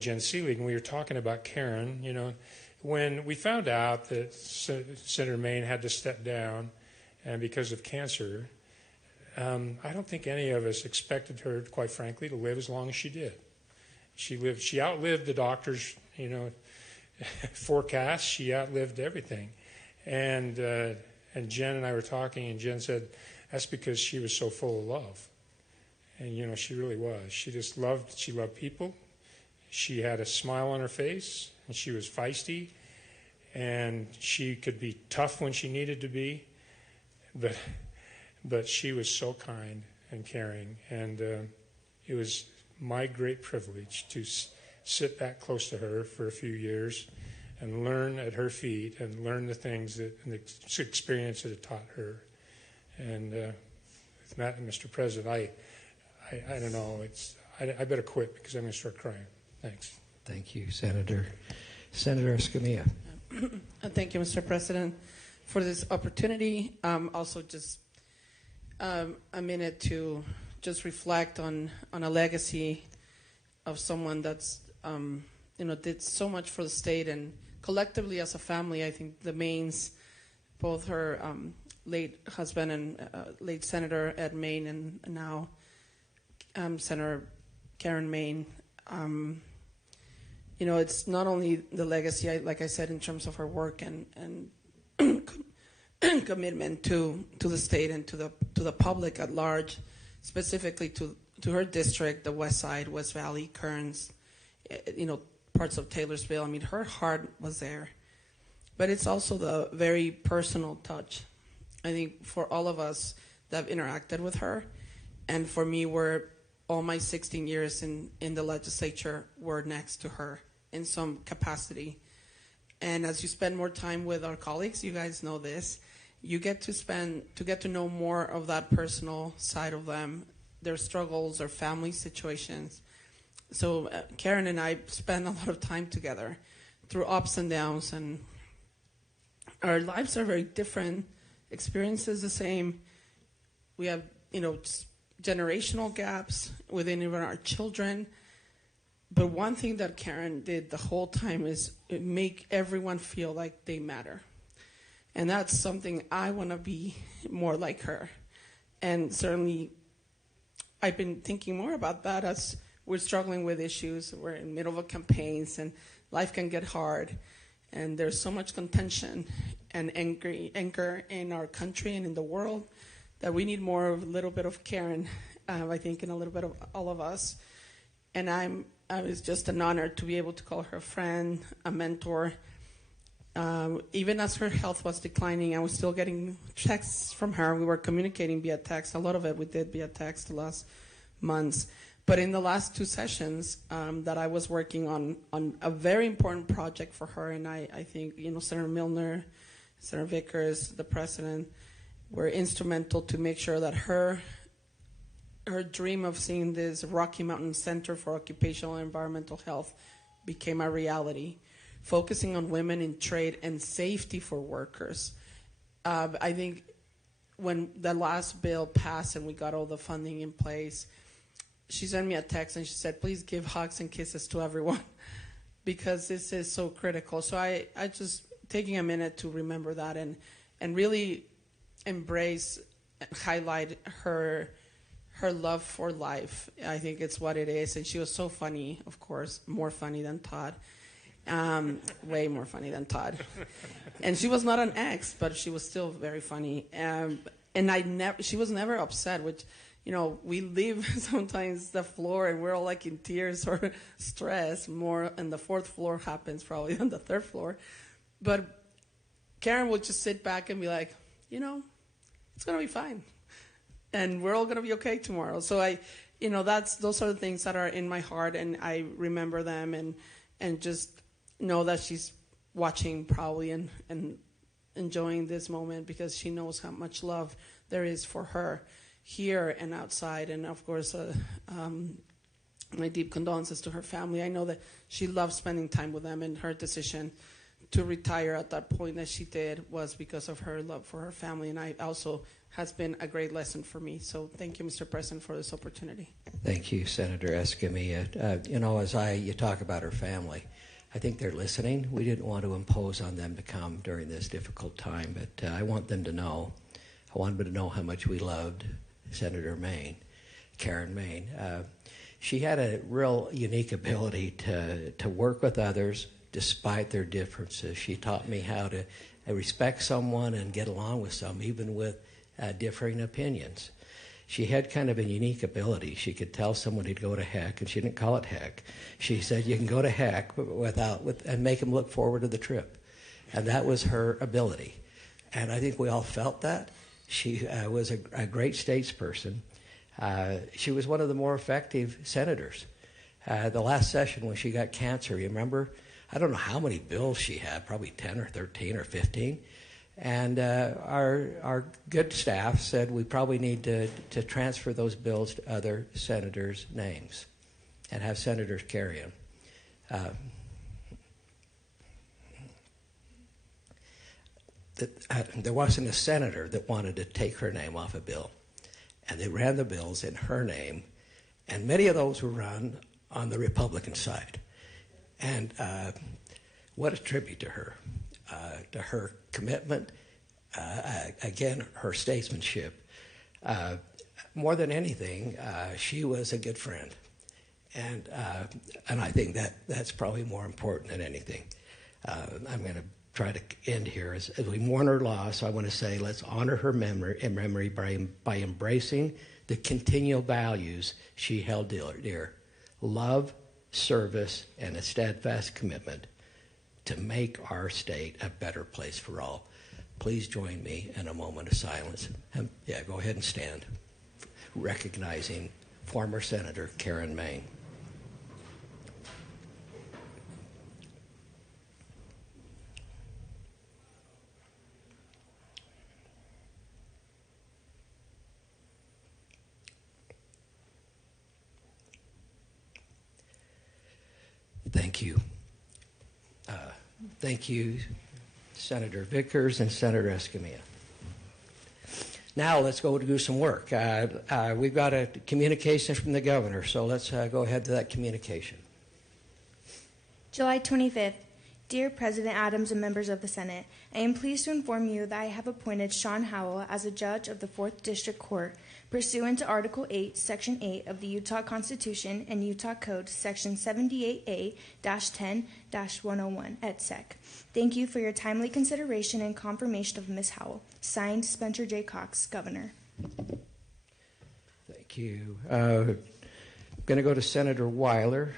Jen Seelig, and we were talking about Karen. When we found out that Senator Maine had to step down, and because of cancer, I don't think any of us expected her, quite frankly, to live as long as she did. She outlived the doctor's, forecast. She outlived everything, and Jen and I were talking, and Jen said that's because she was so full of love, and she really was. She loved people. She had a smile on her face, and she was feisty, and she could be tough when she needed to be, but she was so kind and caring, and it was my great privilege to sit back close to her for a few years and learn at her feet and learn the things and the experience that it taught her. And with that, Mr. President, I don't know. I better quit because I'm going to start crying. Thanks. Thank you, Senator. Senator Escamilla. Thank you, Mr. President, for this opportunity. Also, just a minute to just reflect on a legacy of someone that's did so much for the state, and collectively as a family, I think the Maines, both her late husband and late Senator Ed Maine, and now Senator Karen Maine. It's not only the legacy, like I said, in terms of her work and commitment to the state and to the public at large, specifically to her district, the West Side, West Valley, Kearns, parts of Taylorsville. I mean, her heart was there. But it's also the very personal touch, I think, for all of us that have interacted with her, and for me, where all my 16 years in the legislature were next to her in some capacity. And as you spend more time with our colleagues, you guys know this, you get to know more of that personal side of them, their struggles, their family situations. So Karen and I spend a lot of time together through ups and downs, and our lives are very different, experiences the same. We have, generational gaps within even our children. But one thing that Karen did the whole time is make everyone feel like they matter. And that's something I want to be more like her. And certainly I've been thinking more about that as we're struggling with issues. We're in the middle of campaigns, and life can get hard. And there's so much contention and anger in our country and in the world that we need more of a little bit of Karen, I think, and a little bit of all of us. And I was just an honor to be able to call her a friend, a mentor. Even as her health was declining, I was still getting texts from her. We were communicating via text. A lot of it we did via text the last months. But in the last two sessions that I was working on a very important project for her, and I think, Senator Milner, Senator Vickers, the president, were instrumental to make sure that her dream of seeing this Rocky Mountain Center for Occupational and Environmental Health became a reality, focusing on women in trade and safety for workers. I think when the last bill passed and we got all the funding in place, she sent me a text and she said, please give hugs and kisses to everyone because this is so critical. So I just taking a minute to remember that and really embrace, highlight her love for life. I think it's what it is. And she was so funny, of course, more funny than Todd. Way more funny than Todd. And she was not an ex, but she was still very funny. And she was never upset, which, we leave sometimes the floor and we're all like in tears or stress more, and the fourth floor happens probably than the third floor. But Karen would just sit back and be like, it's going to be fine. And we're all going to be okay tomorrow. So those are the things that are in my heart, and I remember them and just know that she's watching probably and enjoying this moment because she knows how much love there is for her here and outside. And of course, my deep condolences to her family. I know that she loves spending time with them, and her decision to retire at that point that she did was because of her love for her family, and I also has been a great lesson for me. So thank you, Mr. President, for this opportunity. Thank you, Senator Escamilla. As you talk about her family, I think they're listening. We didn't want to impose on them to come during this difficult time, but I want them to know. I want them to know how much we loved Senator Karen Maine. She had a real unique ability to work with others despite their differences. She taught me how to respect someone and get along with some, even with differing opinions. She had kind of a unique ability. She could tell someone to go to heck, and she didn't call it heck. She said, you can go to heck and make them look forward to the trip. And that was her ability. And I think we all felt that. She was a great statesperson. She was one of the more effective senators. The last session when she got cancer, you remember? I don't know how many bills she had, probably 10 or 13 or 15. And our good staff said we probably need to transfer those bills to other senators' names and have senators carry them. There wasn't a senator that wanted to take her name off a bill. And they ran the bills in her name. And many of those were run on the Republican side. And what a tribute to her commitment, again, her statesmanship. More than anything, she was a good friend. And I think that's probably more important than anything. I'm going to try to end here. As we mourn her loss, I want to say let's honor her memory by embracing the continual values she held dear. Love, service, and a steadfast commitment to make our state a better place for all. Please join me in a moment of silence. Go ahead and stand, recognizing former Senator Karen Maine. Thank you. Thank you, Senator Vickers and Senator Escamilla. Now let's go do some work. We've got a communication from the governor, so let's go ahead to that communication. July 25th. Dear President Adams and members of the Senate, I am pleased to inform you that I have appointed Sean Howell as a judge of the 4th District Court, pursuant to Article 8, Section 8 of the Utah Constitution and Utah Code, Section 78A-10-101, et sec. Thank you for your timely consideration and confirmation of Ms. Howell. Signed, Spencer J. Cox, Governor. Thank you. I'm going to go to Senator Weiler.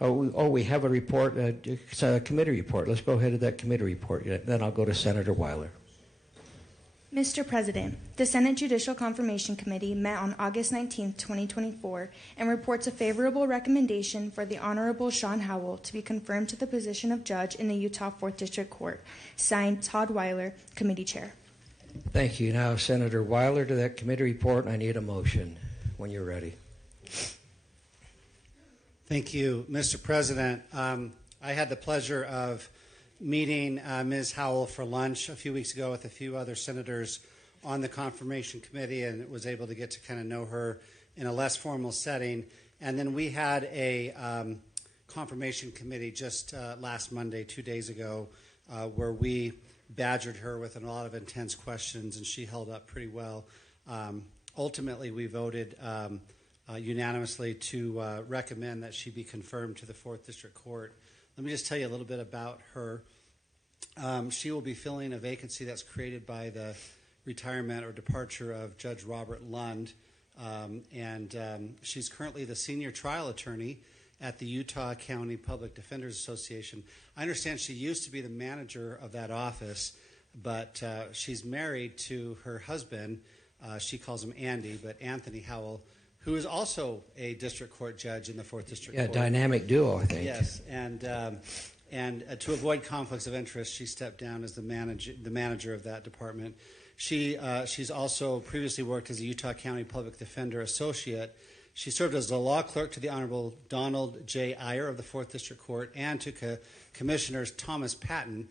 We have a report. It's a committee report. Let's go ahead to that committee report. Then I'll go to Senator Weiler. Mr. President, the Senate Judicial Confirmation Committee met on August 19, 2024, and reports a favorable recommendation for the Honorable Sean Howell to be confirmed to the position of judge in the Utah 4th District Court. Signed, Todd Weiler, Committee Chair. Thank you. Now, Senator Weiler, to that committee report, I need a motion when you're ready. Thank you, Mr. President. I had the pleasure of meeting Ms. Howell for lunch a few weeks ago with a few other senators on the Confirmation Committee, and was able to get to kind of know her in a less formal setting. And then we had a Confirmation Committee just last Monday, 2 days ago, where we badgered her with a lot of intense questions, and she held up pretty well. Ultimately, we voted unanimously to recommend that she be confirmed to the 4th District Court. Let me just tell you a little bit about her. She will be filling a vacancy that's created by the retirement or departure of Judge Robert Lund, and she's currently the senior trial attorney at the Utah County Public Defenders Association. I understand she used to be the manager of that office, but she's married to her husband. She calls him Andy, but Anthony Howell, who is also a district court judge in the 4th District Court. Yeah, dynamic duo, I think. Yes, and to avoid conflicts of interest, she stepped down as the manager of that department. She's also previously worked as a Utah County Public Defender Associate. She served as a law clerk to the Honorable Donald J. Iyer of the 4th District Court and to Commissioners Thomas Patton,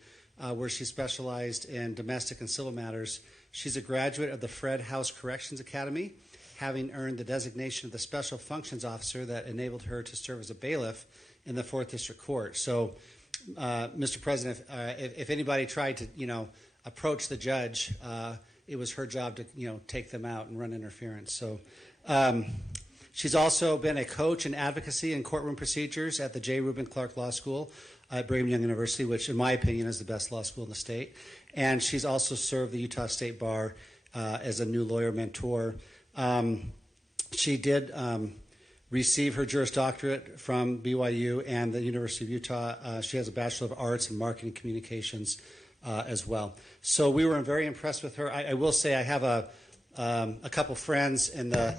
where she specialized in domestic and civil matters. She's a graduate of the Fred House Corrections Academy, having earned the designation of the Special Functions Officer that enabled her to serve as a bailiff in the 4th District Court. So, Mr. President, if anybody tried to, approach the judge, it was her job to, take them out and run interference. So, she's also been a coach in advocacy and courtroom procedures at the J. Reuben Clark Law School at Brigham Young University, which, in my opinion, is the best law school in the state. And she's also served the Utah State Bar as a new lawyer mentor. She did receive her Juris Doctorate from BYU and the University of Utah. She has a Bachelor of Arts in Marketing Communications as well. So we were very impressed with her. I will say I have a couple friends in the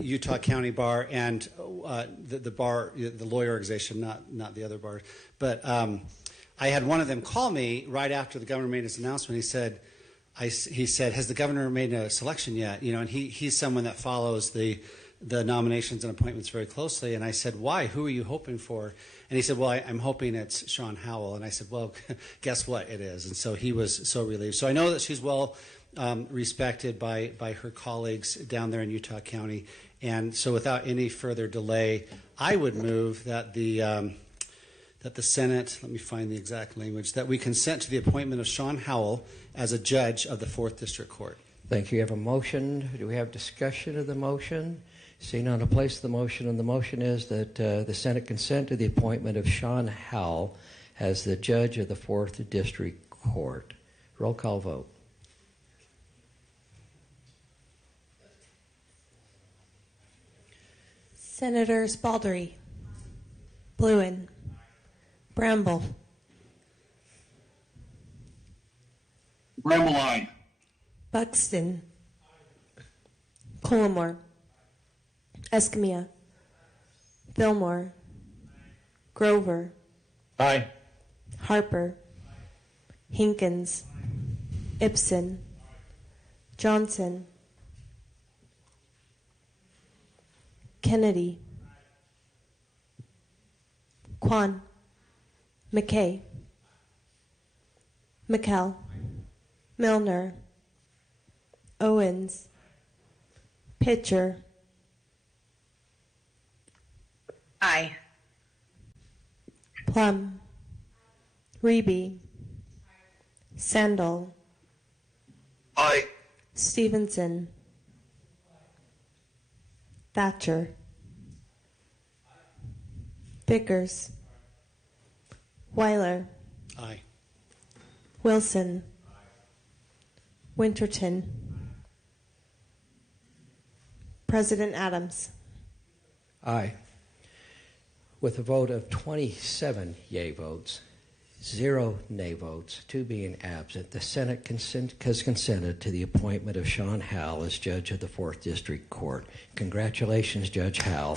Utah County Bar and the bar, the lawyer organization, not the other bar. But I had one of them call me right after the governor made his announcement. He said, "Has the governor made a selection yet?" And he's someone that follows the nominations and appointments very closely. And I said, "Why? Who are you hoping for?" And he said, "Well, I'm hoping it's Sean Howell." And I said, "Well, guess what? It is." And so he was so relieved. So I know that she's well respected by her colleagues down there in Utah County. And so without any further delay, I would move that the Senate, let me find the exact language, that we consent to the appointment of Sean Howell as a judge of the 4th District Court. Thank you. You have a motion. Do we have discussion of the motion? Seeing none, I'll place the motion, and the motion is that the Senate consent to the appointment of Sean Howell as the judge of the 4th District Court. Roll call vote. Senators Baldry, Bluen, Bramble, Aye. Buxton, Collimore, Escamilla, Fillmore, Grover, Aye. Harper, Hinkins, Ibsen, Johnson, Kennedy, Kwan, McKay, McKell, Milner, Owens, Pitcher, Aye. Plum, Reby, Sandal, Aye. Stevenson, Thatcher, Vickers, Weiler, Aye. Wilson, Winterton, President Adams. Aye. With a vote of 27 yea votes, 0 nay votes, 2 being absent, the Senate has consented to the appointment of Sean Howell as judge of the 4th District Court. Congratulations, Judge Howell.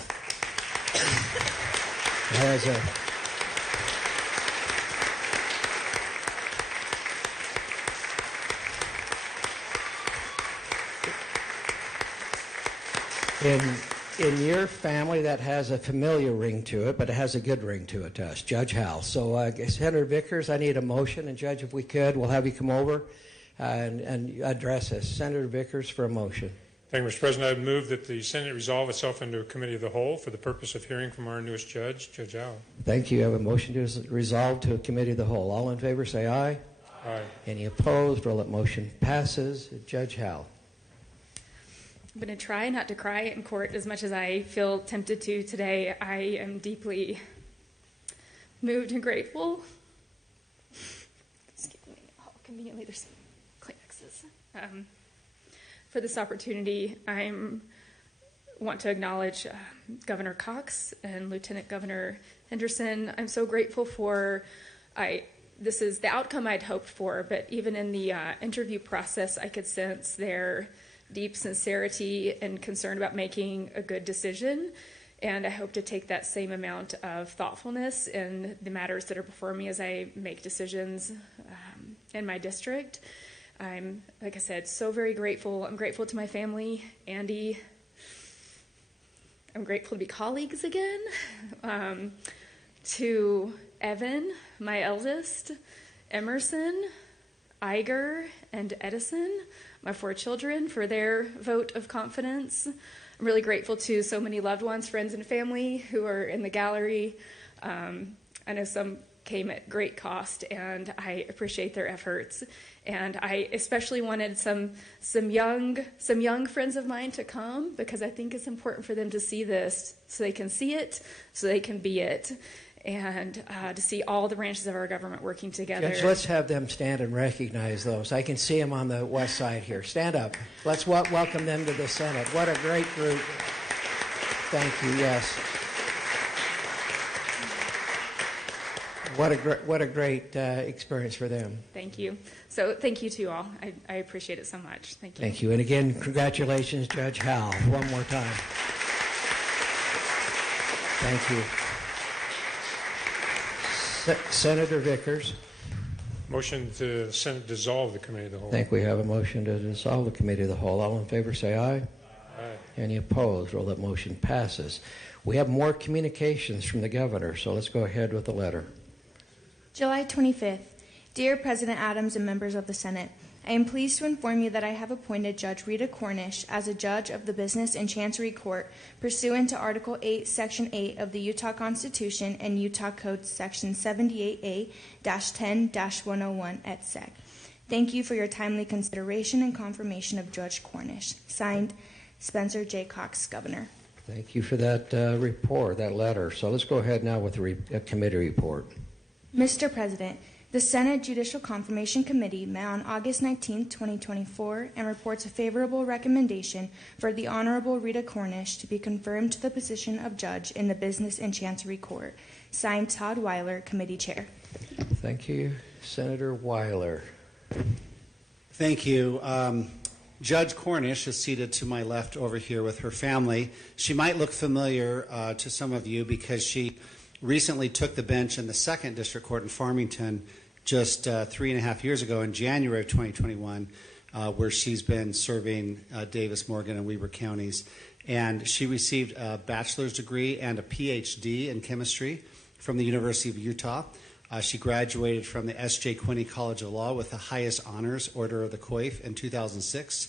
In your family, that has a familiar ring to it, but it has a good ring to it to us, Judge Howell. So, Senator Vickers, I need a motion, and Judge, if we could, we'll have you come over and address us. Senator Vickers for a motion. Thank you, Mr. President. I would move that the Senate resolve itself into a committee of the whole for the purpose of hearing from our newest judge, Judge Howell. Thank you. I have a motion to resolve to a committee of the whole. All in favor, say aye. Aye. Any opposed? Roll that motion passes. Judge Howell. I'm going to try not to cry in court as much as I feel tempted to today. I am deeply moved and grateful. Excuse me. Oh, conveniently, there's some Kleenexes. For this opportunity, I want to acknowledge Governor Cox and Lieutenant Governor Henderson. I'm so grateful for, this is the outcome I'd hoped for, but even in the interview process, I could sense their deep sincerity and concern about making a good decision. And I hope to take that same amount of thoughtfulness in the matters that are before me as I make decisions in my district. I'm, like I said, so very grateful. I'm grateful to my family, Andy, I'm grateful to be colleagues again. To Evan, my eldest, Emerson, Iger, and Edison, my 4 children, for their vote of confidence. I'm really grateful to so many loved ones, friends, and family who are in the gallery. I know some came at great cost, and I appreciate their efforts. And I especially wanted some young friends of mine to come, because I think it's important for them to see this, so they can see it, so they can be it, and to see all the branches of our government working together. Judge, let's have them stand and recognize those. I can see them on the west side here. Stand up. Let's welcome them to the Senate. What a great group. Thank you, yes. What a great experience for them. Thank you. So thank you to you all. I appreciate it so much. Thank you. Thank you. And again, congratulations, Judge Howell, one more time. Thank you. Senator Vickers. Motion to the Senate dissolve the committee of the whole. I think we have a motion to dissolve the committee of the whole. All in favor say aye. Aye. Any opposed? Well, that motion passes. We have more communications from the governor, so let's go ahead with the letter. July 25th. Dear President Adams and members of the Senate, I am pleased to inform you that I have appointed Judge Rita Cornish as a judge of the Business and Chancery Court pursuant to Article 8, Section 8 of the Utah Constitution and Utah Code Section 78A-10-101 et sec. Thank you for your timely consideration and confirmation of Judge Cornish. Signed, Spencer J. Cox, Governor. Thank you for that report, that letter. So let's go ahead now with the committee report. Mr. President, the Senate Judicial Confirmation Committee met on August 19, 2024, and reports a favorable recommendation for the Honorable Rita Cornish to be confirmed to the position of judge in the Business and Chancery Court. Signed, Todd Weiler, Committee Chair. Thank you, Senator Weiler. Thank you. Judge Cornish is seated to my left over here with her family. She might look familiar to some of you because she recently took the bench in the 2nd District Court in Farmington just 3.5 years ago in January of 2021, where she's been serving Davis, Morgan, and Weber counties. And she received a bachelor's degree and a PhD in chemistry from the University of Utah. She graduated from the S.J. Quinney College of Law with the highest honors, Order of the Coif, in 2006.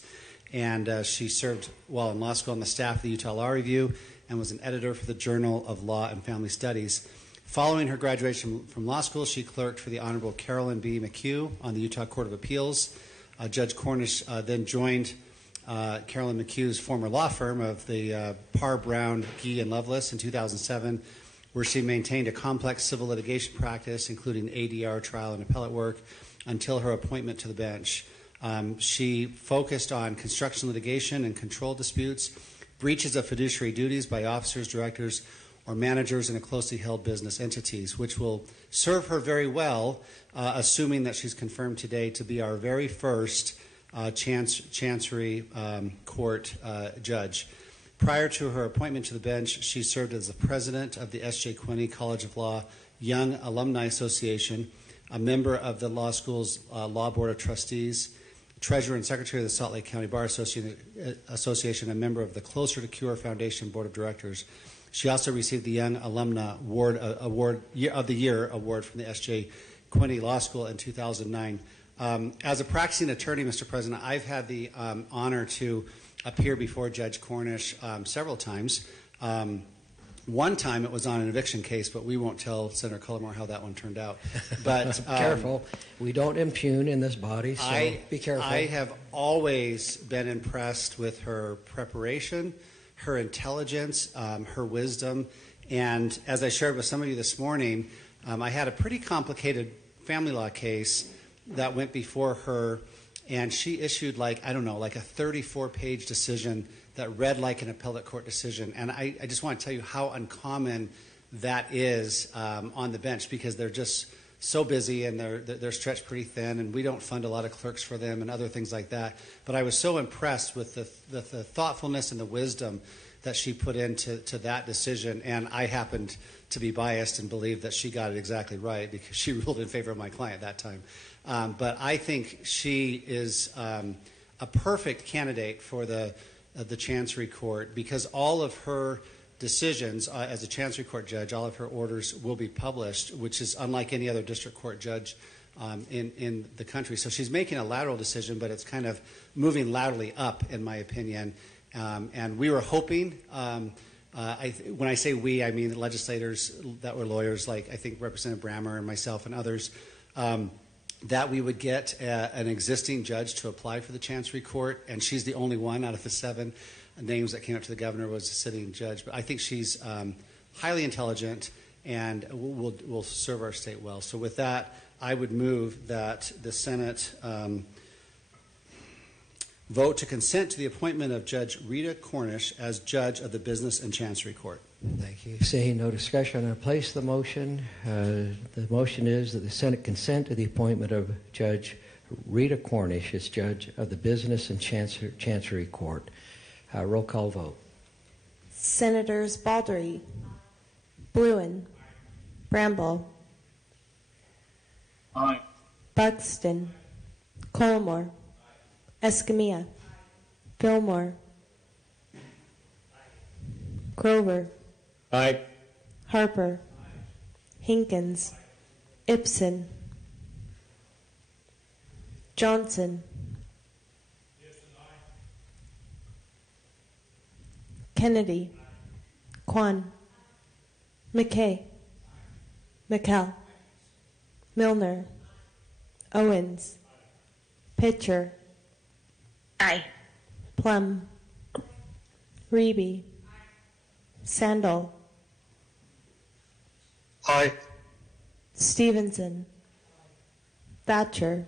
And she served while in law school on the staff of the Utah Law Review and was an editor for the Journal of Law and Family Studies. Following her graduation from law school, she clerked for the Honorable Carolyn B. McHugh on the Utah Court of Appeals. Judge Cornish then joined Carolyn McHugh's former law firm of the Parr, Brown, Gee, and Lovelace in 2007, where she maintained a complex civil litigation practice, including ADR, trial, and appellate work, until her appointment to the bench. She focused on construction litigation and control disputes, breaches of fiduciary duties by officers, directors, or managers in a closely held business entities, which will serve her very well, assuming that she's confirmed today to be our very first Chancery Court judge. Prior to her appointment to the bench, she served as the president of the S.J. Quinney College of Law Young Alumni Association, a member of the law school's Law Board of Trustees, treasurer and secretary of the Salt Lake County Bar Association, a member of the Closer to Cure Foundation Board of Directors. She also received the Young Alumna Award of the Year award from the S.J. Quinney Law School in 2009. As a practicing attorney, Mr. President, I've had the honor to appear before Judge Cornish several times. One time it was on an eviction case, but we won't tell Senator Cullimore how that one turned out. But careful. We don't impugn in this body, so be careful. I have always been impressed with her preparation, her intelligence, her wisdom. And as I shared with some of you this morning, I had a pretty complicated family law case that went before her, and she issued like a 34-page decision that read like an appellate court decision. And I just want to tell you how uncommon that is on the bench, because they're just so busy and they're stretched pretty thin, and we don't fund a lot of clerks for them and other things like that. But I was so impressed with the thoughtfulness and the wisdom that she put into that decision, and I happened to be biased and believe that she got it exactly right because she ruled in favor of my client that time. But I think she is a perfect candidate for the Chancery Court, because all of her decisions as a Chancery Court judge. All of her orders will be published, which is unlike any other district court judge in the country. So she's making a lateral decision, but it's kind of moving laterally up, in my opinion. And we were hoping, when I say we, I mean legislators that were lawyers, like I think Representative Brammer and myself and others, that we would get an existing judge to apply for the Chancery Court, and she's the only one out of the 7 names that came up to the governor was a sitting judge. But I think she's highly intelligent and will serve our state well. So with that, I would move that the Senate vote to consent to the appointment of Judge Rita Cornish as judge of the Business and Chancery Court. Thank you. Seeing no discussion, I place the motion. The motion is that the Senate consent to the appointment of Judge Rita Cornish as judge of the Business and Chancery Court. Roll call vote. Senators Baldry, Bluen, Bramble, Aye. Buxton, Colmore, Escamilla, Fillmore, Grover, Aye. Harper, Hinkins, Ibsen, Johnson, Kennedy, Kwan, McKay, McCall, Milner, Owens, Pitcher, Aye. Plum, Reeby, Sandal, Aye. Stevenson, Thatcher,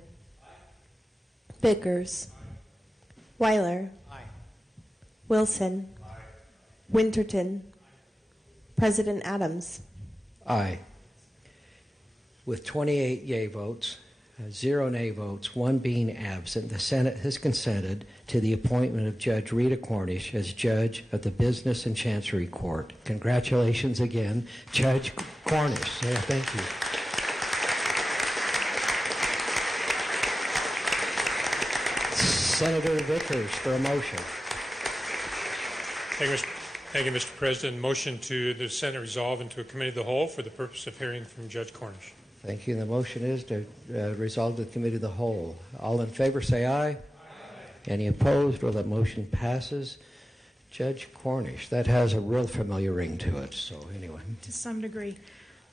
Vickers, Weiler, Wilson, Winterton, President Adams. Aye. With 28 yea votes, 0 nay votes, 1 being absent, the Senate has consented to the appointment of Judge Rita Cornish as judge of the Business and Chancery Court. Congratulations again, Judge Cornish. Yeah, thank you. Senator Vickers for a motion. Thank you, Mr. President. Motion to the Senate resolve into a committee of the whole for the purpose of hearing from Judge Cornish. Thank you. The motion is to resolve to the committee of the whole. All in favor say aye. Aye. Any opposed? Well, that motion passes. Judge Cornish, that has a real familiar ring to it. So anyway. To some degree.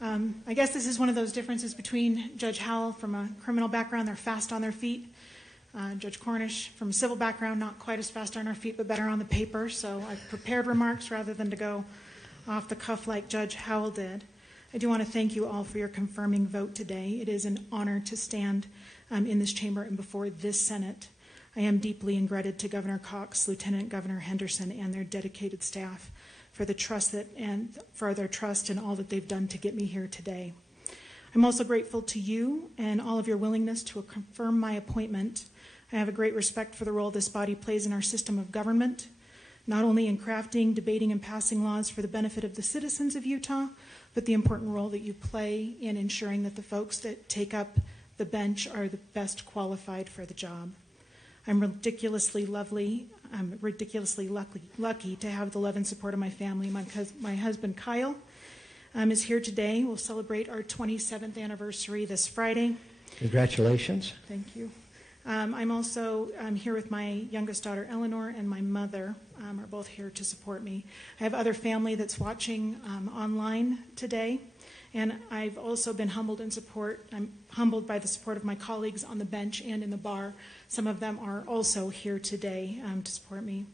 I guess this is one of those differences between Judge Howell from a criminal background. They're fast on their feet. Judge Cornish from a civil background, not quite as fast on our feet, but better on the paper. So I've prepared remarks rather than to go off the cuff like Judge Howell did. I do want to thank you all for your confirming vote today. It is an honor to stand in this chamber and before this Senate. I am deeply indebted to Governor Cox, Lieutenant Governor Henderson, and their dedicated staff for the trust and for their trust in all that they've done to get me here today. I'm also grateful to you and all of your willingness to confirm my appointment. I have a great respect for the role this body plays in our system of government, not only in crafting, debating, and passing laws for the benefit of the citizens of Utah, but the important role that you play in ensuring that the folks that take up the bench are the best qualified for the job. I'm ridiculously lucky to have the love and support of my family. My husband, Kyle, is here today. We'll celebrate our 27th anniversary this Friday. Congratulations. Thank you. I'm also here with my youngest daughter, Eleanor, and my mother are both here to support me. I have other family that's watching online today, and I've also been humbled I'm humbled by the support of my colleagues on the bench and in the bar. Some of them are also here today to support me.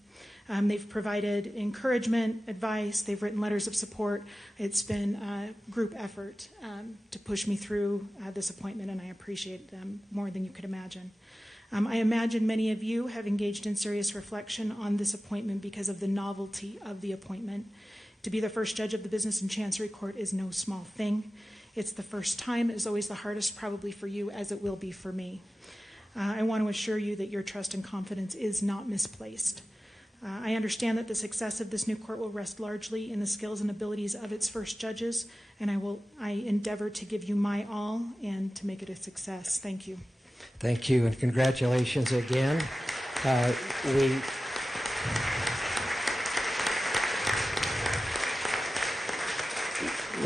They've provided encouragement, advice. They've written letters of support. It's been a group effort to push me through this appointment, and I appreciate them more than you could imagine. I imagine many of you have engaged in serious reflection on this appointment because of the novelty of the appointment. To be the first judge of the Business and Chancery Court is no small thing. It's the first time. It's always the hardest probably for you, as it will be for me. I want to assure you that your trust and confidence is not misplaced. I understand that the success of this new court will rest largely in the skills and abilities of its first judges, and I endeavor to give you my all and to make it a success. Thank you. Thank you, and congratulations again.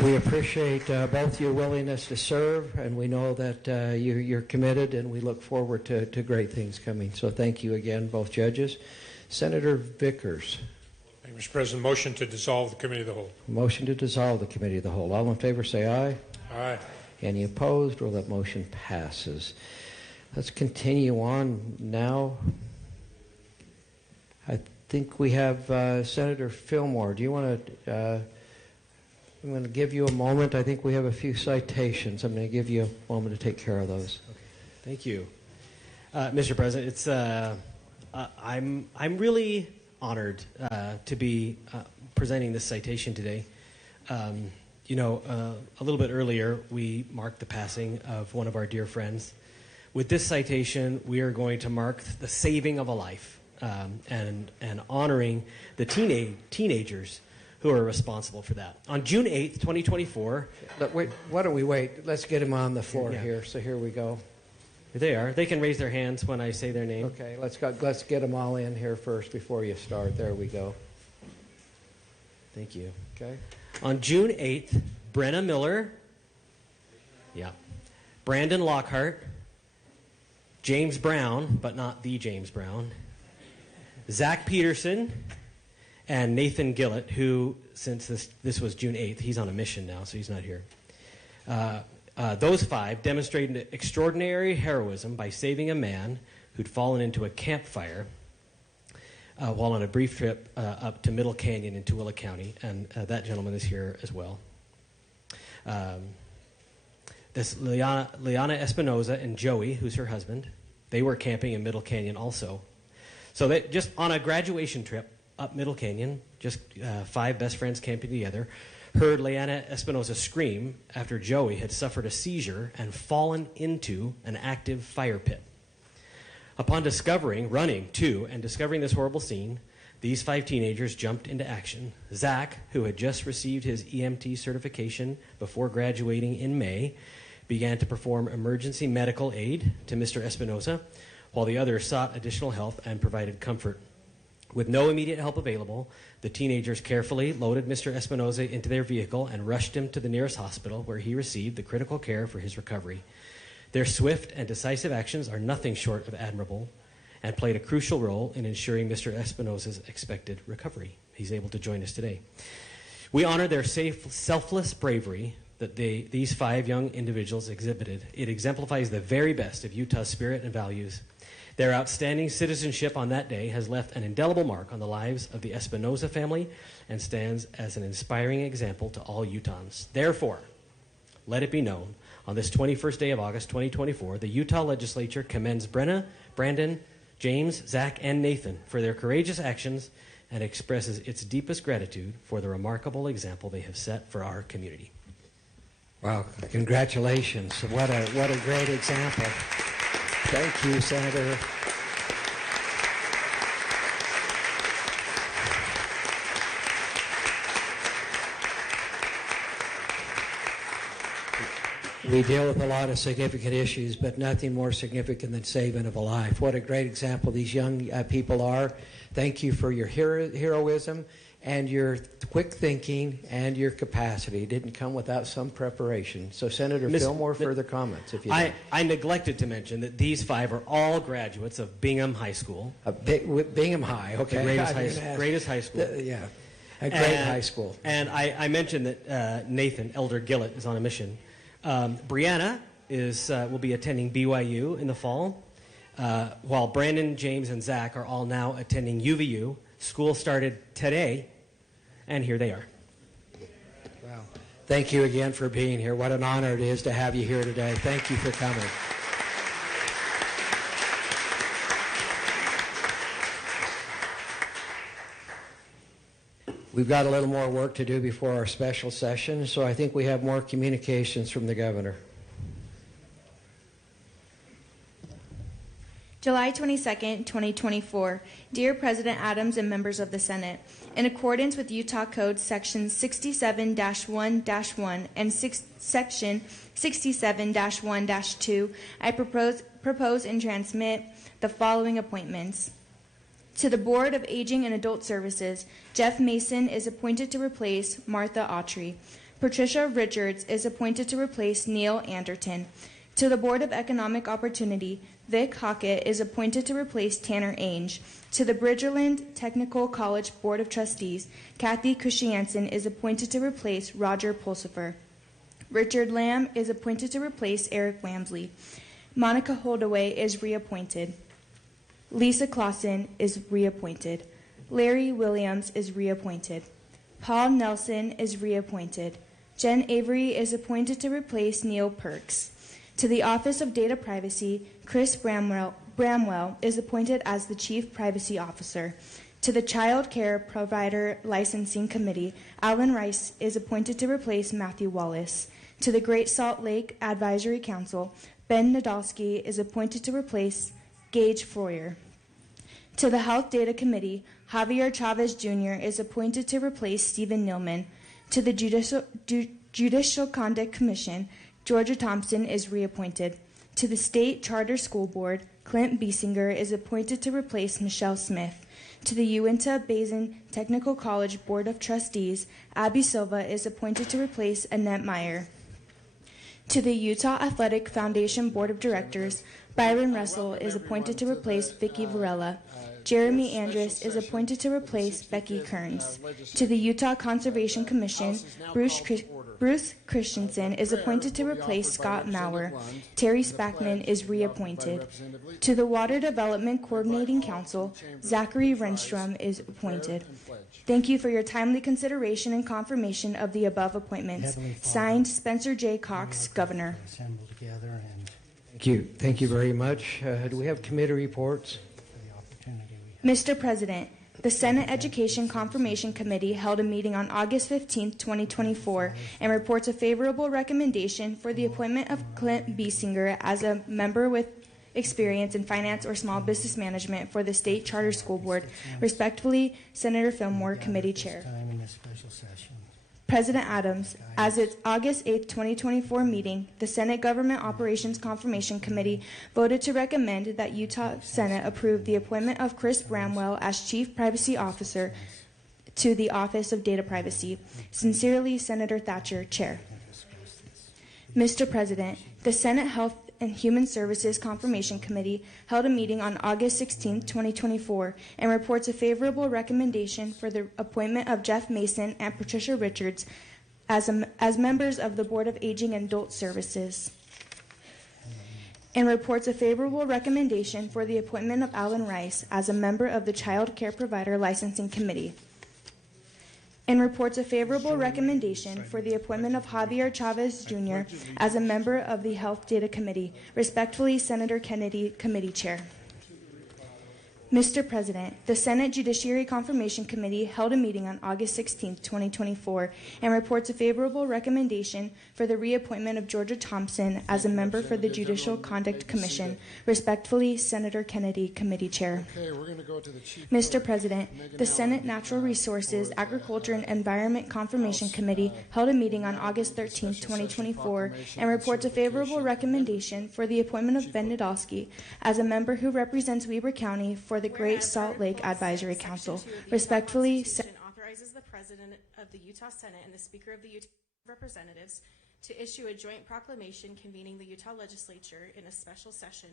We appreciate both your willingness to serve, and we know that you're committed, and we look forward to great things coming. So thank you again, both judges. Senator Vickers. Thank you, Mr. President. Motion to dissolve the Committee of the Whole. Motion to dissolve the Committee of the Whole. All in favor say aye. Aye. Any opposed? Well, that motion passes. Let's continue on now. I think we have Senator Fillmore. Do you want to... I'm going to give you a moment. I think we have a few citations. I'm going to give you a moment to take care of those. Okay. Thank you. Mr. President, it's, I'm really honored to be presenting this citation today. You know, a little bit earlier, we marked the passing of one of our dear friends. With this citation, we are going to mark the saving of a life and honoring the teenagers who are responsible for that. On June 8th, 2024... Wait, why don't we wait? Let's get him on the floor here. So here we go. Here they are. They can raise their hands when I say their name. Okay, let's get them all in here first before you start. There we go. Thank you. Okay. On June 8th, Brenna Miller, Brandon Lockhart, James Brown, but not the James Brown, Zach Peterson, and Nathan Gillett, who, since this was June 8th, he's on a mission now, so he's not here. Those five demonstrated extraordinary heroism by saving a man who'd fallen into a campfire while on a brief trip up to Middle Canyon in Tooele County, and that gentleman is here as well. This Liana Espinoza and Joey, who's her husband, they were camping in Middle Canyon also. So they just on a graduation trip up Middle Canyon, just five best friends camping together, heard Liana Espinoza scream after Joey had suffered a seizure and fallen into an active fire pit. Upon running to and discovering this horrible scene, these five teenagers jumped into action. Zach, who had just received his EMT certification before graduating in May, began to perform emergency medical aid to Mr. Espinoza, while the others sought additional help and provided comfort. With no immediate help available, the teenagers carefully loaded Mr. Espinoza into their vehicle and rushed him to the nearest hospital, where he received the critical care for his recovery. Their swift and decisive actions are nothing short of admirable and played a crucial role in ensuring Mr. Espinoza's expected recovery. He's able to join us today. We honor their selfless bravery that these five young individuals exhibited. It exemplifies the very best of Utah's spirit and values. Their outstanding citizenship on that day has left an indelible mark on the lives of the Espinoza family and stands as an inspiring example to all Utahns. Therefore, let it be known, on this 21st day of August 2024, the Utah Legislature commends Brenna, Brandon, James, Zach, and Nathan for their courageous actions and expresses its deepest gratitude for the remarkable example they have set for our community. Wow, congratulations. What a great example. Thank you, Senator. We deal with a lot of significant issues, but nothing more significant than saving of a life. What a great example these young people are. Thank you for your heroism and your quick thinking and your capacity. It didn't come without some preparation. So, Senator Fillmore, further comments, if you like. I neglected to mention that these five are all graduates of Bingham High School. Bingham High, okay. The greatest high school. Yeah, a great high school. And I mentioned that Nathan, Elder Gillett, is on a mission. Brianna will be attending BYU in the fall, while Brandon, James, and Zach are all now attending UVU. School started today, and here they are. Wow. Thank you again for being here. What an honor it is to have you here today. Thank you for coming. We've got a little more work to do before our special session, so I think we have more communications from the governor. July 22nd, 2024. Dear President Adams and members of the Senate, in accordance with Utah Code Section 67-1-1 and Section 67-1-2, I propose and transmit the following appointments. To the Board of Aging and Adult Services, Jeff Mason is appointed to replace Martha Autry. Patricia Richards is appointed to replace Neil Anderton. To the Board of Economic Opportunity, Vic Hockett is appointed to replace Tanner Ainge. To the Bridgerland Technical College Board of Trustees, Kathy Christiansen is appointed to replace Roger Pulsifer. Richard Lamb is appointed to replace Eric Wamsley. Monica Holdaway is reappointed. Lisa Clausen is reappointed. Larry Williams is reappointed. Paul Nelson is reappointed. Jen Avery is appointed to replace Neil Perks. To the Office of Data Privacy, Chris Bramwell is appointed as the Chief Privacy Officer. To the Child Care Provider Licensing Committee, Alan Rice is appointed to replace Matthew Wallace. To the Great Salt Lake Advisory Council, Ben Nadolski is appointed to replace Gage Foyer. To the Health Data Committee, Javier Chavez Jr. is appointed to replace Stephen Nilman. To the Judicial Conduct Commission, Georgia Thompson is reappointed. To the State Charter School Board, Clint Biesinger is appointed to replace Michelle Smith. To the Uinta Basin Technical College Board of Trustees, Abby Silva is appointed to replace Annette Meyer. To the Utah Athletic Foundation Board of Directors, Byron Russell is appointed to replace Vicki Varela. Jeremy Andrus is appointed to replace Becky Kearns. To the Utah Conservation Commission, Bruce Christensen is appointed to replace Scott Maurer. Terry Spackman is reappointed. To the Water Development Coordinating Council, Zachary Renstrom is appointed. Thank you for your timely consideration and confirmation of the above appointments. Signed, Spencer J. Cox, Governor. Thank you very much. Do we have committee reports? Mr. President, the Senate Education Confirmation Committee held a meeting on August 15, 2024, and reports a favorable recommendation for the appointment of Clint Biesinger as a member with experience in finance or small business management for the State Charter School Board. Respectfully, Senator Fillmore, Committee Chair. President Adams, as its August 8, 2024 meeting, the Senate Government Operations Confirmation Committee voted to recommend that Utah Senate approve the appointment of Chris Bramwell as Chief Privacy Officer to the Office of Data Privacy. Sincerely, Senator Thatcher, Chair. Mr. President, the Senate Health and Human Services Confirmation Committee held a meeting on August 16, 2024, and reports a favorable recommendation for the appointment of Jeff Mason and Patricia Richards as members of the Board of Aging and Adult Services, and reports a favorable recommendation for the appointment of Alan Rice as a member of the Child Care Provider Licensing Committee, and reports a favorable recommendation for the appointment of Javier Chavez Jr. as a member of the Health Data Committee. Respectfully, Senator Kennedy, Committee Chair. Mr. President, the Senate Judiciary Confirmation Committee held a meeting on August 16, 2024, and reports a favorable recommendation for the reappointment of Georgia Thompson as a member for the Judicial Conduct Commission. Respectfully, Senator Kennedy, Committee Chair. Mr. President, the Senate Natural Resources, Agriculture, and Environment Confirmation Committee held a meeting on August 13, 2024, and reports a favorable recommendation for the appointment of Ben Nadolski as a member who represents Weber County for the Great Salt Lake Advisory Council. Respectfully, authorizes the President of the Utah Senate and the Speaker of the Utah Representatives to issue a joint proclamation convening the Utah Legislature in a special session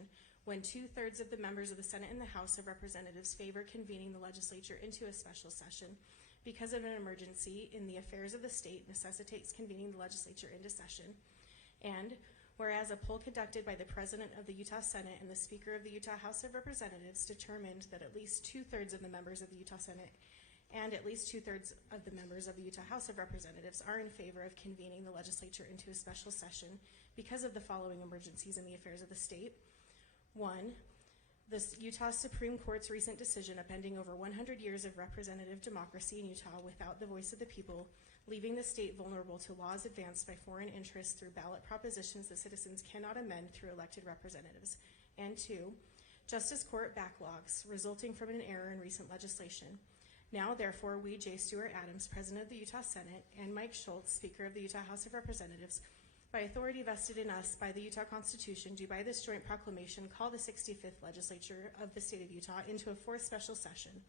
when 2/3 of the members of the Senate and the House of Representatives favor convening the legislature into a special session because of an emergency in the affairs of the state necessitates convening the legislature into session. And whereas a poll conducted by the President of the Utah Senate and the Speaker of the Utah House of Representatives determined that at least 2/3 of the members of the Utah Senate and at least 2/3 of the members of the Utah House of Representatives are in favor of convening the legislature into a special session because of the following emergencies in the affairs of the state. 1, the Utah Supreme Court's recent decision upending over 100 years of representative democracy in Utah without the voice of the people, leaving the state vulnerable to laws advanced by foreign interests through ballot propositions that citizens cannot amend through elected representatives. And 2, Justice Court backlogs resulting from an error in recent legislation. Now, therefore, we, J. Stewart Adams, President of the Utah Senate, and Mike Schultz, Speaker of the Utah House of Representatives, by authority vested in us by the Utah Constitution, do by this joint proclamation call the 65th Legislature of the State of Utah into a fourth special session.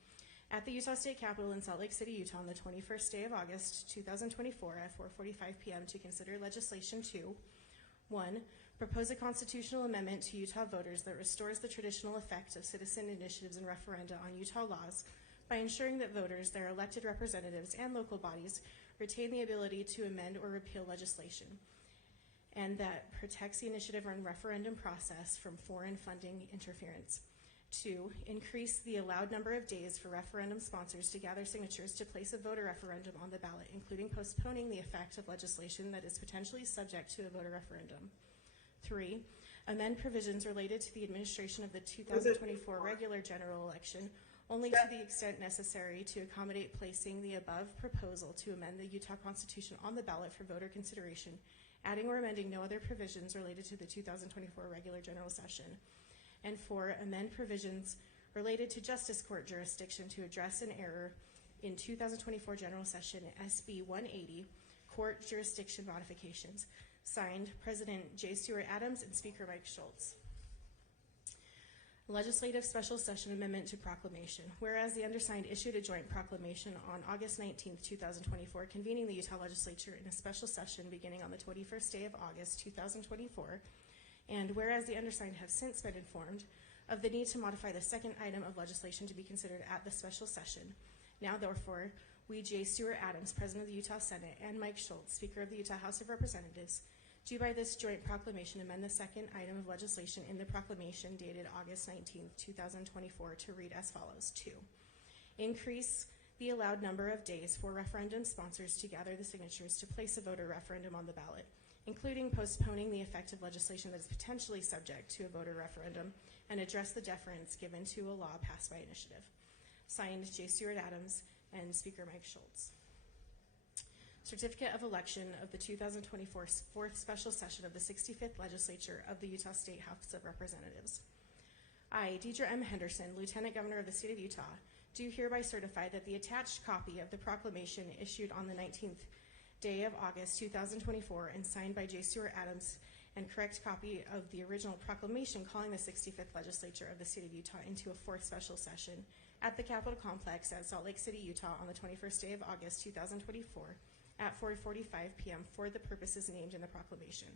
At the Utah State Capitol in Salt Lake City, Utah, on the 21st day of August, 2024, at 4:45 p.m. to consider legislation to 1. Propose a constitutional amendment to Utah voters that restores the traditional effect of citizen initiatives and referenda on Utah laws by ensuring that voters, their elected representatives, and local bodies retain the ability to amend or repeal legislation, and that protects the initiative and referendum process from foreign funding interference. 2. Increase the allowed number of days for referendum sponsors to gather signatures to place a voter referendum on the ballot, including postponing the effect of legislation that is potentially subject to a voter referendum. 3. Amend provisions related to the administration of the 2024 regular general election only to the extent necessary to accommodate placing the above proposal to amend the Utah Constitution on the ballot for voter consideration, adding or amending no other provisions related to the 2024 regular general session. And 4, amend provisions related to justice court jurisdiction to address an error in 2024 general session SB 180, court jurisdiction modifications. Signed, President J. Stewart Adams and Speaker Mike Schultz. Legislative Special Session Amendment to Proclamation. Whereas the undersigned issued a joint proclamation on August 19, 2024, convening the Utah Legislature in a special session beginning on the 21st day of August, 2024, and whereas the undersigned have since been informed of the need to modify the second item of legislation to be considered at the special session, now therefore, we, J. Stewart Adams, President of the Utah Senate, and Mike Schultz, Speaker of the Utah House of Representatives, do by this joint proclamation amend the second item of legislation in the proclamation dated August 19, 2024 to read as follows. 2. Increase the allowed number of days for referendum sponsors to gather the signatures to place a voter referendum on the ballot, including postponing the effect of legislation that is potentially subject to a voter referendum, and address the deference given to a law passed by initiative. Signed, J. Stewart Adams and Speaker Mike Schultz. Certificate of Election of the 2024 Fourth Special Session of the 65th Legislature of the Utah State House of Representatives. I, Deidre M. Henderson, Lieutenant Governor of the State of Utah, do hereby certify that the attached copy of the proclamation issued on the 19th day of August 2024 and signed by J. Stewart Adams, and correct copy of the original proclamation calling the 65th Legislature of the State of Utah into a fourth special session at the Capitol Complex at Salt Lake City, Utah on the 21st day of August 2024 at 4:45 p.m. for the purposes named in the proclamation.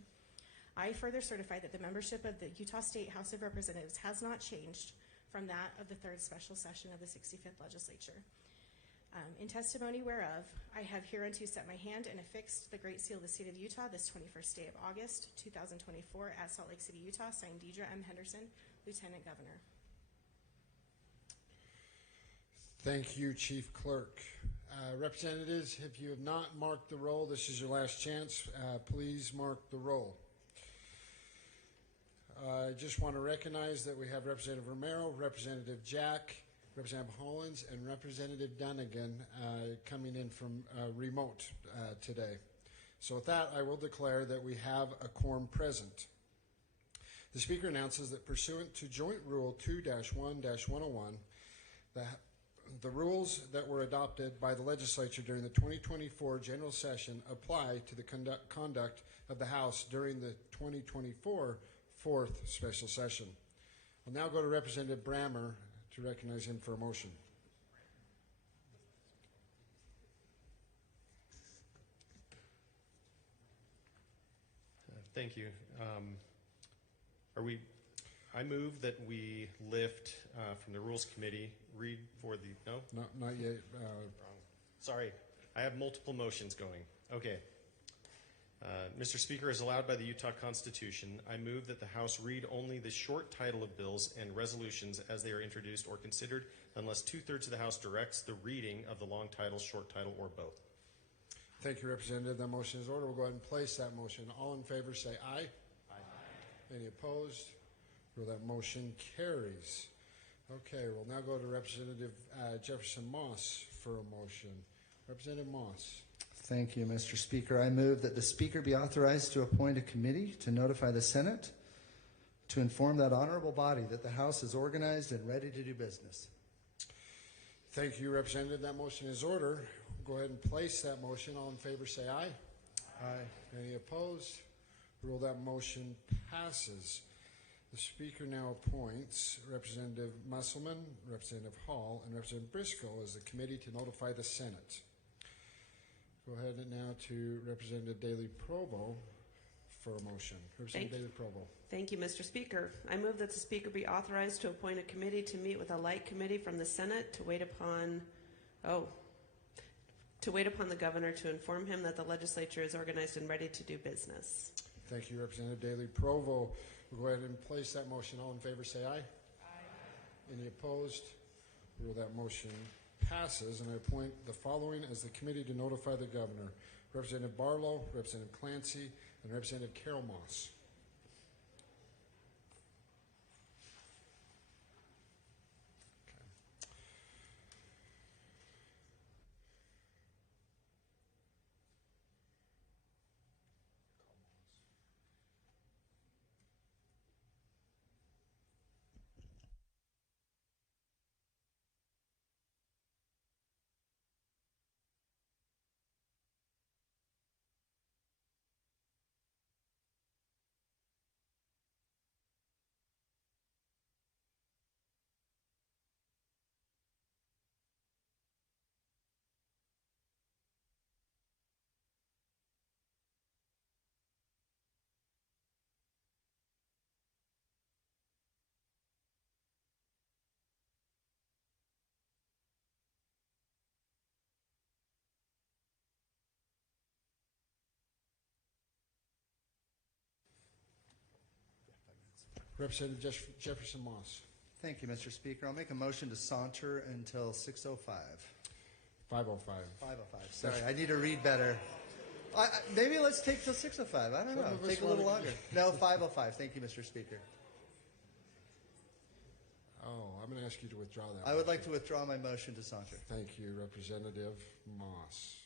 I further certify that the membership of the Utah State House of Representatives has not changed from that of the third special session of the 65th Legislature. In testimony whereof, I have hereunto set my hand and affixed the Great Seal of the State of Utah this 21st day of August, 2024 at Salt Lake City, Utah, signed Deidre M. Henderson, Lieutenant Governor. Thank you, Chief Clerk. Representatives, if you have not marked the roll, this is your last chance. Please mark the roll. I just want to recognize that we have Representative Romero, Representative Jack, Representative Hollins, and Representative Dunnigan coming in from remote today. So with that, I will declare that we have a quorum present. The Speaker announces that pursuant to Joint Rule 2-1-101, the rules that were adopted by the Legislature during the 2024 General Session apply to the conduct of the House during the 2024 Fourth Special Session. We'll now go to Representative Brammer to recognize him for a motion. Thank you. I move that we lift from the Rules Committee, read for the, no? Not yet. Wrong. Sorry, I have multiple motions going. Okay. Mr. Speaker, as allowed by the Utah Constitution, I move that the House read only the short title of bills and resolutions as they are introduced or considered, unless 2/3 of the House directs the reading of the long title, short title, or both. Thank you, Representative. That motion is ordered. We'll go ahead and place that motion. All in favor say aye. Aye. Any opposed? Well, that motion carries. Okay, we'll now go to Representative Jefferson Moss for a motion. Representative Moss. Thank you, Mr. Speaker. I move that the Speaker be authorized to appoint a committee to notify the Senate to inform that honorable body that the House is organized and ready to do business. Thank you, Representative. That motion is ordered. We'll go ahead and place that motion. All in favor say aye. Aye. Any opposed? Rule that motion passes. The Speaker now appoints Representative Musselman, Representative Hall, and Representative Briscoe as the committee to notify the Senate. Go ahead and now to Representative Daley Provo for a motion. Representative Daley Provo. Thank you, Mr. Speaker. I move that the Speaker be authorized to appoint a committee to meet with a light committee from the Senate to wait upon the governor to inform him that the legislature is organized and ready to do business. Thank you, Representative Daley Provo. We'll go ahead and place that motion. All in favor say aye. Aye. Any opposed? Rule that motion passes, and I appoint the following as the committee to notify the governor: Representative Barlow, Representative Clancy, and Representative Carol Moss. Representative Jefferson Moss. Thank you, Mr. Speaker. I'll make a motion to saunter until 6:05. 5:05. 5:05. Sorry, I need to read better. Maybe let's take till 6:05. I don't know. Take a little longer. No, 5:05. Thank you, Mr. Speaker. Oh, I'm going to ask you to withdraw that. I would like to withdraw my motion to saunter. Thank you, Representative Moss.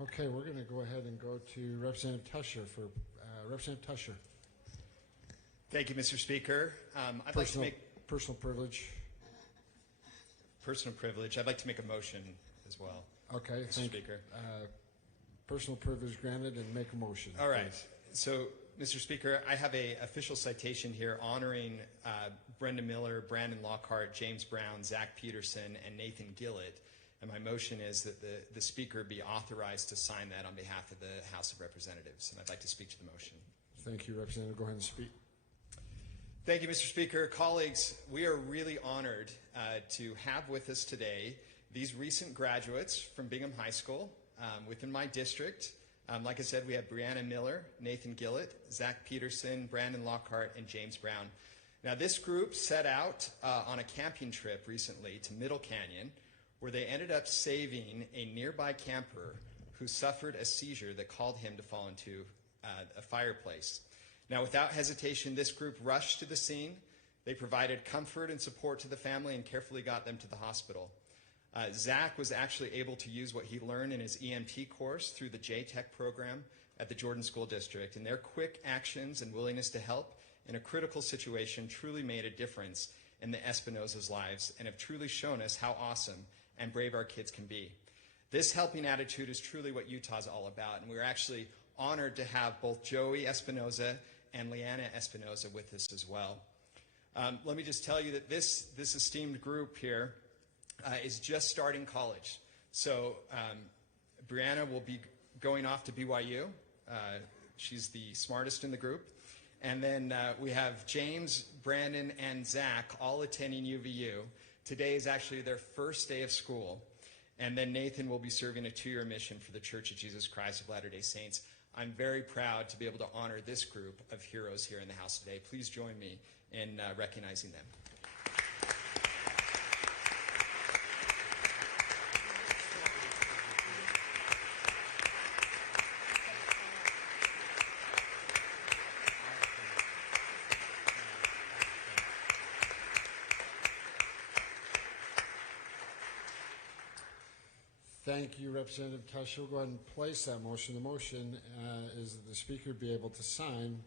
Okay, we're going to go ahead and go to Representative Tusher for Representative Tusher. Thank you, Mr. Speaker. I'd like to make personal privilege. Personal privilege. I'd like to make a motion as well. Okay, Mr. Speaker. Personal privilege granted, and make a motion. All right. Please. So, Mr. Speaker, I have an official citation here honoring Brenda Miller, Brandon Lockhart, James Brown, Zach Peterson, and Nathan Gillett. And my motion is that the Speaker be authorized to sign that on behalf of the House of Representatives. And I'd like to speak to the motion. Thank you, Representative. Go ahead and speak. Thank you, Mr. Speaker. Colleagues, we are really honored to have with us today these recent graduates from Bingham High School within my district. Like I said, we have Brianna Miller, Nathan Gillett, Zach Peterson, Brandon Lockhart, and James Brown. Now, this group set out on a camping trip recently to Middle Canyon, where they ended up saving a nearby camper who suffered a seizure that called him to fall into a fireplace. Now, without hesitation, this group rushed to the scene. They provided comfort and support to the family and carefully got them to the hospital. Zach was actually able to use what he learned in his EMT course through the JTEC program at the Jordan School District, and their quick actions and willingness to help in a critical situation truly made a difference in the Espinosa's lives and have truly shown us how awesome and brave our kids can be. This helping attitude is truly what Utah's all about, and we're actually honored to have both Joey Espinosa and Leanna Espinosa with us as well. Let me just tell you that this esteemed group here is just starting college. So Brianna will be going off to BYU. She's the smartest in the group. And then we have James, Brandon, and Zach all attending UVU. Today is actually their first day of school. And then Nathan will be serving a 2-year mission for the Church of Jesus Christ of Latter-day Saints. I'm very proud to be able to honor this group of heroes here in the House today. Please join me in recognizing them. Thank you, Representative Tush. We'll go ahead and place that motion. The motion is that the Speaker be able to sign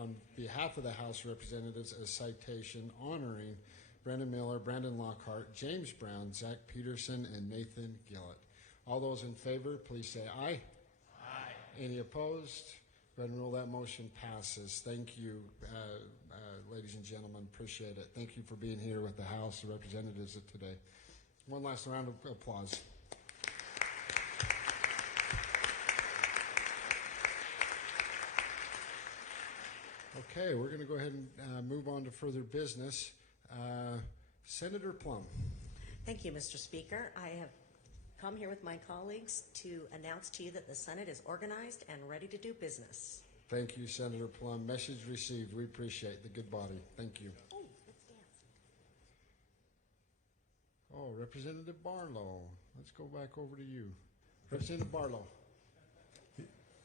on behalf of the House of Representatives a citation honoring Brendan Miller, Brandon Lockhart, James Brown, Zach Peterson, and Nathan Gillett. All those in favor, please say aye. Aye. Any opposed? Go ahead and rule that motion passes. Thank you, ladies and gentlemen. Appreciate it. Thank you for being here with the House of Representatives today. One last round of applause. Okay, we're going to go ahead and move on to further business. Senator Plum. Thank you, Mr. Speaker. I have come here with my colleagues to announce to you that the Senate is organized and ready to do business. Thank you, Senator Plum. Message received. We appreciate the good body. Thank you. Oh, let's dance. Oh, Representative Barlow. Let's go back over to you. Representative Barlow.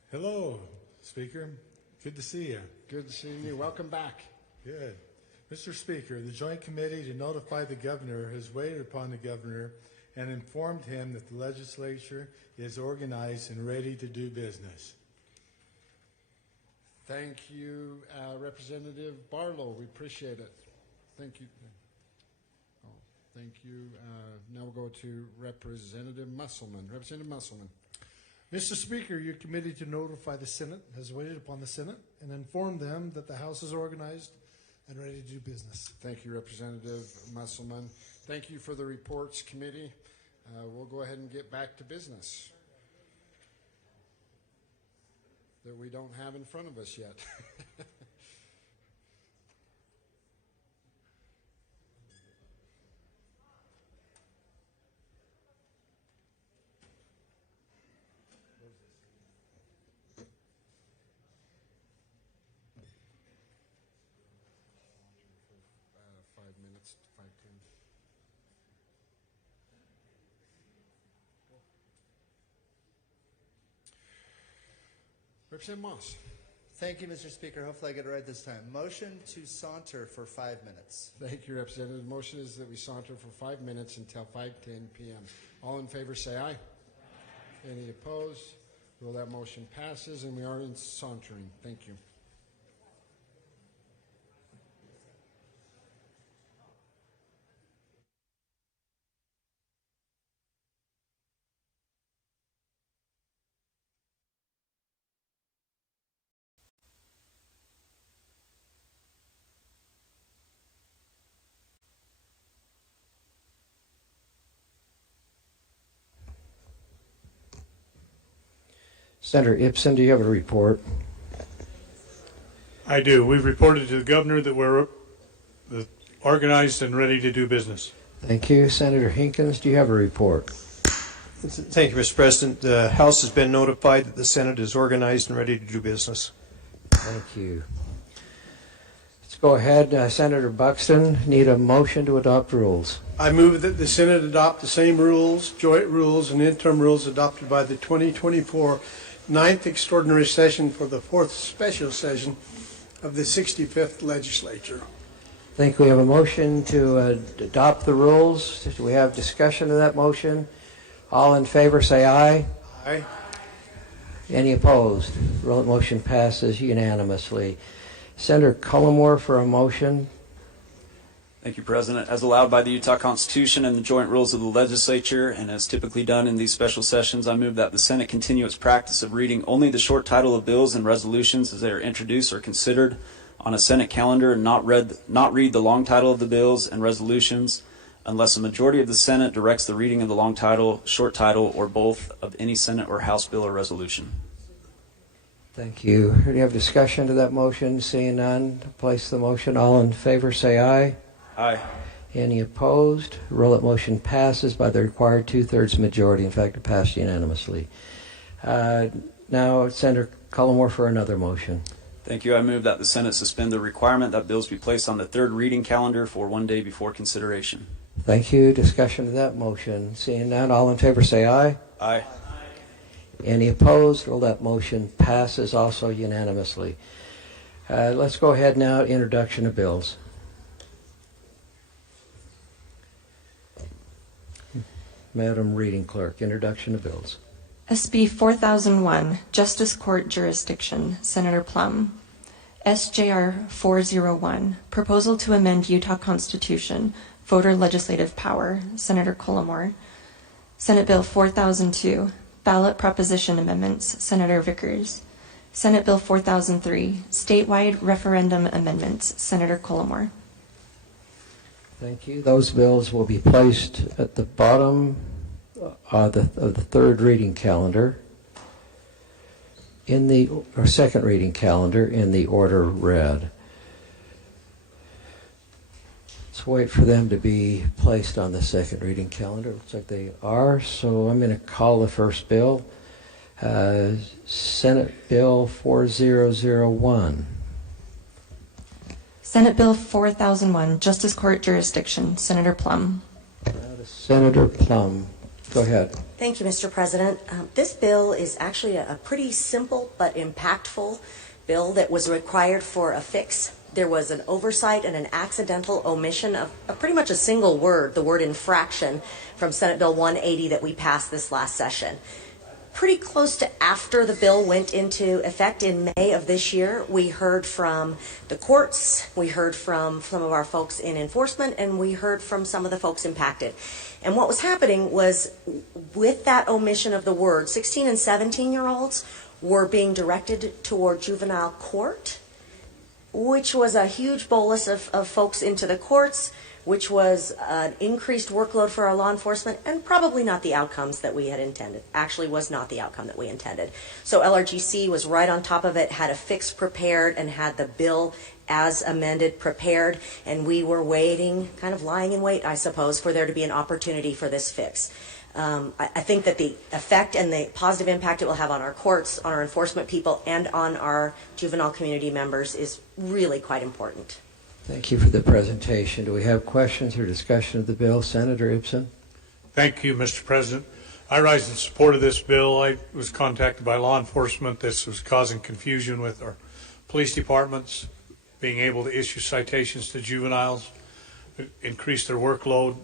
Hello, Speaker. Good to see you. Good to see you. Welcome back. Good. Mr. Speaker, the Joint Committee to notify the Governor has waited upon the Governor and informed him that the Legislature is organized and ready to do business. Thank you, Representative Barlow. We appreciate it. Thank you. Oh, thank you. Now we'll go to Representative Musselman. Representative Musselman. Mr. Speaker, your committee to notify the Senate has waited upon the Senate and informed them that the House is organized and ready to do business. Thank you, Representative Musselman. Thank you for the reports, committee. We'll go ahead and get back to business that we don't have in front of us yet. Representative Moss. Thank you, Mr. Speaker. Hopefully I get it right this time. Motion to saunter for 5 minutes. Thank you, Representative. The motion is that we saunter for 5 minutes until 5:10 p.m. All in favor say aye. Aye. Any opposed? Well, that motion passes, and we are in sauntering. Thank you. Senator Ipsen, do you have a report? I do. We've reported to the Governor that we're organized and ready to do business. Thank you. Senator Hinkins, do you have a report? Thank you, Mr. President. The House has been notified that the Senate is organized and ready to do business. Thank you. Let's go ahead. Senator Buxton, need a motion to adopt rules. I move that the Senate adopt the same rules, joint rules, and interim rules adopted by the 2024 9th Extraordinary Session for the 4th Special Session of the 65th Legislature. I think we have a motion to adopt the rules. Do we have discussion of that motion? All in favor say aye. Aye. Any opposed? Motion passes unanimously. Senator Cullimore for a motion. Thank you, President. As allowed by the Utah Constitution and the joint rules of the legislature, and as typically done in these special sessions, I move that the Senate continue its practice of reading only the short title of bills and resolutions as they are introduced or considered on a Senate calendar, and not read the long title of the bills and resolutions unless a majority of the Senate directs the reading of the long title, short title, or both of any Senate or House bill or resolution. Thank you. Do you have discussion to that motion? Seeing none, place the motion. All in favor say aye. Aye. Any opposed? Roll that motion passes by the required 2/3 majority. In fact, it passed unanimously. Now, Senator Cullimore for another motion. Thank you. I move that the Senate suspend the requirement that bills be placed on the third reading calendar for 1 day before consideration. Thank you. Discussion of that motion. Seeing none, all in favor say aye. Aye. Any opposed? Well, that motion passes also unanimously. Let's go ahead now. Introduction of bills. Madam Reading Clerk, introduction of bills. SB 4001, Justice Court Jurisdiction, Senator Plum. SJR 401, Proposal to amend Utah Constitution, Voter Legislative Power, Senator Cullimore. Senate Bill 4002, Ballot Proposition Amendments, Senator Vickers. Senate Bill 4003, Statewide Referendum Amendments, Senator Cullimore. Thank you. Those bills will be placed at the bottom of the third reading calendar or second reading calendar in the order read. Let's wait for them to be placed on the second reading calendar. Looks like they are. So I'm going to call the first bill, Senate Bill 4001. Senate Bill 4001, Justice Court Jurisdiction, Senator Plum. Senator Plum, go ahead. Thank you, Mr. President. This bill is actually a pretty simple but impactful bill that was required for a fix. There was an oversight and an accidental omission of pretty much a single word, the word infraction, from Senate Bill 180 that we passed this last session. Pretty close to after the bill went into effect in May of this year, we heard from the courts, we heard from some of our folks in enforcement, and we heard from some of the folks impacted. And what was happening was, with that omission of the word, 16 and 17-year-olds were being directed toward juvenile court, which was a huge bolus of folks into the courts, which was an increased workload for our law enforcement, and probably not the outcomes that we had intended. Actually was not the outcome that we intended. So LRGC was right on top of it, had a fix prepared, and had the bill as amended prepared, and we were waiting, kind of lying in wait, I suppose, for there to be an opportunity for this fix. I think that the effect and the positive impact it will have on our courts, on our enforcement people, and on our juvenile community members is really quite important. Thank you for the presentation. Do we have questions or discussion of the bill? Senator Ibsen. Thank you, Mr. President. I rise in support of this bill. I was contacted by law enforcement. This was causing confusion with our police departments being able to issue citations to juveniles, increase their workload.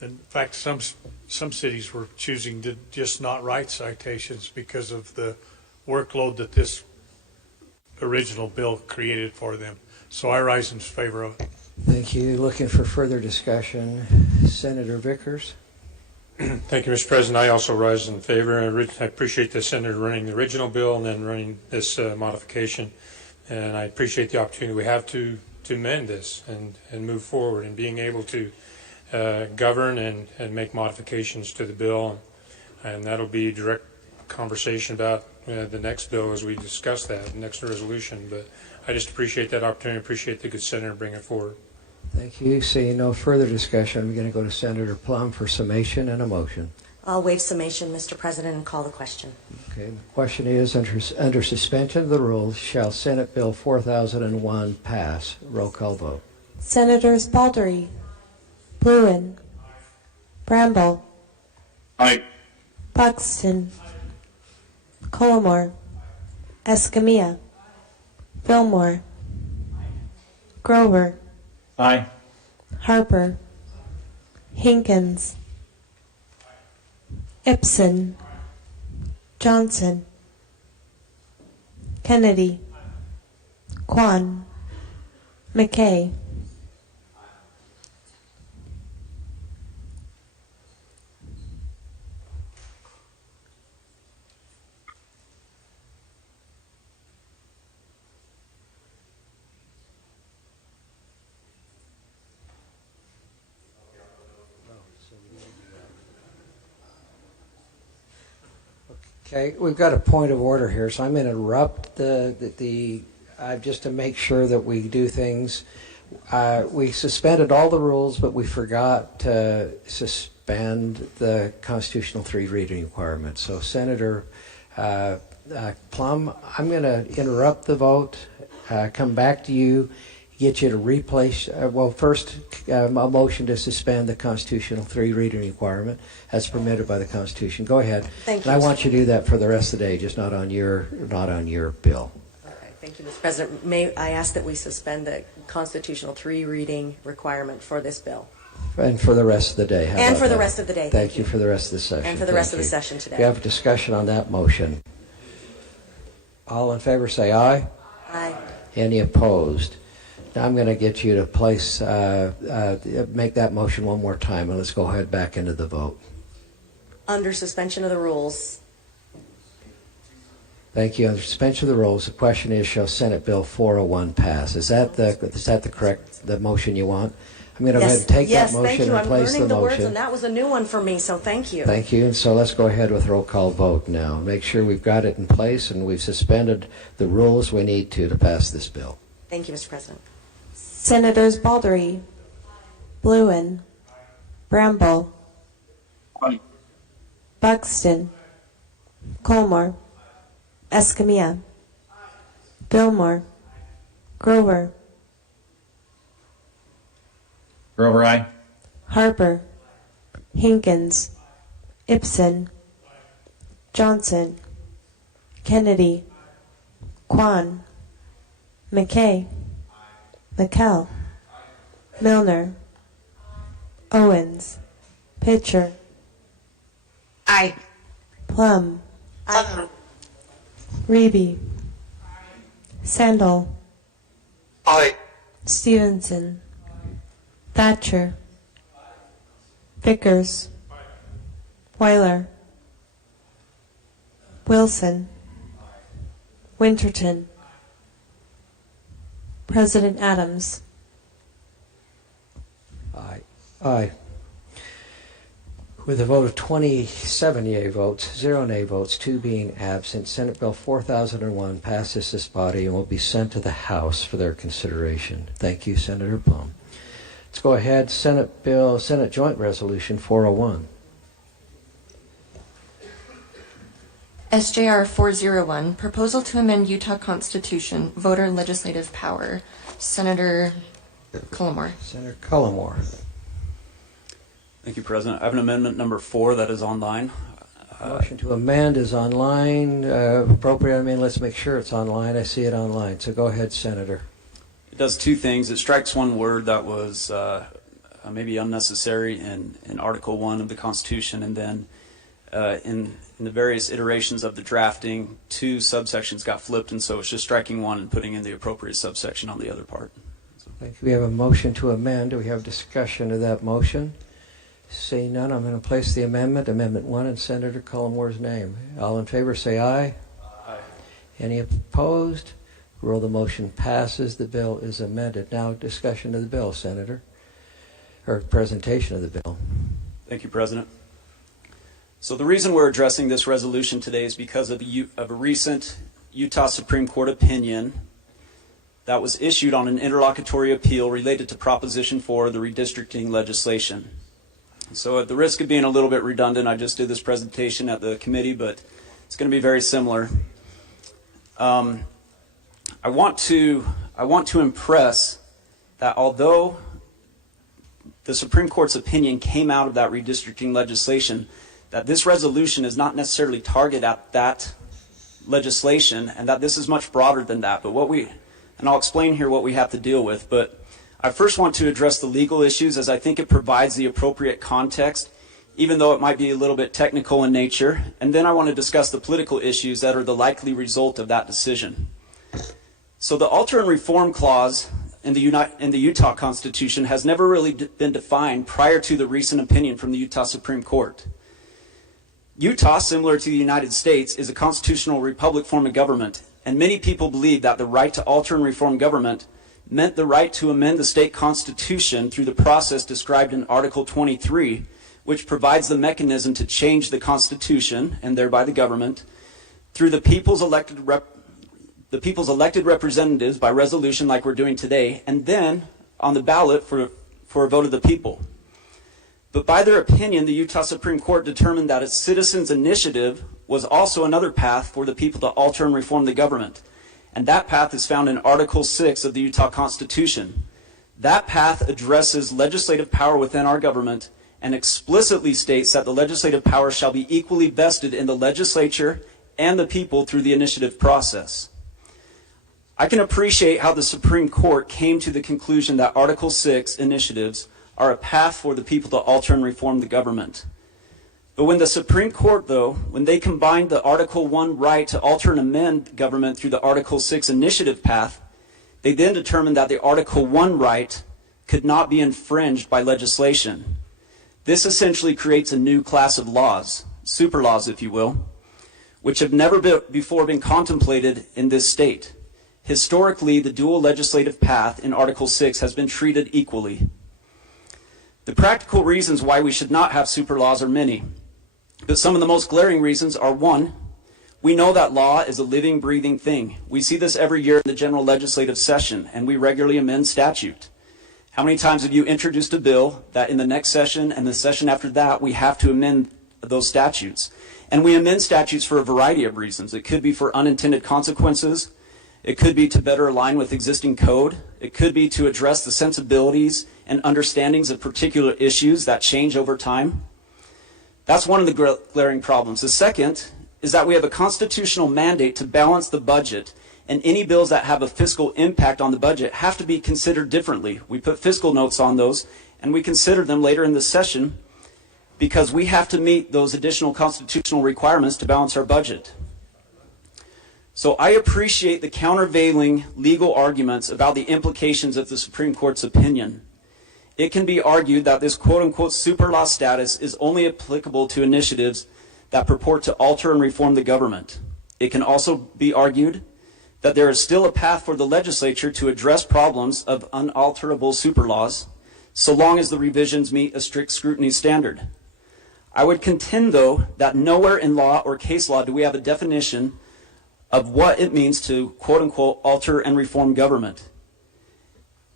In fact, some cities were choosing to just not write citations because of the workload that this original bill created for them. So I rise in favor of it. Thank you. Looking for further discussion. Senator Vickers. Thank you, Mr. President. I also rise in favor. I appreciate the Senator running the original bill and then running this modification. And I appreciate the opportunity we have to amend this and move forward and being able to govern and make modifications to the bill. And that'll be direct conversation about the next bill as we discuss that, the next resolution. But I just appreciate that opportunity, appreciate the good senator bringing it forward. Thank you. Seeing no further discussion, I'm going to go to Senator Plum for summation and a motion. I'll waive summation, Mr. President, and call the question. Okay. The question is, under suspension of the rules, shall Senate Bill 4001 pass? Roll call vote. Senators Baldry, Bluen, Bramble, Aye. Buxton, Cullimore, Escamilla, Fillmore, Grover, Aye. Harper, Hinkins, Ibsen, Johnson, Kennedy, Kwan, McKay. Okay, we've got a point of order here, so I'm going to interrupt just to make sure that we do things. We suspended all the rules, but we forgot to suspend the constitutional 3 reading requirement. So Senator Plum, I'm going to interrupt the vote, come back to you, get you to replace, first, a motion to suspend the constitutional 3 reading requirement as permitted by the Constitution. Go ahead. Thank you. And I want you to do that for the rest of the day, just not on your bill. Okay, thank you, Mr. President. May I ask that we suspend the constitutional 3 reading requirement for this bill? And for the rest of the day. And for the rest of the day. Thank you for the rest of the session. And for the rest of the session today. We have a discussion on that motion. All in favor say aye. Aye. Any opposed? Now I'm going to get you to place, make that motion one more time, and let's go ahead back into the vote. Under suspension of the rules. Thank you. Under suspension of the rules, the question is, shall Senate Bill 401 pass? Is that the correct motion you want? I'm going to go ahead and take that motion and place the motion. I'm learning the words, and that was a new one for me, so thank you. Thank you. And so let's go ahead with roll call vote now. Make sure we've got it in place and we've suspended the rules we need to pass this bill. Thank you, Mr. President. Senators Baldry, Bluen, Bramble, Buxton, Colmore, Escamilla, Fillmore, Grover, Grover, aye. Harper, Hinkins, Ibsen, Johnson, Kennedy, Kwan, McKay, McKell, Milner, Owens, Pitcher, Aye. Plum, Aye. Reeby, Sandal, Aye. Stevenson, Thatcher, Vickers, Weiler, Wilson, Winterton, President Adams. Aye. With a vote of 27 yea votes, 0 nay votes, 2 being absent, Senate Bill 4001 passes this body and will be sent to the House for their consideration. Thank you, Senator Plum. Let's go ahead. Senate Joint Resolution 401. SJR 401, proposal to amend Utah Constitution, voter legislative power. Senator Cullimore. Senator Cullimore. Thank you, President. I have an amendment number 4 that is online. Motion to amend is online. Appropriate, let's make sure it's online. I see it online. So go ahead, Senator. It does 2 things. It strikes one word that was maybe unnecessary in Article 1 of the Constitution, and then in the various iterations of the drafting, 2 subsections got flipped, and so it's just striking one and putting in the appropriate subsection on the other part. Thank you. We have a motion to amend. Do we have discussion of that motion? Seeing none, I'm going to place the amendment, Amendment 1, in Senator Cullimore's name. All in favor say aye. Aye. Any opposed? Rule the motion passes. The bill is amended. Now discussion of the bill, Senator, or presentation of the bill. Thank you, President. So the reason we're addressing this resolution today is because of a recent Utah Supreme Court opinion that was issued on an interlocutory appeal related to Proposition 4 of the redistricting legislation. So at the risk of being a little bit redundant, I just did this presentation at the committee, but it's going to be very similar. I want to impress that although the Supreme Court's opinion came out of that redistricting legislation, that this resolution is not necessarily targeted at that legislation, and that this is much broader than that. But and I'll explain here what we have to deal with, but I first want to address the legal issues, as I think it provides the appropriate context, even though it might be a little bit technical in nature. And then I want to discuss the political issues that are the likely result of that decision. So the Alter and Reform Clause in the Utah Constitution has never really been defined prior to the recent opinion from the Utah Supreme Court. Utah, similar to the United States, is a constitutional republic form of government, and many people believe that the right to alter and reform government meant the right to amend the state constitution through the process described in Article 23, which provides the mechanism to change the constitution, and thereby the government, through the people's elected representatives by resolution like we're doing today, and then on the ballot for a vote of the people. But by their opinion, the Utah Supreme Court determined that a citizens' initiative was also another path for the people to alter and reform the government. And that path is found in Article 6 of the Utah Constitution. That path addresses legislative power within our government and explicitly states that the legislative power shall be equally vested in the legislature and the people through the initiative process. I can appreciate how the Supreme Court came to the conclusion that Article 6 initiatives are a path for the people to alter and reform the government. But when the Supreme Court, though, when they combined the Article 1 right to alter and amend government through the Article 6 initiative path, they then determined that the Article 1 right could not be infringed by legislation. This essentially creates a new class of laws, super laws if you will, which have never before been contemplated in this state. Historically, the dual legislative path in Article 6 has been treated equally. The practical reasons why we should not have super laws are many, but some of the most glaring reasons are: one, we know that law is a living, breathing thing. We see this every year in the general legislative session, and we regularly amend statute. How many times have you introduced a bill that in the next session and the session after that we have to amend those statutes? And we amend statutes for a variety of reasons. It could be for unintended consequences. It could be to better align with existing code. It could be to address the sensibilities and understandings of particular issues that change over time. That's one of the glaring problems. The second is that we have a constitutional mandate to balance the budget, and any bills that have a fiscal impact on the budget have to be considered differently. We put fiscal notes on those, and we consider them later in the session because we have to meet those additional constitutional requirements to balance our budget. So I appreciate the countervailing legal arguments about the implications of the Supreme Court's opinion. It can be argued that this quote-unquote super law status is only applicable to initiatives that purport to alter and reform the government. It can also be argued that there is still a path for the legislature to address problems of unalterable super laws, so long as the revisions meet a strict scrutiny standard. I would contend, though, that nowhere in law or case law do we have a definition of what it means to, quote-unquote, alter and reform government.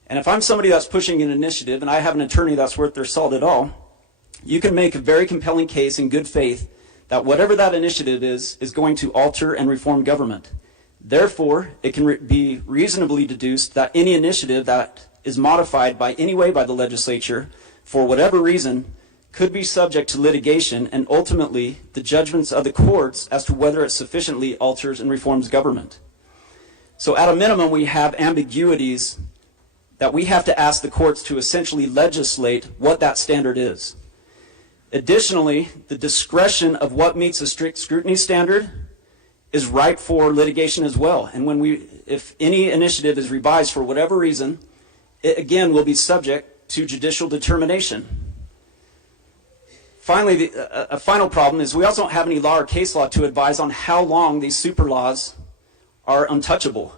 And if I'm somebody that's pushing an initiative, and I have an attorney that's worth their salt at all, you can make a very compelling case in good faith that whatever that initiative is going to alter and reform government. Therefore, it can be reasonably deduced that any initiative that is modified by any way by the legislature, for whatever reason, could be subject to litigation and ultimately the judgments of the courts as to whether it sufficiently alters and reforms government. So at a minimum, we have ambiguities that we have to ask the courts to essentially legislate what that standard is. Additionally, the discretion of what meets a strict scrutiny standard is ripe for litigation as well. And if any initiative is revised for whatever reason, it again will be subject to judicial determination. Finally, a final problem is we also don't have any law or case law to advise on how long these super laws are untouchable.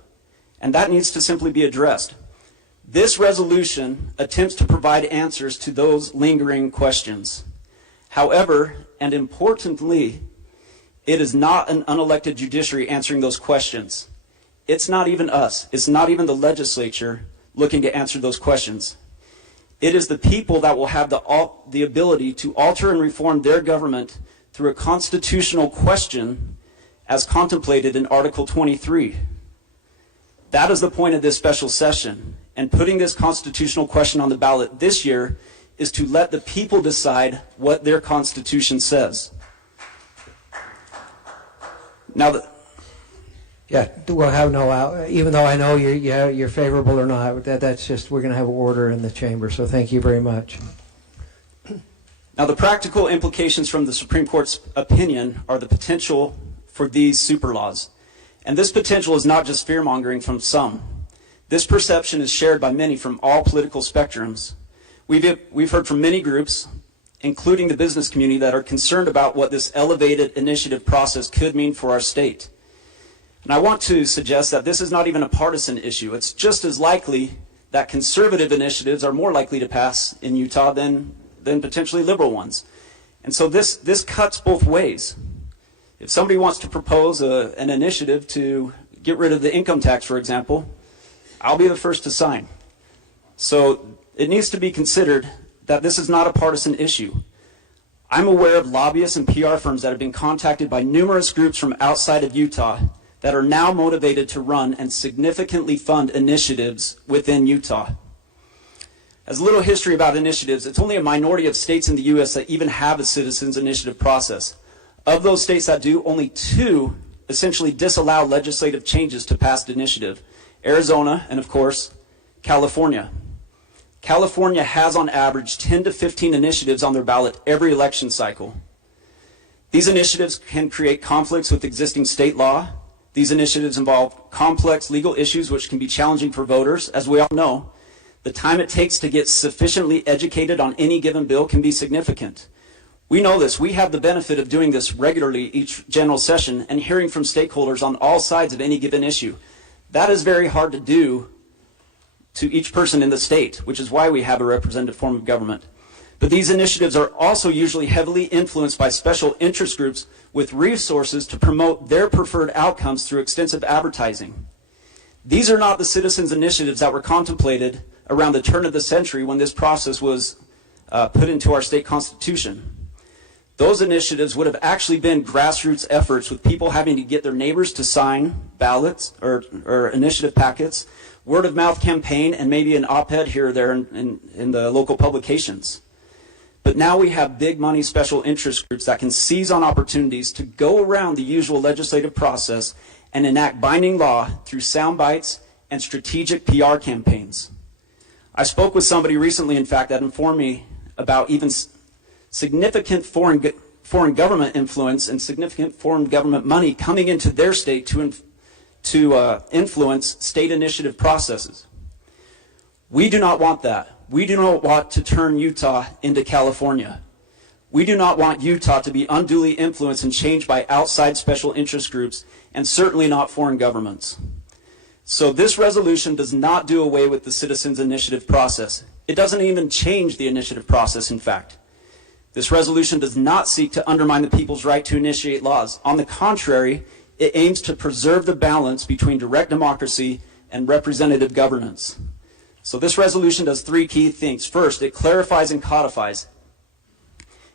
And that needs to simply be addressed. This resolution attempts to provide answers to those lingering questions. However, and importantly, it is not an unelected judiciary answering those questions. It's not even us. It's not even the legislature looking to answer those questions. It is the people that will have the ability to alter and reform their government through a constitutional question as contemplated in Article 23. That is the point of this special session. And putting this constitutional question on the ballot this year is to let the people decide what their Constitution says. Now, Yeah, we'll have no, even though I know you're favorable or not, that's just, we're going to have order in the chamber, so thank you very much. Now, the practical implications from the Supreme Court's opinion are the potential for these super laws. And this potential is not just fear-mongering from some. This perception is shared by many from all political spectrums. We've heard from many groups, including the business community, that are concerned about what this elevated initiative process could mean for our state. And I want to suggest that this is not even a partisan issue. It's just as likely that conservative initiatives are more likely to pass in Utah than potentially liberal ones. And so this cuts both ways. If somebody wants to propose an initiative to get rid of the income tax, for example, I'll be the first to sign. So it needs to be considered that this is not a partisan issue. I'm aware of lobbyists and PR firms that have been contacted by numerous groups from outside of Utah that are now motivated to run and significantly fund initiatives within Utah. As a little history about initiatives, it's only a minority of states in the U.S. that even have a citizens initiative process. Of those states that do, only 2 essentially disallow legislative changes to passed initiative: Arizona and, of course, California. California has on average 10 to 15 initiatives on their ballot every election cycle. These initiatives can create conflicts with existing state law. These initiatives involve complex legal issues which can be challenging for voters. As we all know, the time it takes to get sufficiently educated on any given bill can be significant. We know this. We have the benefit of doing this regularly each general session and hearing from stakeholders on all sides of any given issue. That is very hard to do to each person in the state, which is why we have a representative form of government. But these initiatives are also usually heavily influenced by special interest groups with resources to promote their preferred outcomes through extensive advertising. These are not the citizens' initiatives that were contemplated around the turn of the century when this process was put into our state constitution. Those initiatives would have actually been grassroots efforts with people having to get their neighbors to sign ballots or initiative packets, word-of-mouth campaign, and maybe an op-ed here or there in the local publications. But now we have big money special interest groups that can seize on opportunities to go around the usual legislative process and enact binding law through sound bites and strategic PR campaigns. I spoke with somebody recently, in fact, that informed me about even significant foreign government influence and significant foreign government money coming into their state to influence state initiative processes. We do not want that. We do not want to turn Utah into California. We do not want Utah to be unduly influenced and changed by outside special interest groups, and certainly not foreign governments. So this resolution does not do away with the citizens' initiative process. It doesn't even change the initiative process, in fact. This resolution does not seek to undermine the people's right to initiate laws. On the contrary, it aims to preserve the balance between direct democracy and representative governance. So this resolution does 3 key things. First, it clarifies and codifies.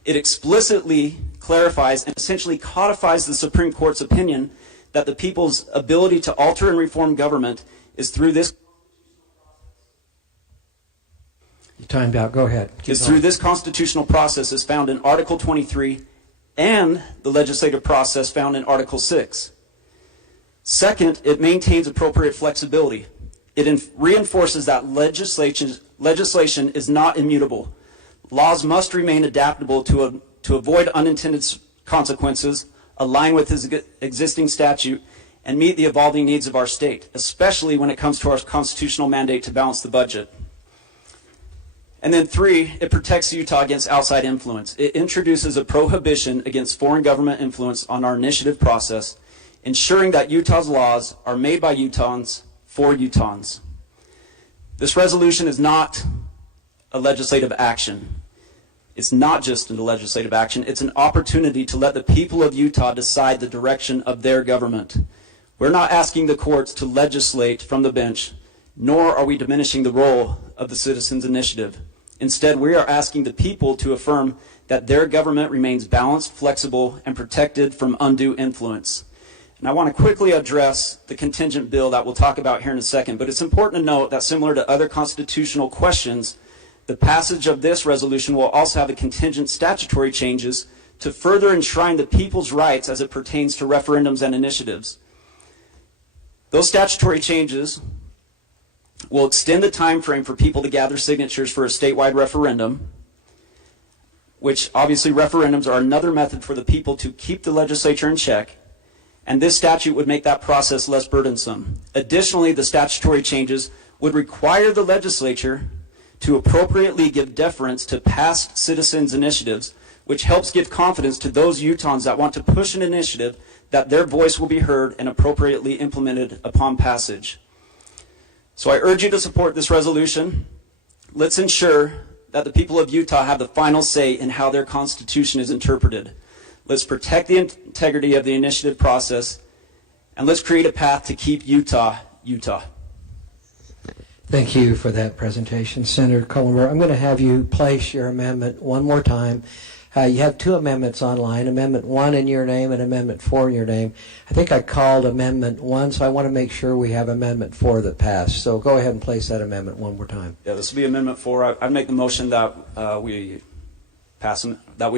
It explicitly clarifies and essentially codifies the Supreme Court's opinion that the people's ability to alter and reform government is through this. You timed out. Go ahead. Through this constitutional process is found in Article 23 and the legislative process found in Article 6. Second, it maintains appropriate flexibility. It reinforces that legislation is not immutable. Laws must remain adaptable to avoid unintended consequences, align with existing statute, and meet the evolving needs of our state, especially when it comes to our constitutional mandate to balance the budget. And then 3, it protects Utah against outside influence. It introduces a prohibition against foreign government influence on our initiative process, ensuring that Utah's laws are made by Utahns for Utahns. This resolution is not a legislative action. It's not just a legislative action. It's an opportunity to let the people of Utah decide the direction of their government. We're not asking the courts to legislate from the bench, nor are we diminishing the role of the citizens' initiative. Instead, we are asking the people to affirm that their government remains balanced, flexible, and protected from undue influence. And I want to quickly address the contingent bill that we'll talk about here in a second, but it's important to note that similar to other constitutional questions, the passage of this resolution will also have a contingent statutory changes to further enshrine the people's rights as it pertains to referendums and initiatives. Those statutory changes will extend the time frame for people to gather signatures for a statewide referendum, which obviously referendums are another method for the people to keep the legislature in check, and this statute would make that process less burdensome. Additionally, the statutory changes would require the legislature to appropriately give deference to past citizens' initiatives, which helps give confidence to those Utahns that want to push an initiative that their voice will be heard and appropriately implemented upon passage. So I urge you to support this resolution. Let's ensure that the people of Utah have the final say in how their constitution is interpreted. Let's protect the integrity of the initiative process, and let's create a path to keep Utah, Utah. Thank you for that presentation, Senator Cullenberg. I'm going to have you place your amendment one more time. You have two amendments online, Amendment 1 in your name and Amendment 4 in your name. I think I called Amendment 1, so I want to make sure we have Amendment 4 that passed. So go ahead and place that amendment one more time. Yeah, this will be Amendment 4. I'd make the motion that we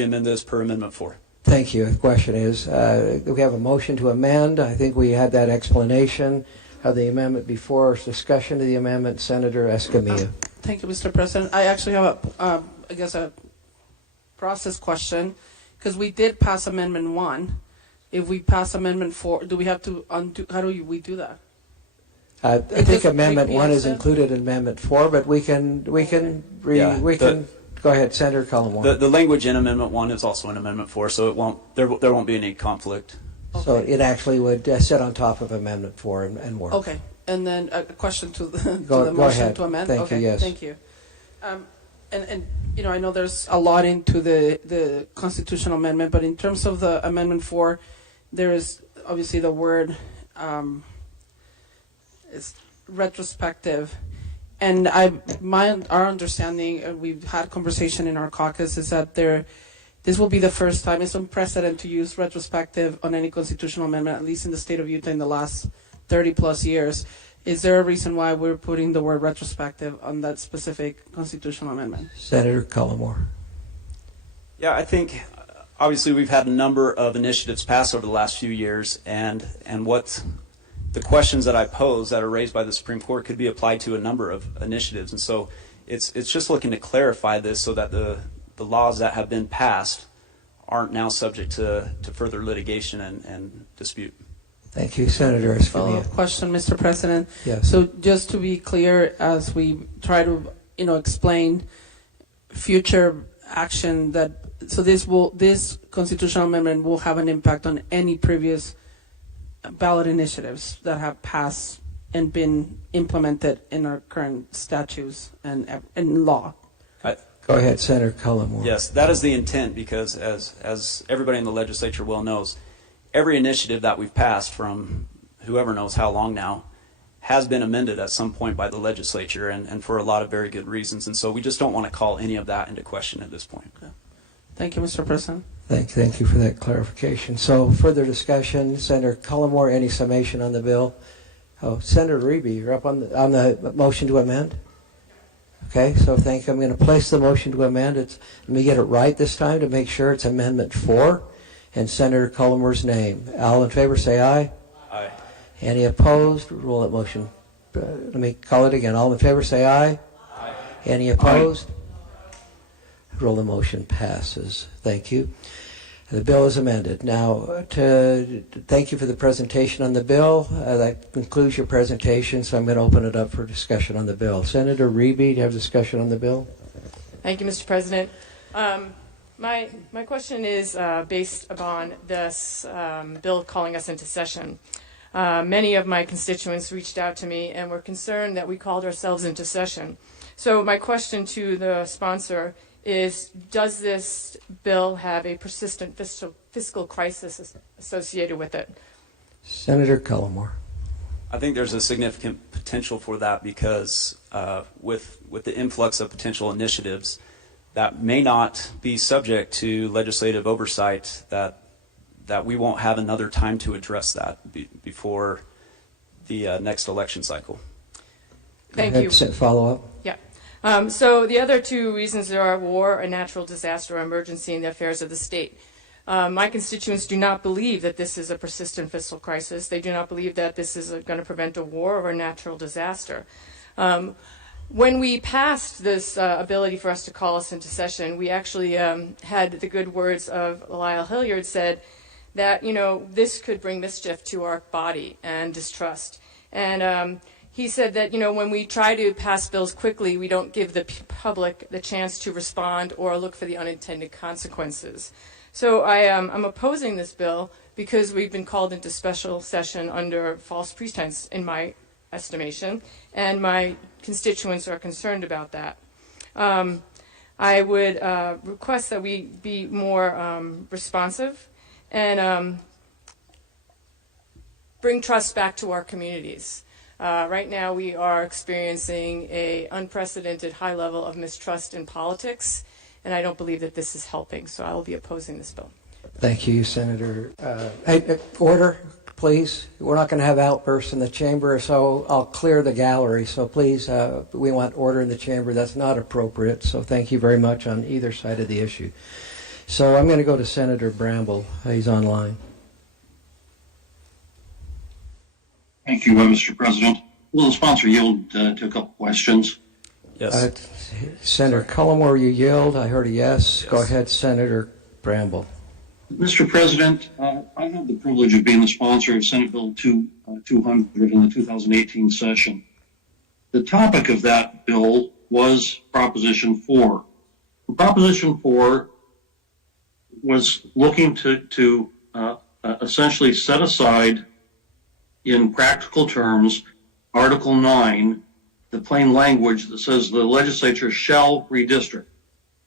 amend this per Amendment 4. Thank you. The question is, we have a motion to amend. I think we had that explanation of the amendment before. Discussion of the amendment, Senator Escamilla. Thank you, Mr. President. I actually have a process question, because we did pass Amendment 1. If we pass Amendment 4, do we have to undo? How do we do that? I think Amendment 1 is included in Amendment 4, but we can go ahead, Senator Cullenberg. The language in Amendment 1 is also in Amendment 4, so there won't be any conflict. Okay. So it actually would sit on top of Amendment 4 and work. Okay. And then a question to the go motion ahead. to amend. Thank okay. you. Yes. Thank you. And I know there's a lot into the constitutional amendment, but in terms of the Amendment 4, there is obviously the word is retrospective, and our understanding, we've had conversation in our caucus, is that this will be the first time, it's unprecedented to use retrospective on any constitutional amendment, at least in the state of Utah in the last 30 plus years. Is there a reason why we're putting the word retrospective on that specific constitutional amendment? Senator Cullenberg. Yeah, I think obviously we've had a number of initiatives passed over the last few years, and what the questions that I pose that are raised by the Supreme Court could be applied to a number of initiatives. And so it's just looking to clarify this so that the laws that have been passed aren't now subject to further litigation and dispute. Thank you, Senator Escamilla. Follow-up question, Mr. President. Yes. So just to be clear, as we try to, explain future action this constitutional amendment will have an impact on any previous ballot initiatives that have passed and been implemented in our current statutes and law. Go ahead, Senator Cullenberg. Yes, that is the intent, because as everybody in the legislature well knows, every initiative that we've passed from whoever knows how long now has been amended at some point by the legislature, and for a lot of very good reasons. And so we just don't want to call any of that into question at this point. Okay. Thank you, Mr. President. Thank you for that clarification. So further discussion, Senator Cullenberg, any summation on the bill? Oh, Senator Reby, you're up on the motion to amend? Okay, so thank you. I'm going to place the motion to amend. Let me get it right this time to make sure it's Amendment 4 and Senator Cullenberg's name. All in favor, say aye. Aye. Any opposed? Roll that motion. Let me call it again. All in favor, say aye. Aye. Any opposed? Roll the motion passes. Thank you. The bill is amended. Now, thank you for the presentation on the bill. That concludes your presentation, so I'm going to open it up for discussion on the bill. Senator Reby, do you have discussion on the bill? Thank you, Mr. President. My question is based upon this bill calling us into session. Many of my constituents reached out to me and were concerned that we called ourselves into session. So my question to the sponsor is, does this bill have a persistent fiscal crisis associated with it? Senator Cullenberg. I think there's a significant potential for that, because with the influx of potential initiatives that may not be subject to legislative oversight, that we won't have another time to address that before the next election cycle. Thank you. Follow up. Yeah. So the other two reasons are war, a natural disaster, or emergency in the affairs of the state. My constituents do not believe that this is a persistent fiscal crisis. They do not believe that this is going to prevent a war or a natural disaster. When we passed this ability for us to call us into session, we actually had the good words of Lyle Hilliard said that, this could bring mischief to our body and distrust. And he said that, when we try to pass bills quickly, we don't give the public the chance to respond or look for the unintended consequences. So I'm opposing this bill because we've been called into special session under false pretense, in my estimation, and my constituents are concerned about that. I would request that we be more responsive and bring trust back to our communities. Right now, we are experiencing an unprecedented high level of mistrust in politics, and I don't believe that this is helping, so I will be opposing this bill. Thank you, Senator. Order, please. We're not going to have outbursts in the chamber, so I'll clear the gallery. So please, we want order in the chamber. That's not appropriate, so thank you very much on either side of the issue. So I'm going to go to Senator Bramble. He's online. Thank you, Mr. President. Will the sponsor yield to a couple questions? Yes. Senator Cullimore, you yield. I heard a yes. Go ahead, Senator Bramble. Mr. President, I have the privilege of being the sponsor of Senate Bill 200 in the 2018 session. The topic of that bill was Proposition 4. Proposition 4 was looking to essentially set aside, in practical terms, Article 9, the plain language that says the legislature shall redistrict.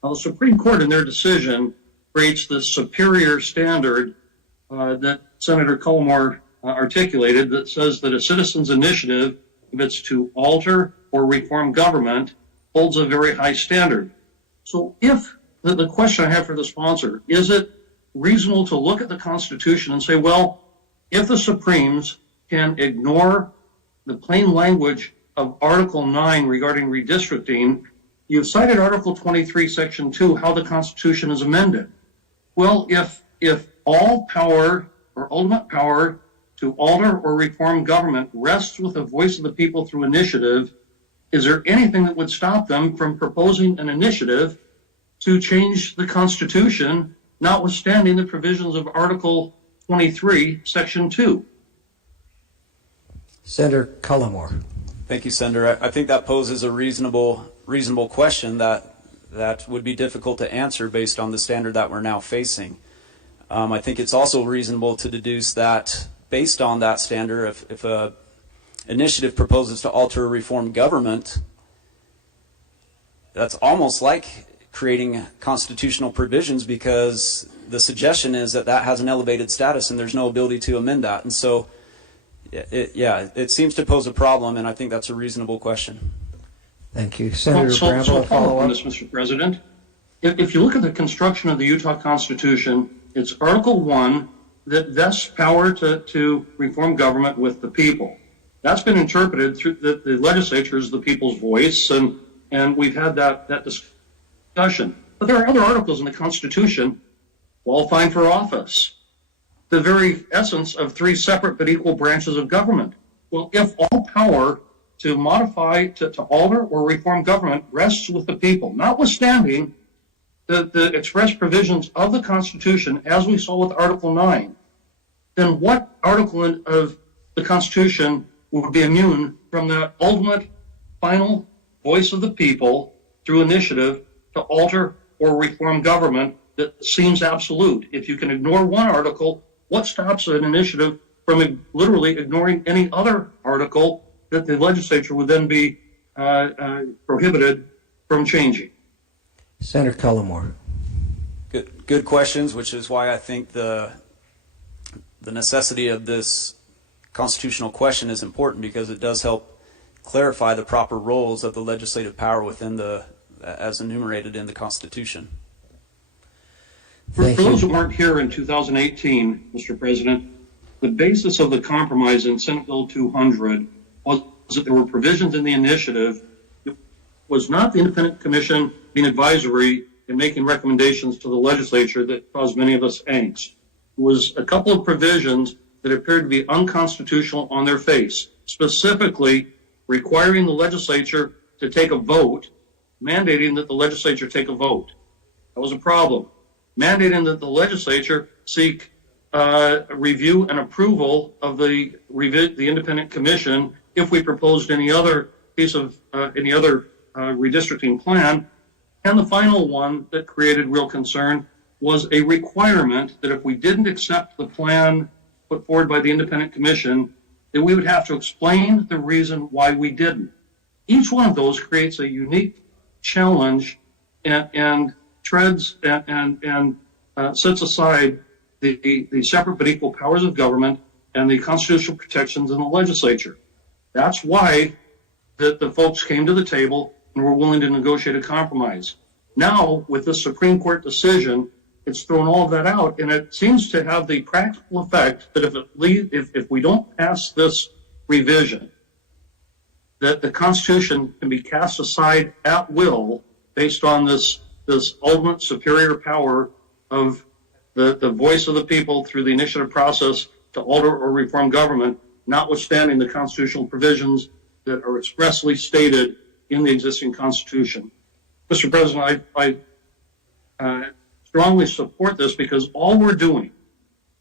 Now, the Supreme Court, in their decision, creates this superior standard that Senator Cullimore articulated that says that a citizen's initiative, if it's to alter or reform government, holds a very high standard. So if the question I have for the sponsor, is it reasonable to look at the Constitution and say, well, if the Supremes can ignore the plain language of Article 9 regarding redistricting, you've cited Article 23, Section 2, how the Constitution is amended. Well, if all power or ultimate power to alter or reform government rests with the voice of the people through initiative, is there anything that would stop them from proposing an initiative to change the Constitution, notwithstanding the provisions of Article 23, Section 2? Senator Cullimore. Thank you, Senator. I think that poses a reasonable question that would be difficult to answer based on the standard that we're now facing. I think it's also reasonable to deduce that based on that standard, if an initiative proposes to alter or reform government, that's almost like creating constitutional provisions, because the suggestion is that that has an elevated status and there's no ability to amend that. And so, it seems to pose a problem, and I think that's a reasonable question. Thank you. Senator Bramble, so follow up. On this, Mr. President. If you look at the construction of the Utah Constitution, it's Article 1 that vests power to reform government with the people. That's been interpreted through the legislature as the people's voice, and we've had that discussion. But there are other articles in the Constitution qualifying for office, the very essence of three separate but equal branches of government. Well, if all power to modify, to alter or reform government rests with the people, notwithstanding the express provisions of the Constitution, as we saw with Article 9, then what article of the Constitution would be immune from the ultimate, final voice of the people through initiative to alter or reform government that seems absolute? If you can ignore one article, what stops an initiative from literally ignoring any other article that the legislature would then be prohibited from changing? Senator Cullimore. Good questions, which is why I think the necessity of this constitutional question is important, because it does help clarify the proper roles of the legislative power within as enumerated in the Constitution. For those who weren't here in 2018, Mr. President, the basis of the compromise in Senate Bill 200 was that there were provisions in the initiative. It was not the independent commission being advisory and making recommendations to the legislature that caused many of us angst. It was a couple of provisions that appeared to be unconstitutional on their face, specifically requiring the legislature to take a vote, mandating that the legislature take a vote. That was a problem. Mandating that the legislature seek review and approval of the independent commission if we proposed any other piece of redistricting plan. And the final one that created real concern was a requirement that if we didn't accept the plan put forward by the independent commission, that we would have to explain the reason why we didn't. Each one of those creates a unique challenge and treads and sets aside the separate but equal powers of government and the constitutional protections in the legislature. That's why the folks came to the table and were willing to negotiate a compromise. Now, with the Supreme Court decision, it's thrown all of that out, and it seems to have the practical effect that if we don't pass this revision, that the Constitution can be cast aside at will based on this ultimate superior power of the voice of the people through the initiative process to alter or reform government, notwithstanding the constitutional provisions that are expressly stated in the existing Constitution. Mr. President, I strongly support this because all we're doing,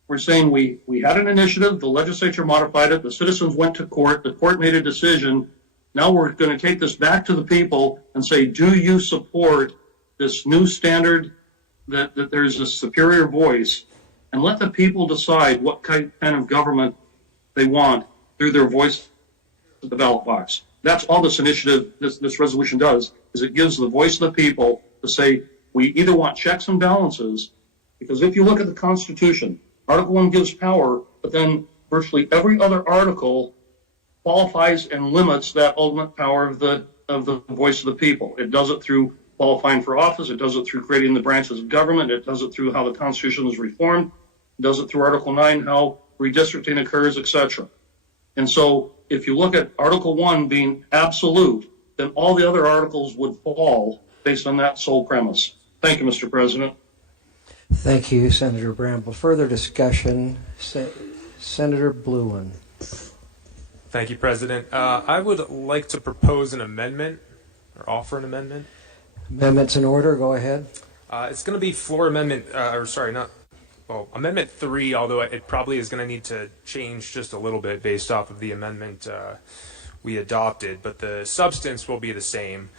we're saying we had an initiative, the legislature modified it, the citizens went to court, the court made a decision. Now we're going to take this back to the people and say, do you support this new standard that there's a superior voice, and let the people decide what kind of government they want through their voice at the ballot box. That's all this initiative, this resolution does, is it gives the voice of the people to say, we either want checks and balances, because if you look at the Constitution, Article 1 gives power, but then virtually every other article qualifies and limits that ultimate power of the voice of the people. It does it through qualifying for office, it does it through creating the branches of government, it does it through how the Constitution is reformed, it does it through Article 9, how redistricting occurs, etc. And so if you look at Article 1 being absolute, then all the other articles would fall based on that sole premise. Thank you, Mr. President. Thank you, Senator Bramble. Further discussion, Senator Bluen. Thank you, President. I would like to propose an amendment, or offer an amendment. Amendments in order, go ahead. It's going to be floor amendment, Amendment 3, although it probably is going to need to change just a little bit based off of the amendment we adopted, but the substance will be the same.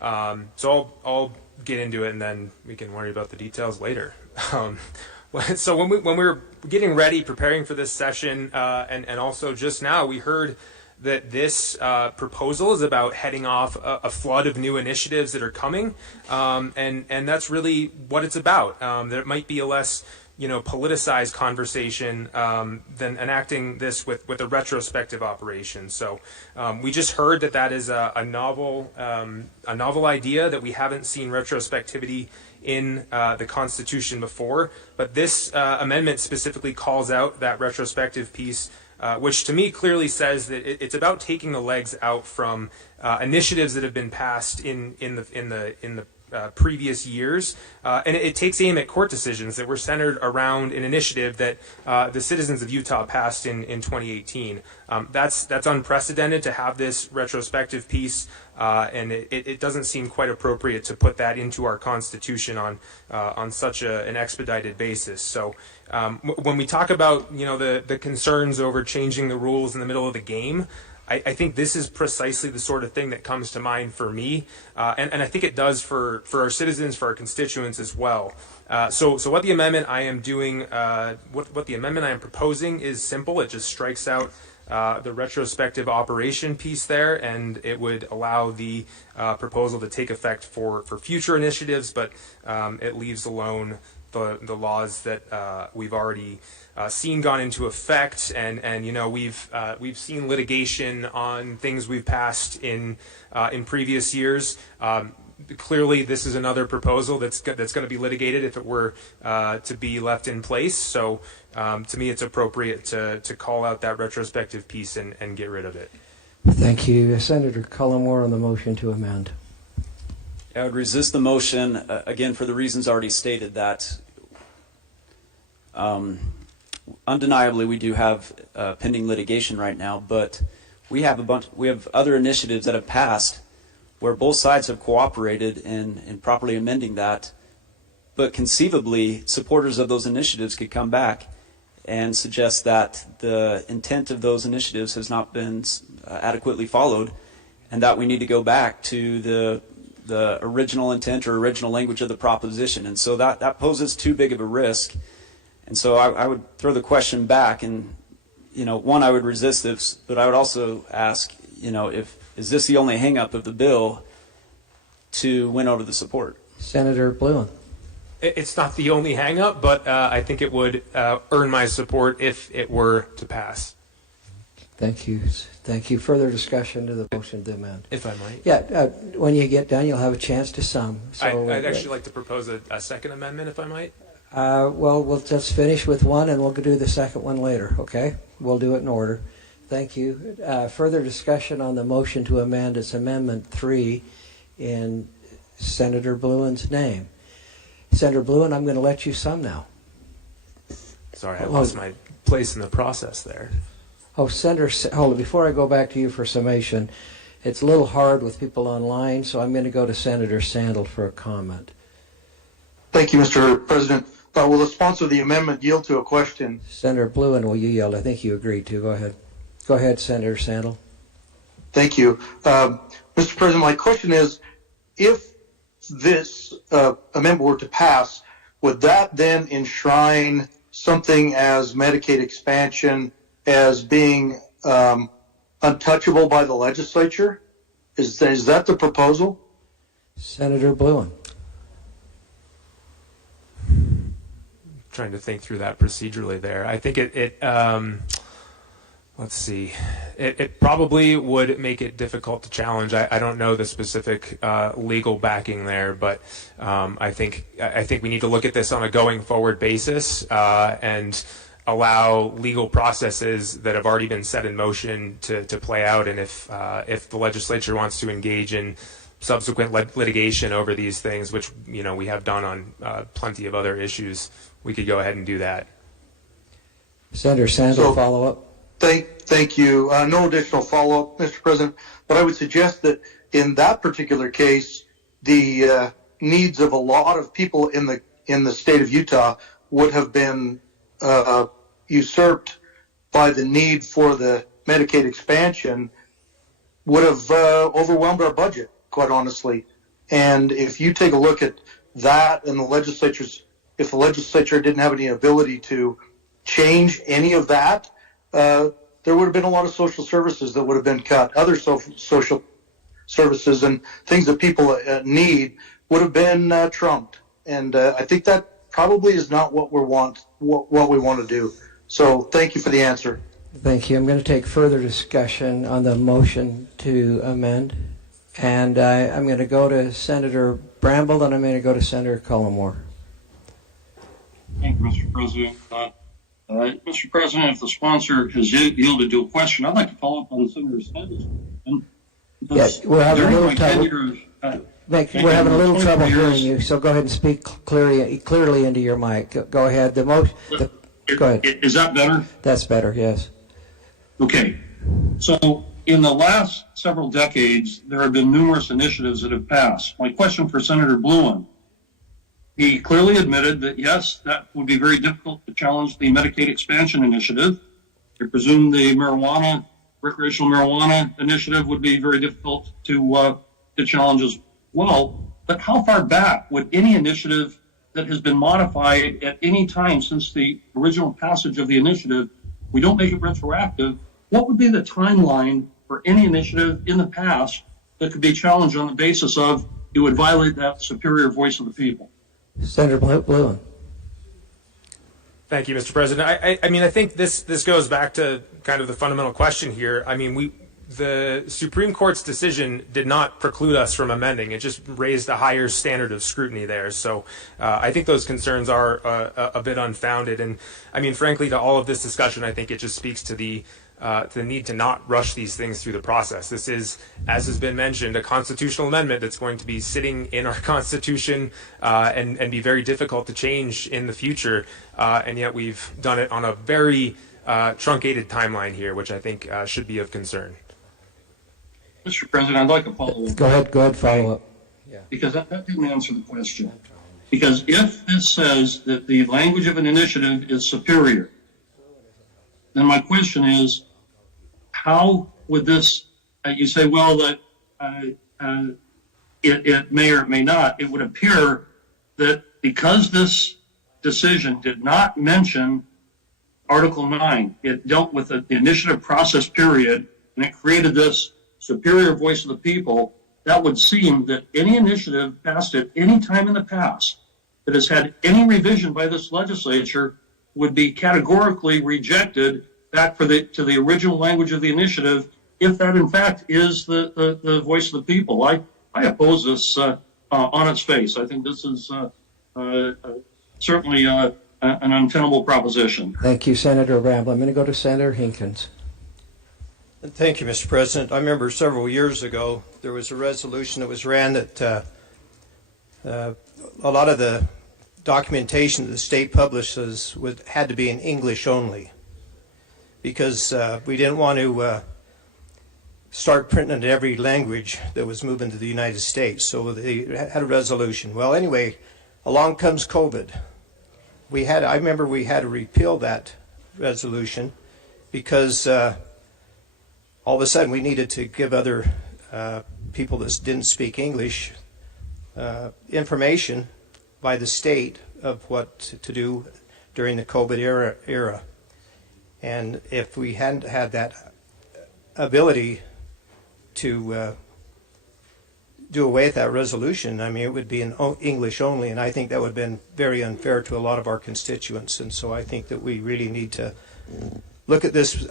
So I'll get into it and then we can worry about the details later. So when we were getting ready, preparing for this session, and also just now, we heard that this proposal is about heading off a flood of new initiatives that are coming, and that's really what it's about. There might be a less politicized conversation than enacting this with a retrospective operation. So we just heard that is a novel idea, that we haven't seen retrospectivity in the Constitution before, but this amendment specifically calls out that retrospective piece, which to me clearly says that it's about taking the legs out from initiatives that have been passed in the previous years, and it takes aim at court decisions that were centered around an initiative that the citizens of Utah passed in 2018. That's unprecedented to have this retrospective piece, and it doesn't seem quite appropriate to put that into our Constitution on such an expedited basis. So when we talk about the concerns over changing the rules in the middle of the game, I think this is precisely the sort of thing that comes to mind for me, and I think it does for our citizens, for our constituents as well. So what the amendment I am doing, what the amendment I am proposing is simple. It just strikes out the retrospective operation piece there, and it would allow the proposal to take effect for future initiatives, but it leaves alone the laws that we've already seen gone into effect, and we've seen litigation on things we've passed in previous years. Clearly, this is another proposal that's going to be litigated if it were to be left in place. So, to me, it's appropriate to call out that retrospective piece and get rid of it. Thank you, Senator Cullimore, on the motion to amend. I would resist the motion, again, for the reasons already stated, that undeniably we do have pending litigation right now, but we have other initiatives that have passed where both sides have cooperated in properly amending that, but conceivably supporters of those initiatives could come back and suggest that the intent of those initiatives has not been adequately followed, and that we need to go back to the original intent or original language of the proposition. And so that poses too big of a risk. And so I would throw the question back, and one, I would resist this, but I would also ask, is this the only hang-up of the bill to win over the support? Senator Bluen. It's not the only hang-up, but I think it would earn my support if it were to pass. Thank you. Thank you. Further discussion to the motion to amend? If I might. Yeah, when you get done, you'll have a chance to sum. So, I'd actually like to propose a second amendment, if I might. Well, we'll just finish with one, and we'll do the second one later, okay? We'll do it in order. Thank you. Further discussion on the motion to amend. It's Amendment 3 in Senator Bluin's name. Senator Bluin, I'm going to let you sum now. Sorry, I lost my place in the process there. Oh, Senator, hold on. Before I go back to you for summation, it's a little hard with people online, so I'm going to go to Senator Sandel for a comment. Thank you, Mr. President. Will the sponsor of the amendment yield to a question? Senator Bluin, will you yield? I think you agreed to. Go ahead. Go ahead, Senator Sandel. Thank you. Mr. President, my question is, if this amendment were to pass, would that then enshrine something as Medicaid expansion as being untouchable by the legislature? Is that the proposal? Senator Bluin. Trying to think through that procedurally there. I think let's see. It probably would make it difficult to challenge. I don't know the specific legal backing there, but I think we need to look at this on a going forward basis and allow legal processes that have already been set in motion to play out. And if the legislature wants to engage in subsequent litigation over these things, which we have done on plenty of other issues, we could go ahead and do that. Senator Sandel, follow up. Thank you. No additional follow-up, Mr. President, but I would suggest that in that particular case, the needs of a lot of people in the state of Utah would have been usurped by the need for the Medicaid expansion, would have overwhelmed our budget, quite honestly. And if you take a look at that and if the legislature didn't have any ability to change any of that, there would have been a lot of social services that would have been cut. Other social services and things that people need would have been trumped. And I think that probably is not what we want to do. So thank you for the answer. Thank you. I'm going to take further discussion on the motion to amend. And I'm going to go to Senator Bramble, and I'm going to go to Senator Cullimore. Thank you, Mr. President. Mr. President, if the sponsor has yielded to a question, I'd like to follow up on Senator Sanders. Yes, we're having a little trouble. We're having a little trouble hearing you, so go ahead and speak clearly into your mic. Go ahead. Go ahead. Is that better? That's better, yes. Okay. So in the last several decades, there have been numerous initiatives that have passed. My question for Senator Bluin, he clearly admitted that, yes, that would be very difficult to challenge the Medicaid expansion initiative. I presume the recreational marijuana initiative would be very difficult to challenge as well. But how far back would any initiative that has been modified at any time since the original passage of the initiative, we don't make it retroactive, what would be the timeline for any initiative in the past that could be challenged on the basis of it would violate that superior voice of the people? Senator Bluin. Thank you, Mr. President. I mean, I think this goes back to kind of the fundamental question here. I mean, the Supreme Court's decision did not preclude us from amending. It just raised a higher standard of scrutiny there. So I think those concerns are a bit unfounded. And I mean, frankly, to all of this discussion, I think it just speaks to the need to not rush these things through the process. This is, as has been mentioned, a constitutional amendment that's going to be sitting in our Constitution and be very difficult to change in the future. And yet we've done it on a very truncated timeline here, which I think should be of concern. Mr. President, I'd like to follow up. Go ahead, follow up. Yeah. Because that didn't answer the question. Because if this says that the language of an initiative is superior, then my question is, how would this, you say, well, that it may or may not, it would appear that because this decision did not mention Article 9, it dealt with the initiative process period, and it created this superior voice of the people, that would seem that any initiative passed at any time in the past that has had any revision by this legislature would be categorically rejected back to the original language of the initiative, if that in fact is the voice of the people. I oppose this on its face. I think this is certainly an untenable proposition. Thank you, Senator Bramble. I'm going to go to Senator Hinkins. Thank you, Mr. President. I remember several years ago there was a resolution that was ran that a lot of the documentation that the state publishes had to be in English only, because we didn't want to start printing in every language that was moving to the United States. So they had a resolution. Well, anyway, along comes COVID. I remember we had to repeal that resolution because all of a sudden we needed to give other people that didn't speak English information by the state of what to do during the COVID era. And if we hadn't had that ability to do away with that resolution, I mean, it would be in English only, and I think that would have been very unfair to a lot of our constituents. And so I think that we really need to look at this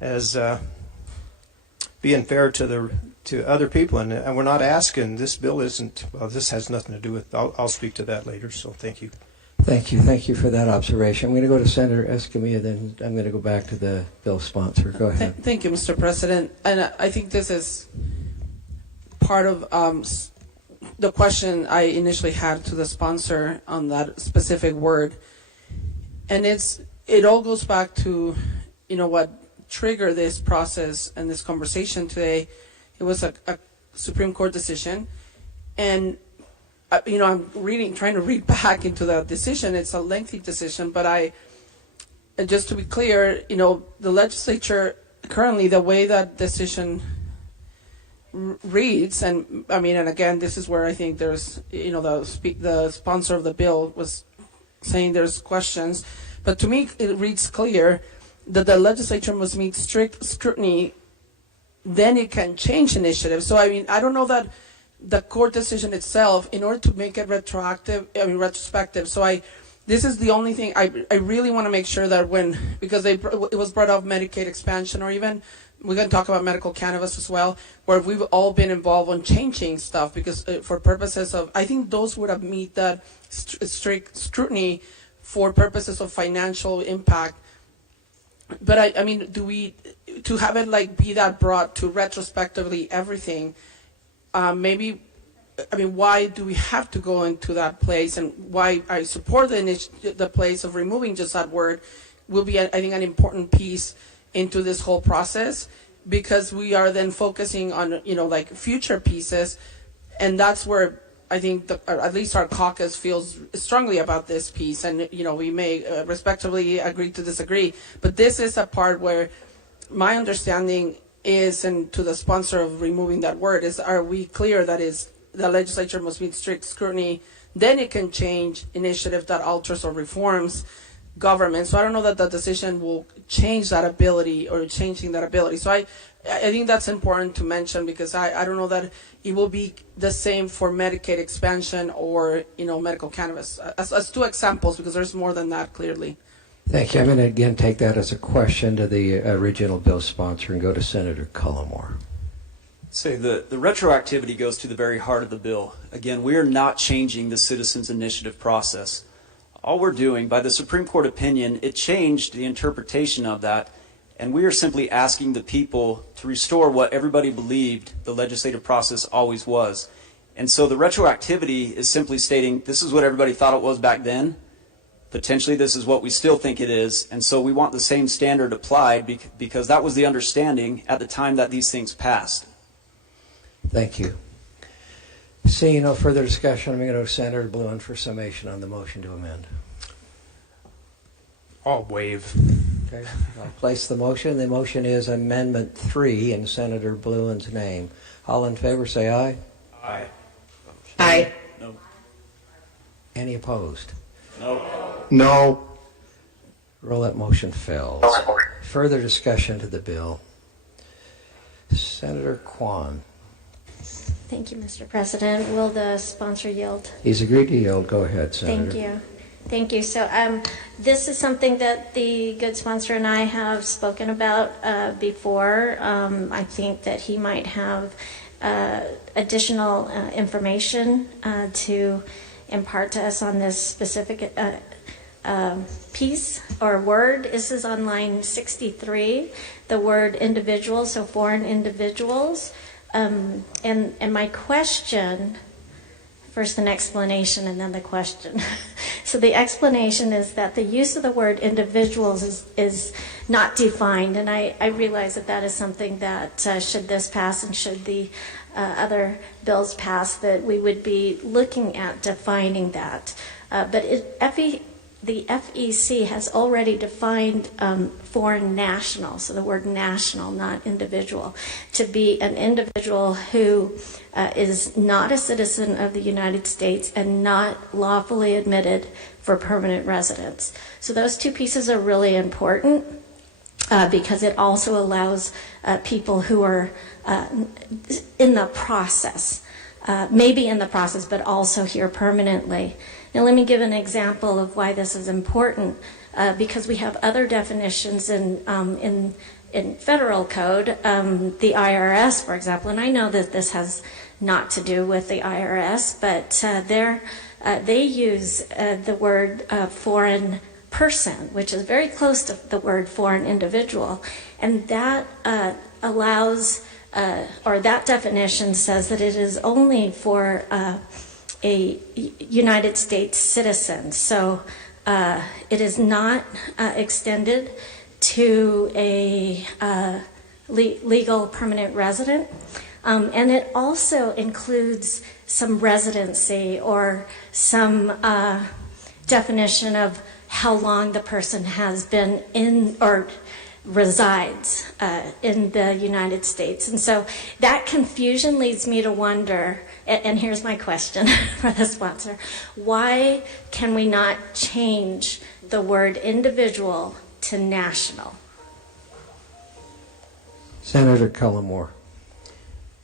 as being fair to other people, and we're not asking. This bill isn't. Well, this has nothing to do with. I'll speak to that later. So thank you. Thank you for that observation. I'm going to go to Senator Escamilla, then I'm going to go back to the bill sponsor. Go ahead. Thank you, Mr. President. And I think this is part of the question I initially had to the sponsor on that specific word, and it all goes back to what triggered this process and this conversation today. It was a Supreme Court decision, and I'm trying to read back into that decision. It's a lengthy decision, but just to be clear, the legislature currently, the way that decision reads, and again, this is where I think there's, the sponsor of the bill was saying there's questions, but to me, it reads clear that the legislature must meet strict scrutiny, then it can change initiatives. So, I don't know that the court decision itself, in order to make it retrospective. So this is the only thing I really want to make sure that because it was brought up Medicaid expansion, or even we're going to talk about medical cannabis as well, where we've all been involved on changing stuff because for purposes of, I think those would have meet that strict scrutiny for purposes of financial impact. But do we, to have it be that broad to retrospectively everything, why do we have to go into that place, and why I support the place of removing just that word will be, I think, an important piece into this whole process, because we are then focusing on, future pieces, and that's where I think at least our caucus feels strongly about this piece, and, we may respectively agree to disagree, but this is a part where my understanding is, and to the sponsor of removing that word, are we clear that the legislature must meet strict scrutiny, then it can change initiative that alters or reforms government. So I don't know that the decision will change that ability or changing that ability. So I think that's important to mention, because I don't know that it will be the same for Medicaid expansion or, medical cannabis. As two examples, because there's more than that clearly. Thank you. I'm going to again take that as a question to the original bill sponsor and go to Senator Cullimore. Say the retroactivity goes to the very heart of the bill. Again, we are not changing the citizens' initiative process. All we're doing, by the Supreme Court opinion, it changed the interpretation of that, and we are simply asking the people to restore what everybody believed the legislative process always was. And so the retroactivity is simply stating this is what everybody thought it was back then. Potentially this is what we still think it is, and so we want the same standard applied because that was the understanding at the time that these things passed. Thank you. Seeing no further discussion, I'm going to go to Senator Bluen for summation on the motion to amend. I'll waive. Okay, I'll place the motion. The motion is Amendment 3 in Senator Bluen's name. All in favor say aye. Aye. Aye. No. Any opposed? No. No. Roll that motion fails. Further discussion to the bill. Senator Kwan. Thank you, Mr. President. Will the sponsor yield? He's agreed to yield. Go ahead, Senator. Thank you. Thank you. So this is something that the good sponsor and I have spoken about before. I think that he might have additional information to impart to us on this specific piece or word. This is on line 63, the word individual, so foreign individuals. And my question, first an explanation and then the question. So the explanation is that the use of the word individuals is not defined, and I realize that that is something that should this pass and should the other bills pass, that we would be looking at defining that. But the FEC has already defined foreign national, so the word national, not individual, to be an individual who is not a citizen of the United States and not lawfully admitted for permanent residence. So those two pieces are really important because it also allows people who are in the process, maybe in the process, but also here permanently. Now let me give an example of why this is important, because we have other definitions in federal code, the IRS, for example, and I know that this has not to do with the IRS, but they use the word foreign person, which is very close to the word foreign individual, and that allows, or that definition says that it is only for a United States citizen. So it is not extended to a legal permanent resident. And it also includes some residency or some definition of how long the person has been in or resides in the United States. And so that confusion leads me to wonder, and here's my question for the sponsor, why can we not change the word individual to national? Senator Cullimore.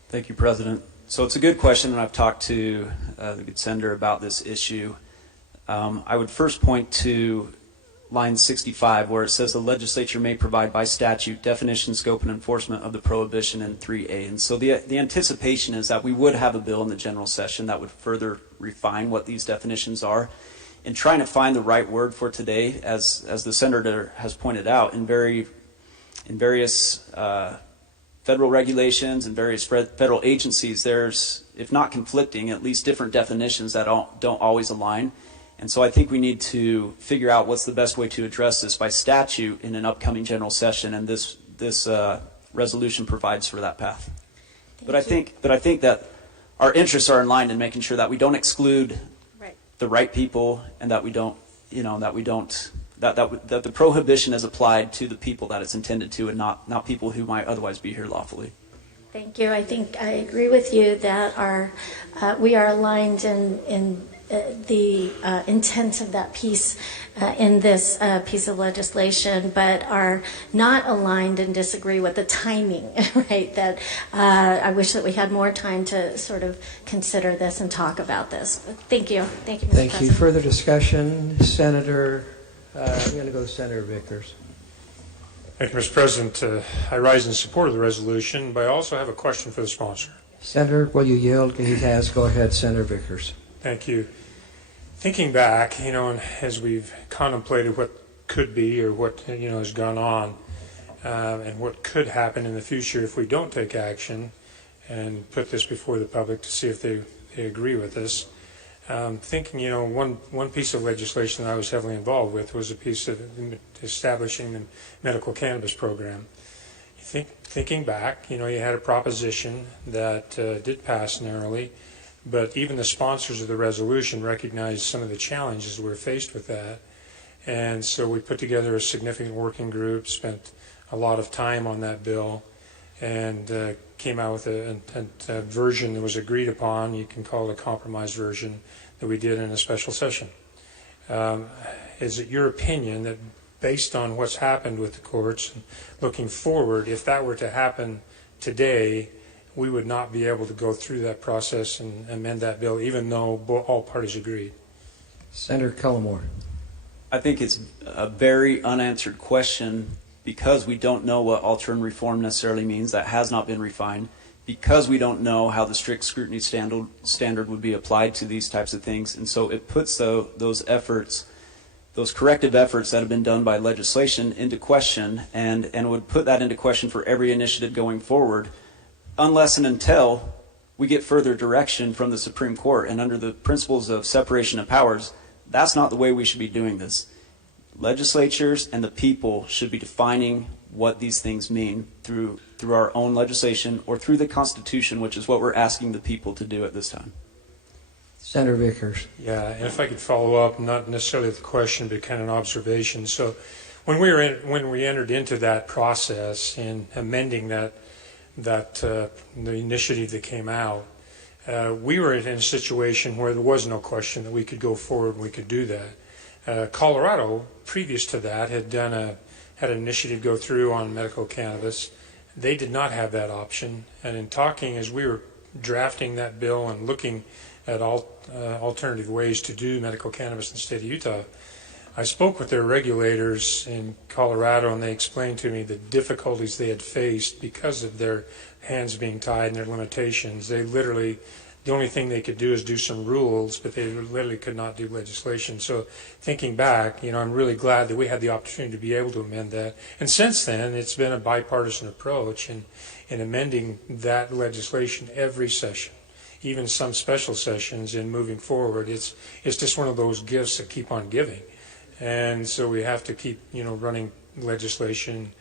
Thank you, President. So it's a good question, and I've talked to the good senator about this issue. I would first point to line 65, where it says the legislature may provide by statute definition, scope, and enforcement of the prohibition in 3A. And so the anticipation is that we would have a bill in the general session that would further refine what these definitions are. In trying to find the right word for today, as the senator has pointed out, in various federal regulations and various federal agencies, there's, if not conflicting, at least different definitions that don't always align. And so I think we need to figure out what's the best way to address this by statute in an upcoming general session, and this resolution provides for that path. But I think that our interests are in line in making sure that we don't exclude the right people, and that we don't, that the prohibition is applied to the people that it's intended to, and not people who might otherwise be here lawfully. Thank you. I think I agree with you that we are aligned in the intent of that piece in this piece of legislation, but are not aligned and disagree with the timing, right? That I wish that we had more time to sort of consider this and talk about this. But thank you. Thank you, Mr. Thank President. you. Further discussion? Senator, I'm going to go to Senator Vickers. Thank you, Mr. President. I rise in support of the resolution, but I also have a question for the sponsor. Senator, will you yield? He has. Go ahead, Senator Vickers. Thank you. Thinking back, and as we've contemplated what could be or what has gone on, and what could happen in the future if we don't take action and put this before the public to see if they agree with us. Thinking, one piece of legislation that I was heavily involved with was a piece of establishing the medical cannabis program. Thinking back, you had a proposition that did pass narrowly, but even the sponsors of the resolution recognized some of the challenges we were faced with that. And so we put together a significant working group, spent a lot of time on that bill, and came out with a version that was agreed upon. You can call it a compromise version that we did in a special session. Is it your opinion that based on what's happened with the courts, and looking forward, if that were to happen today, we would not be able to go through that process and amend that bill, even though all parties agreed? Senator Cullimore. I think it's a very unanswered question because we don't know what alternate reform necessarily means. That has not been refined. Because we don't know how the strict scrutiny standard would be applied to these types of things. And so it puts those efforts, those corrective efforts that have been done by legislation into question, and would put that into question for every initiative going forward, unless and until we get further direction from the Supreme Court. And under the principles of separation of powers, that's not the way we should be doing this. Legislatures and the people should be defining what these things mean through our own legislation or through the Constitution, which is what we're asking the people to do at this time. Senator Vickers. Yeah, and if I could follow up, not necessarily the question, but kind of an observation. So when we entered into that process in amending the initiative that came out, we were in a situation where there was no question that we could go forward and we could do that. Colorado, previous to that, had an initiative go through on medical cannabis. They did not have that option. And in talking, as we were drafting that bill and looking at alternative ways to do medical cannabis in the state of Utah, I spoke with their regulators in Colorado, and they explained to me the difficulties they had faced because of their hands being tied and their limitations. They literally, the only thing they could do is do some rules, but they literally could not do legislation. So thinking back, I'm really glad that we had the opportunity to be able to amend that. And since then, it's been a bipartisan approach in amending that legislation every session, even some special sessions in moving forward. It's just one of those gifts that keep on giving. And so we have to keep, running legislation.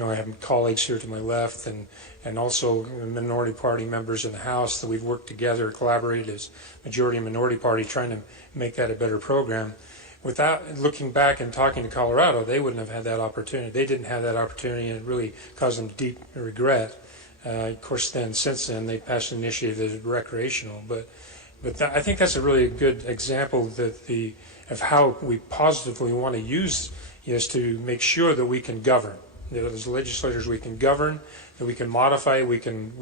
I have colleagues here to my left and also minority party members in the House that we've worked together, collaborated as majority and minority party, trying to make that a better program. Without looking back and talking to Colorado, they wouldn't have had that opportunity. They didn't have that opportunity, and it really caused them deep regret. Of course, since then, they passed an initiative that is recreational. But I think that's a really good example of how we positively want to use is to make sure that we can govern. That as legislators we can govern, that we can modify, we can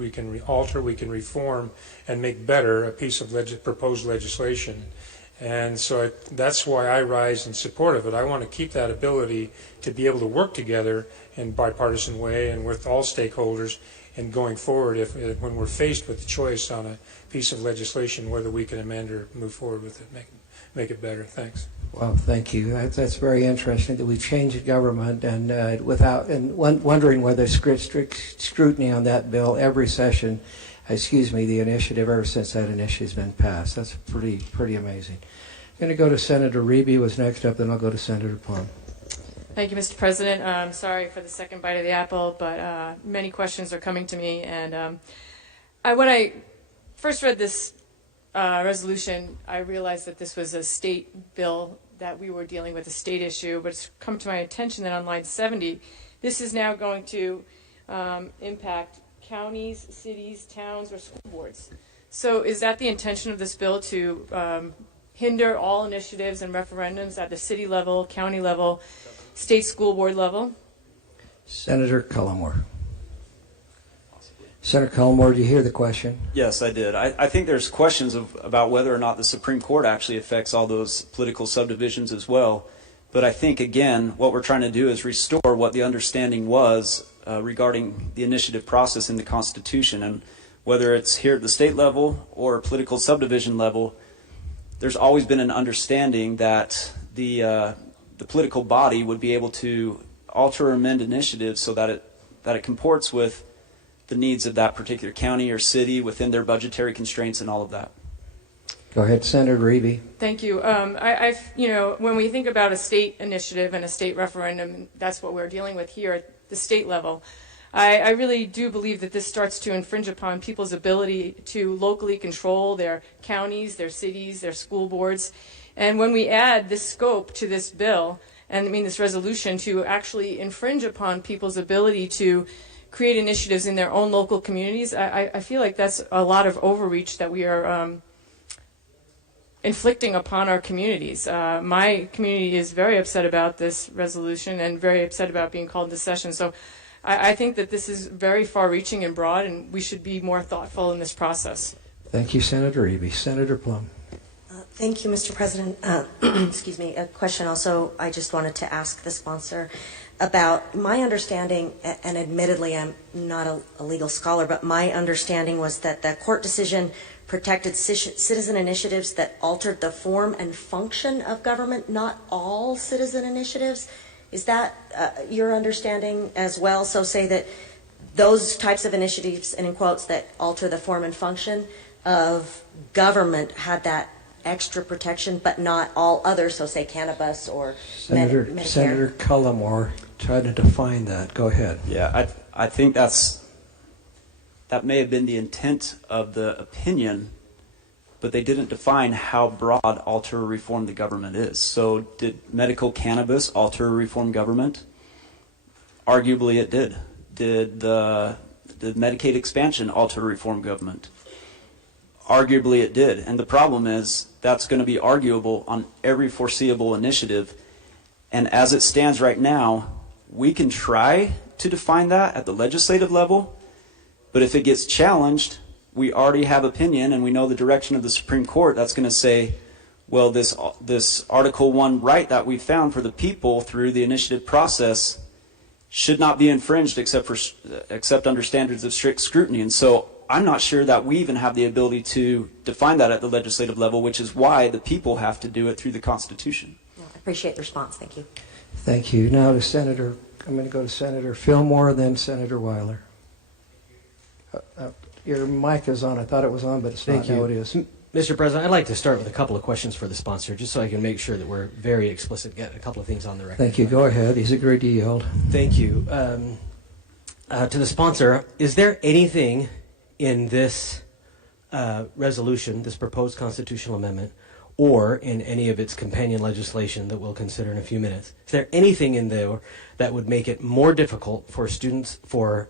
alter, we can reform, and make better a piece of proposed legislation. And so that's why I rise in support of it. I want to keep that ability to be able to work together in a bipartisan way and with all stakeholders and going forward when we're faced with the choice on a piece of legislation, whether we can amend or move forward with it, make it better. Thanks. Well, thank you. That's very interesting that we changed government and wondering whether strict scrutiny on that bill every session, the initiative ever since that initiative's been passed. That's pretty amazing. I'm going to go to Senator Reeby was next up, then I'll go to Senator Plum. Thank you, Mr. President. I'm sorry for the second bite of the apple, but many questions are coming to me. And when I first read this resolution, I realized that this was a state bill, that we were dealing with a state issue, but it's come to my attention that on line 70, this is now going to impact counties, cities, towns, or school boards. So is that the intention of this bill, to hinder all initiatives and referendums at the city level, county level, state school board level? Senator Cullimore. Senator Cullimore, do you hear the question? Yes, I did. I think there's questions about whether or not the Supreme Court actually affects all those political subdivisions as well. But I think, again, what we're trying to do is restore what the understanding was regarding the initiative process in the Constitution. And whether it's here at the state level or political subdivision level, there's always been an understanding that the political body would be able to alter or amend initiatives so that it comports with the needs of that particular county or city within their budgetary constraints and all of that. Go ahead, Senator Reeby. Thank you. When we think about a state initiative and a state referendum, that's what we're dealing with here at the state level. I really do believe that this starts to infringe upon people's ability to locally control their counties, their cities, their school boards. And when we add this scope to this bill, this resolution, to actually infringe upon people's ability to create initiatives in their own local communities, I feel like that's a lot of overreach that we are inflicting upon our communities. My community is very upset about this resolution and very upset about being called to session. So I think that this is very far-reaching and broad, and we should be more thoughtful in this process. Thank you, Senator Reeby. Senator Plum. Thank you, Mr. President. Excuse me. A question also I just wanted to ask the sponsor about my understanding, and admittedly I'm not a legal scholar, but my understanding was that the court decision protected citizen initiatives that altered the form and function of government, not all citizen initiatives. Is that your understanding as well? So say that those types of initiatives, and in quotes, that alter the form and function of government had that extra protection, but not all others, so say cannabis or Medicare. Senator Cullimore tried to define that. Go ahead. Yeah, I think that may have been the intent of the opinion, but they didn't define how broad alter or reform the government is. So did medical cannabis alter or reform government? Arguably it did. Did the Medicaid expansion alter or reform government? Arguably it did. And the problem is that's going to be arguable on every foreseeable initiative. And as it stands right now, we can try to define that at the legislative level, but if it gets challenged, we already have opinion and we know the direction of the Supreme Court that's going to say, well, this Article 1 right that we found for the people through the initiative process should not be infringed except under standards of strict scrutiny. And so I'm not sure that we even have the ability to define that at the legislative level, which is why the people have to do it through the Constitution. Well, I appreciate the response. Thank you. Thank you. Now I'm going to go to Senator Fillmore, then Senator Weiler. Your mic is on. I thought it was on, but it's not. Now it is. Mr. President, I'd like to start with a couple of questions for the sponsor, just so I can make sure that we're very explicit, get a couple of things on the record. Thank you. Go ahead. He's agreed to yield. Thank you. To the sponsor, is there anything in this resolution, this proposed constitutional amendment, or in any of its companion legislation that we'll consider in a few minutes, is there anything in there that would make it more difficult for students, for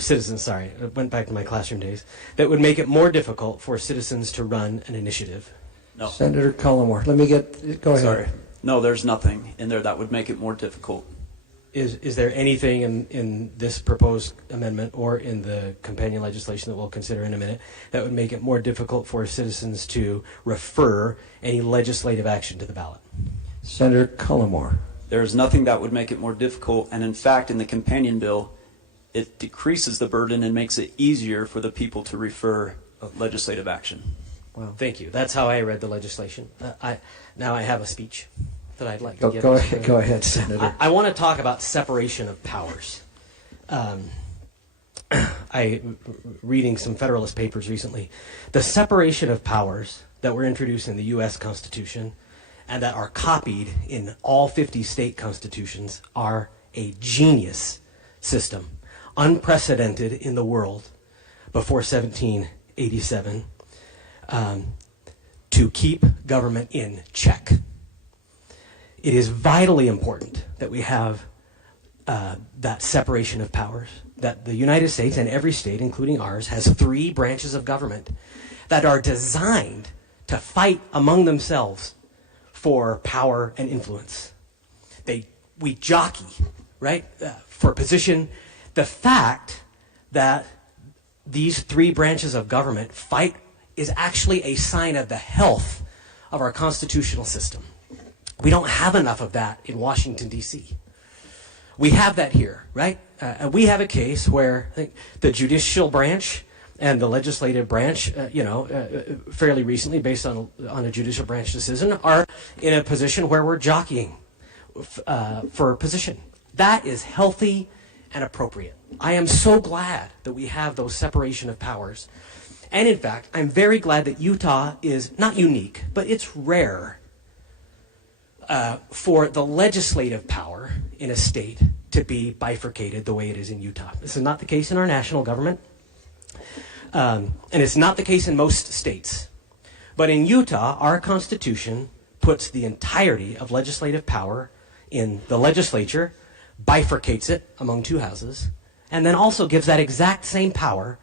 citizens, sorry, I went back to my classroom days, that would make it more difficult for citizens to run an initiative? No. Senator Cullimore, go ahead. Sorry. No, there's nothing in there that would make it more difficult. Is there anything in this proposed amendment or in the companion legislation that we'll consider in a minute that would make it more difficult for citizens to refer any legislative action to the ballot? Senator Cullimore. There is nothing that would make it more difficult, and in fact, in the companion bill, it decreases the burden and makes it easier for the people to refer legislative action. Well, thank you. That's how I read the legislation. Now I have a speech that I'd like to give. Go ahead, Senator. I want to talk about separation of powers. Reading some Federalist papers recently. The separation of powers that were introduced in the U.S. Constitution and that are copied in all 50 state constitutions are a genius system, unprecedented in the world before 1787, to keep government in check. It is vitally important that we have that separation of powers, that the United States and every state, including ours, has 3 branches of government that are designed to fight among themselves for power and influence. We jockey, right, for position. The fact that these 3 branches of government fight is actually a sign of the health of our constitutional system. We don't have enough of that in Washington, D.C. We have that here, right? And we have a case where I think the judicial branch and the legislative branch, fairly recently, based on a judicial branch decision, are in a position where we're jockeying for position. That is healthy and appropriate. I am so glad that we have those separation of powers. And in fact, I'm very glad that Utah is not unique, but it's rare for the legislative power in a state to be bifurcated the way it is in Utah. This is not the case in our national government, and it's not the case in most states. But in Utah, our Constitution puts the entirety of legislative power in the legislature, bifurcates it among 2 houses, and then also gives that exact same power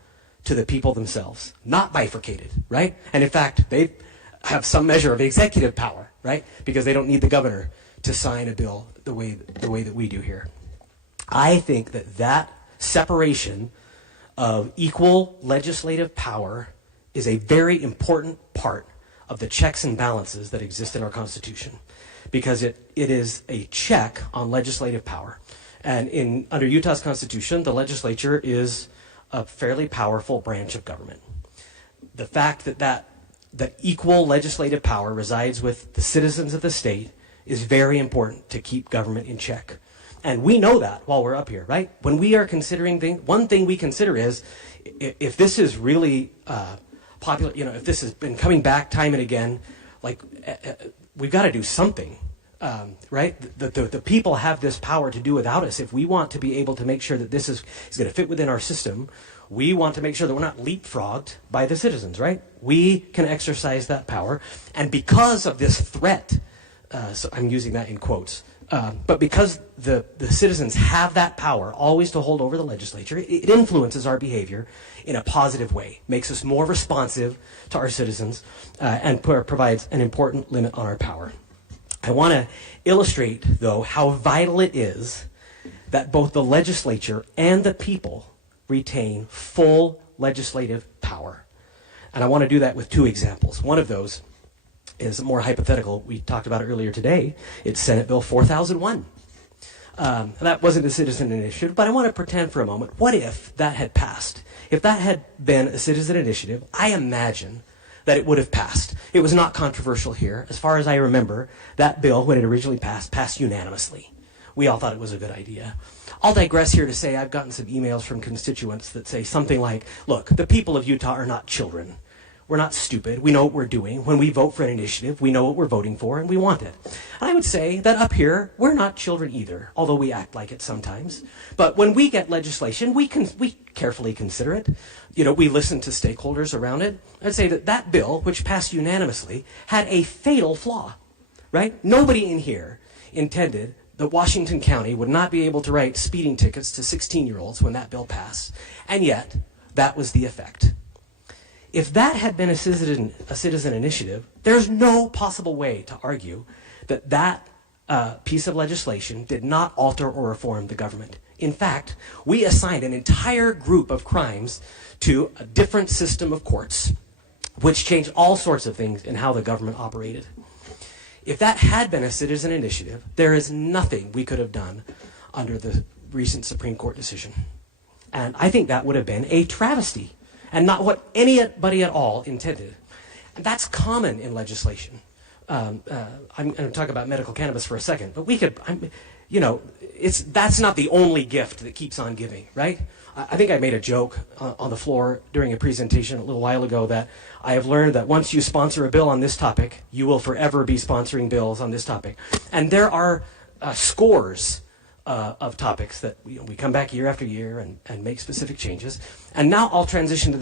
to the people themselves, not bifurcated, right? And in fact, they have some measure of executive power, right? Because they don't need the governor to sign a bill the way that we do here. I think that separation of equal legislative power is a very important part of the checks and balances that exist in our Constitution, because it is a check on legislative power. And under Utah's Constitution, the legislature is a fairly powerful branch of government. The fact that equal legislative power resides with the citizens of the state is very important to keep government in check. And we know that while we're up here, right? When we are considering things, one thing we consider is, if this is really popular, if this has been coming back time and again, we've got to do something, right? The people have this power to do without us. If we want to be able to make sure that this is going to fit within our system, we want to make sure that we're not leapfrogged by the citizens, right? We can exercise that power. And because of this threat, so I'm using that in quotes, but because the citizens have that power always to hold over the legislature, it influences our behavior in a positive way, makes us more responsive to our citizens, and provides an important limit on our power. I want to illustrate, though, how vital it is that both the legislature and the people retain full legislative power. And I want to do that with two examples. One of those is more hypothetical. We talked about it earlier today. It's Senate Bill 4001. That wasn't a citizen initiative, but I want to pretend for a moment, what if that had passed? If that had been a citizen initiative, I imagine that it would have passed. It was not controversial here. As far as I remember, that bill, when it originally passed unanimously. We all thought it was a good idea. I'll digress here to say I've gotten some emails from constituents that say something like, look, the people of Utah are not children. We're not stupid. We know what we're doing. When we vote for an initiative, we know what we're voting for, and we want it. And I would say that up here, we're not children either, although we act like it sometimes. But when we get legislation, we carefully consider it. We listen to stakeholders around it. I'd say that bill, which passed unanimously, had a fatal flaw, right? Nobody in here intended that Washington County would not be able to write speeding tickets to 16-year-olds when that bill passed. And yet, that was the effect. If that had been a citizen initiative, there's no possible way to argue that piece of legislation did not alter or reform the government. In fact, we assigned an entire group of crimes to a different system of courts, which changed all sorts of things in how the government operated. If that had been a citizen initiative, there is nothing we could have done under the recent Supreme Court decision. And I think that would have been a travesty, and not what anybody at all intended. And that's common in legislation. I'm going to talk about medical cannabis for a second, but that's not the only gift that keeps on giving, right? I think I made a joke on the floor during a presentation a little while ago that I have learned that once you sponsor a bill on this topic, you will forever be sponsoring bills on this topic. And there are scores of topics that we come back year after year and make specific changes. And now I'll transition to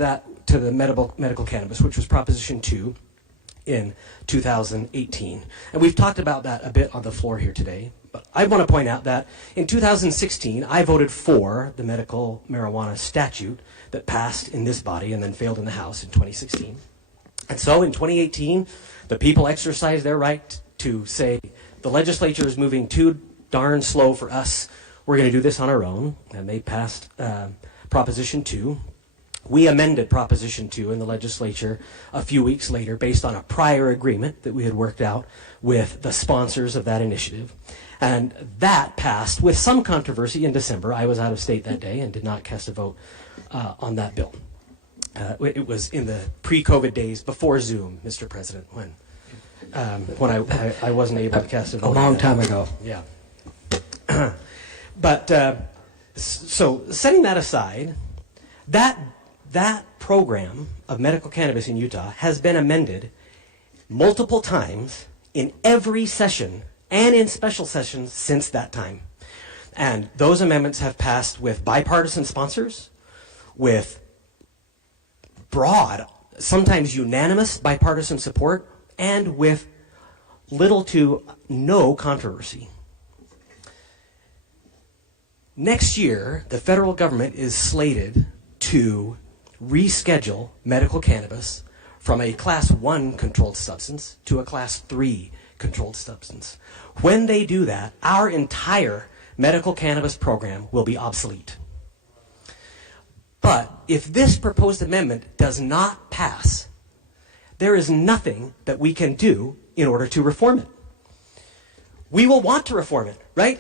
the medical cannabis, which was Proposition 2 in 2018. And we've talked about that a bit on the floor here today. But I want to point out that in 2016, I voted for the medical marijuana statute that passed in this body and then failed in the House in 2016. And so in 2018, the people exercised their right to say, the legislature is moving too darn slow for us. We're going to do this on our own. And they passed Proposition 2. We amended Proposition 2 in the legislature a few weeks later based on a prior agreement that we had worked out with the sponsors of that initiative. And that passed with some controversy in December. I was out of state that day and did not cast a vote on that bill. It was in the pre-COVID days before Zoom, Mr. President, when I wasn't able to cast a vote. A long time ago. Yeah. But so setting that aside, that program of medical cannabis in Utah has been amended multiple times in every session and in special sessions since that time. And those amendments have passed with bipartisan sponsors, with broad, sometimes unanimous bipartisan support, and with little to no controversy. Next year, the federal government is slated to reschedule medical cannabis from a Class 1 controlled substance to a Class 3 controlled substance. When they do that, our entire medical cannabis program will be obsolete. But if this proposed amendment does not pass, there is nothing that we can do in order to reform it. We will want to reform it, right?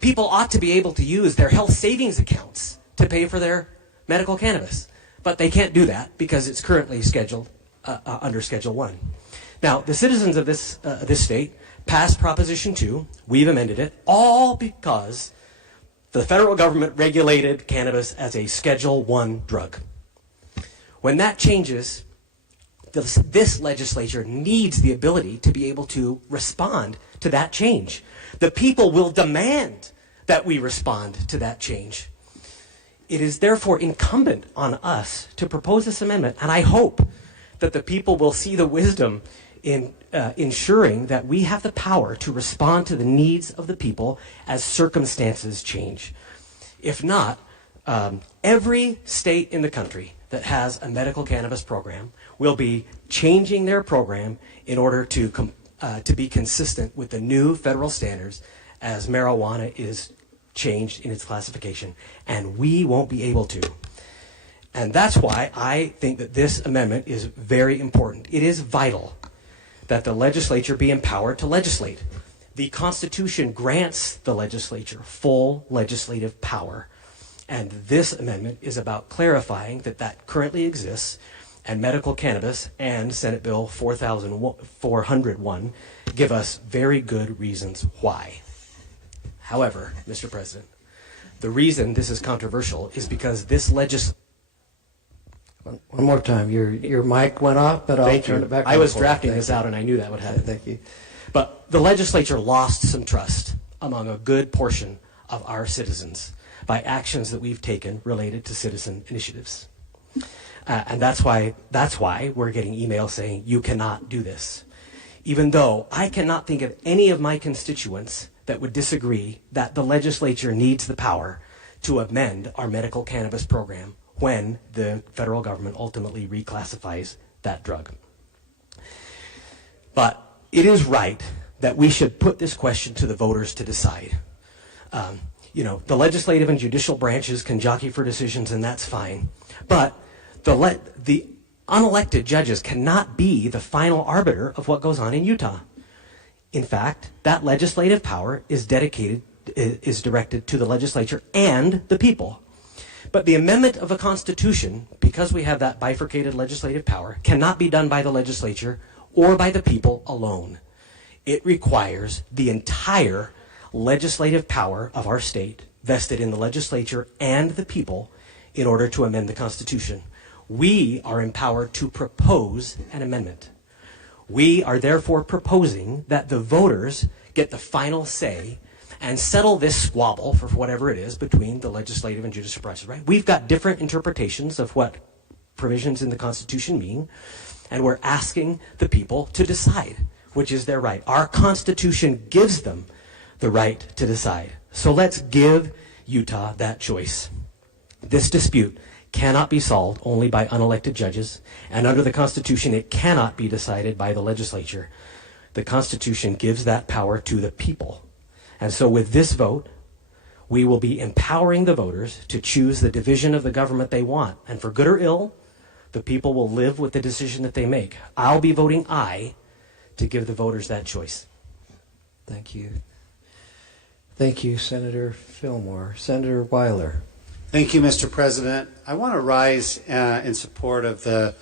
People ought to be able to use their health savings accounts to pay for their medical cannabis. But they can't do that because it's currently scheduled under Schedule 1. Now, the citizens of this state passed Proposition 2. We've amended it, all because the federal government regulated cannabis as a Schedule 1 drug. When that changes, this legislature needs the ability to be able to respond to that change. The people will demand that we respond to that change. It is therefore incumbent on us to propose this amendment, and I hope that the people will see the wisdom in ensuring that we have the power to respond to the needs of the people as circumstances change. If not, every state in the country that has a medical cannabis program will be changing their program in order to be consistent with the new federal standards as marijuana is changed in its classification, and we won't be able to. And that's why I think that this amendment is very important. It is vital that the legislature be empowered to legislate. The Constitution grants the legislature full legislative power, and this amendment is about clarifying that that currently exists, and medical cannabis and Senate Bill 401 give us very good reasons why. However, Mr. President, the reason this is controversial is because this legislation... One more time. Your mic went off, but I'll turn it back on. I was drafting this out, and I knew that would happen. Thank you. But the legislature lost some trust among a good portion of our citizens by actions that we've taken related to citizen initiatives. And that's why we're getting emails saying, you cannot do this. Even though I cannot think of any of my constituents that would disagree that the legislature needs the power to amend our medical cannabis program when the federal government ultimately reclassifies that drug. But it is right that we should put this question to the voters to decide. The legislative and judicial branches can jockey for decisions, and that's fine. But the unelected judges cannot be the final arbiter of what goes on in Utah. In fact, that legislative power is directed to the legislature and the people. But the amendment of the Constitution, because we have that bifurcated legislative power, cannot be done by the legislature or by the people alone. It requires the entire legislative power of our state vested in the legislature and the people in order to amend the Constitution. We are empowered to propose an amendment. We are therefore proposing that the voters get the final say and settle this squabble, for whatever it is, between the legislative and judicial branches, right? We've got different interpretations of what provisions in the Constitution mean, and we're asking the people to decide, which is their right. Our Constitution gives them the right to decide. So let's give Utah that choice. This dispute cannot be solved only by unelected judges, and under the Constitution, it cannot be decided by the legislature. The Constitution gives that power to the people. And so with this vote, we will be empowering the voters to choose the division of the government they want. And for good or ill, the people will live with the decision that they make. I'll be voting aye to give the voters that choice. Thank you. Thank you, Senator Fillmore. Senator Weiler. Thank you, Mr. President. I want to rise in support of the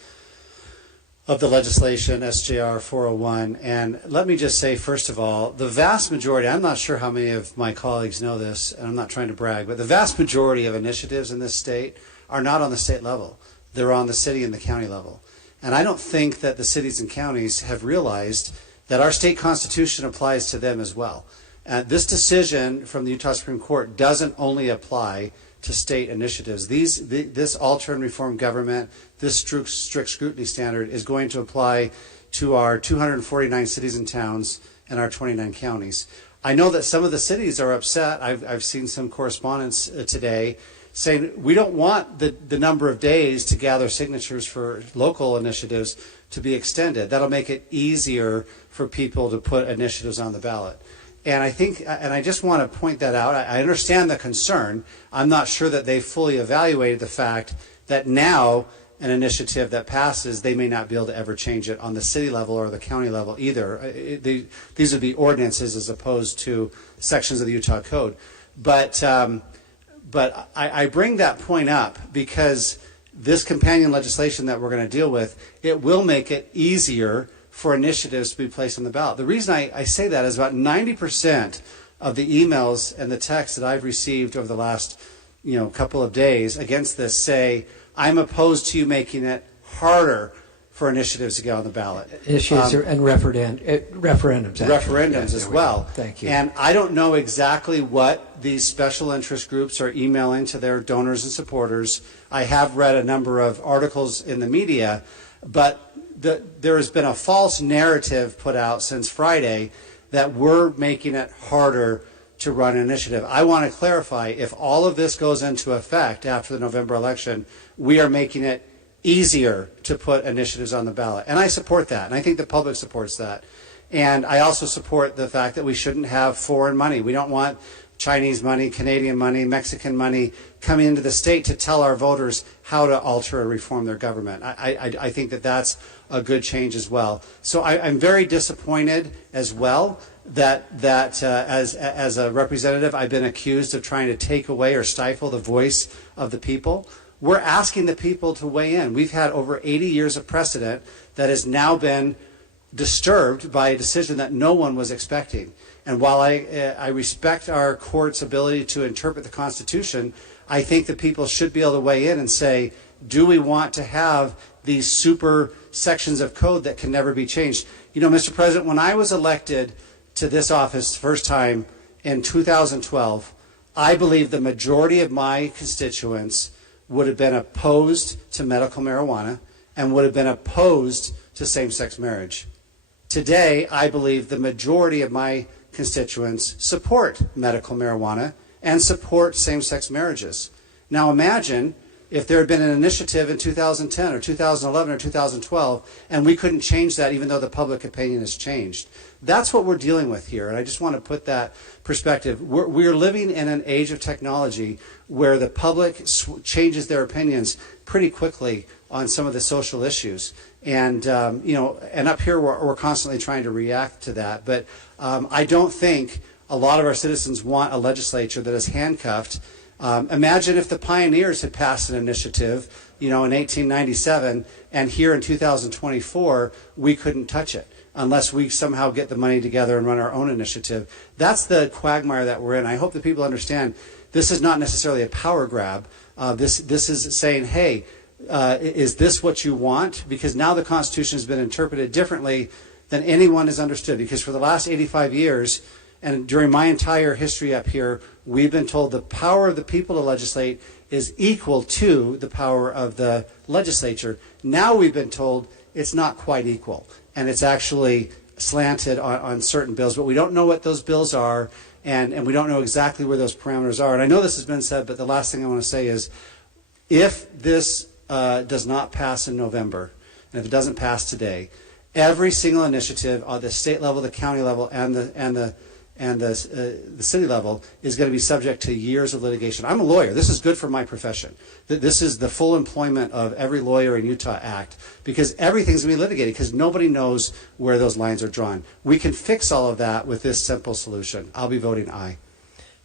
legislation, SJR 401. And let me just say, first of all, the vast majority, I'm not sure how many of my colleagues know this, and I'm not trying to brag, but the vast majority of initiatives in this state are not on the state level. They're on the city and the county level. And I don't think that the cities and counties have realized that our state constitution applies to them as well. This decision from the Utah Supreme Court doesn't only apply to state initiatives. This alter and reform government, this strict scrutiny standard is going to apply to our 249 cities and towns and our 29 counties. I know that some of the cities are upset. I've seen some correspondence today saying we don't want the number of days to gather signatures for local initiatives to be extended. That'll make it easier for people to put initiatives on the ballot. And I just want to point that out. I understand the concern. I'm not sure that they fully evaluated the fact that now an initiative that passes, they may not be able to ever change it on the city level or the county level either. These would be ordinances as opposed to sections of the Utah Code. But I bring that point up because this companion legislation that we're going to deal with, it will make it easier for initiatives to be placed on the ballot. The reason I say that is about 90% of the emails and the texts that I've received over the last couple of days against this say, I'm opposed to you making it harder for initiatives to get on the ballot. Issues and referendums. Referendums as well. Thank you. And I don't know exactly what these special interest groups are emailing to their donors and supporters. I have read a number of articles in the media, but there has been a false narrative put out since Friday that we're making it harder to run an initiative. I want to clarify, if all of this goes into effect after the November election, we are making it easier to put initiatives on the ballot. And I support that, and I think the public supports that. And I also support the fact that we shouldn't have foreign money. We don't want Chinese money, Canadian money, Mexican money coming into the state to tell our voters how to alter or reform their government. I think that that's a good change as well. So I'm very disappointed as well that as a representative, I've been accused of trying to take away or stifle the voice of the people. We're asking the people to weigh in. We've had over 80 years of precedent that has now been disturbed by a decision that no one was expecting. And while I respect our court's ability to interpret the Constitution, I think the people should be able to weigh in and say, do we want to have these super sections of code that can never be changed? Mr. President, when I was elected to this office the first time in 2012, I believe the majority of my constituents would have been opposed to medical marijuana and would have been opposed to same-sex marriage. Today, I believe the majority of my constituents support medical marijuana and support same-sex marriages. Now imagine if there had been an initiative in 2010 or 2011 or 2012 and we couldn't change that even though the public opinion has changed. That's what we're dealing with here, and I just want to put that perspective. We're living in an age of technology where the public changes their opinions pretty quickly on some of the social issues. And, and up here we're constantly trying to react to that. But I don't think a lot of our citizens want a legislature that is handcuffed. Imagine if the pioneers had passed an initiative, in 1897, and here in 2024, we couldn't touch it unless we somehow get the money together and run our own initiative. That's the quagmire that we're in. I hope that people understand this is not necessarily a power grab. This is saying, hey, is this what you want? Because now the Constitution has been interpreted differently than anyone has understood. Because for the last 85 years, and during my entire history up here, we've been told the power of the people to legislate is equal to the power of the legislature. Now we've been told it's not quite equal, and it's actually slanted on certain bills, but we don't know what those bills are, and we don't know exactly where those parameters are. And I know this has been said, but the last thing I want to say is, if this does not pass in November, and if it doesn't pass today, every single initiative on the state level, the county level, and the city level is going to be subject to years of litigation. I'm a lawyer. This is good for my profession. This is the full employment of every lawyer in Utah Act, because everything's going to be litigated because nobody knows where those lines are drawn. We can fix all of that with this simple solution. I'll be voting aye.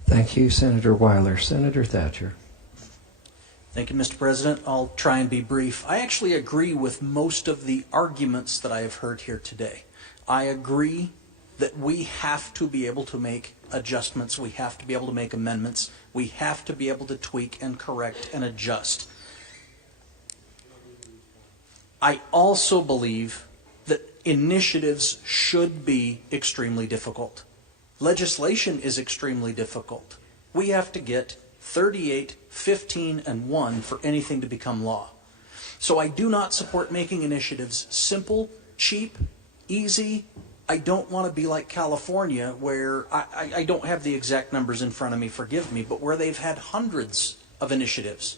Thank you, Senator Weiler. Senator Thatcher. Thank you, Mr. President. I'll try and be brief. I actually agree with most of the arguments that I have heard here today. I agree that we have to be able to make adjustments. We have to be able to make amendments. We have to be able to tweak and correct and adjust. I also believe that initiatives should be extremely difficult. Legislation is extremely difficult. We have to get 38, 15, and 1 for anything to become law. So I do not support making initiatives simple, cheap, easy. I don't want to be like California, where I don't have the exact numbers in front of me, forgive me, but where they've had hundreds of initiatives.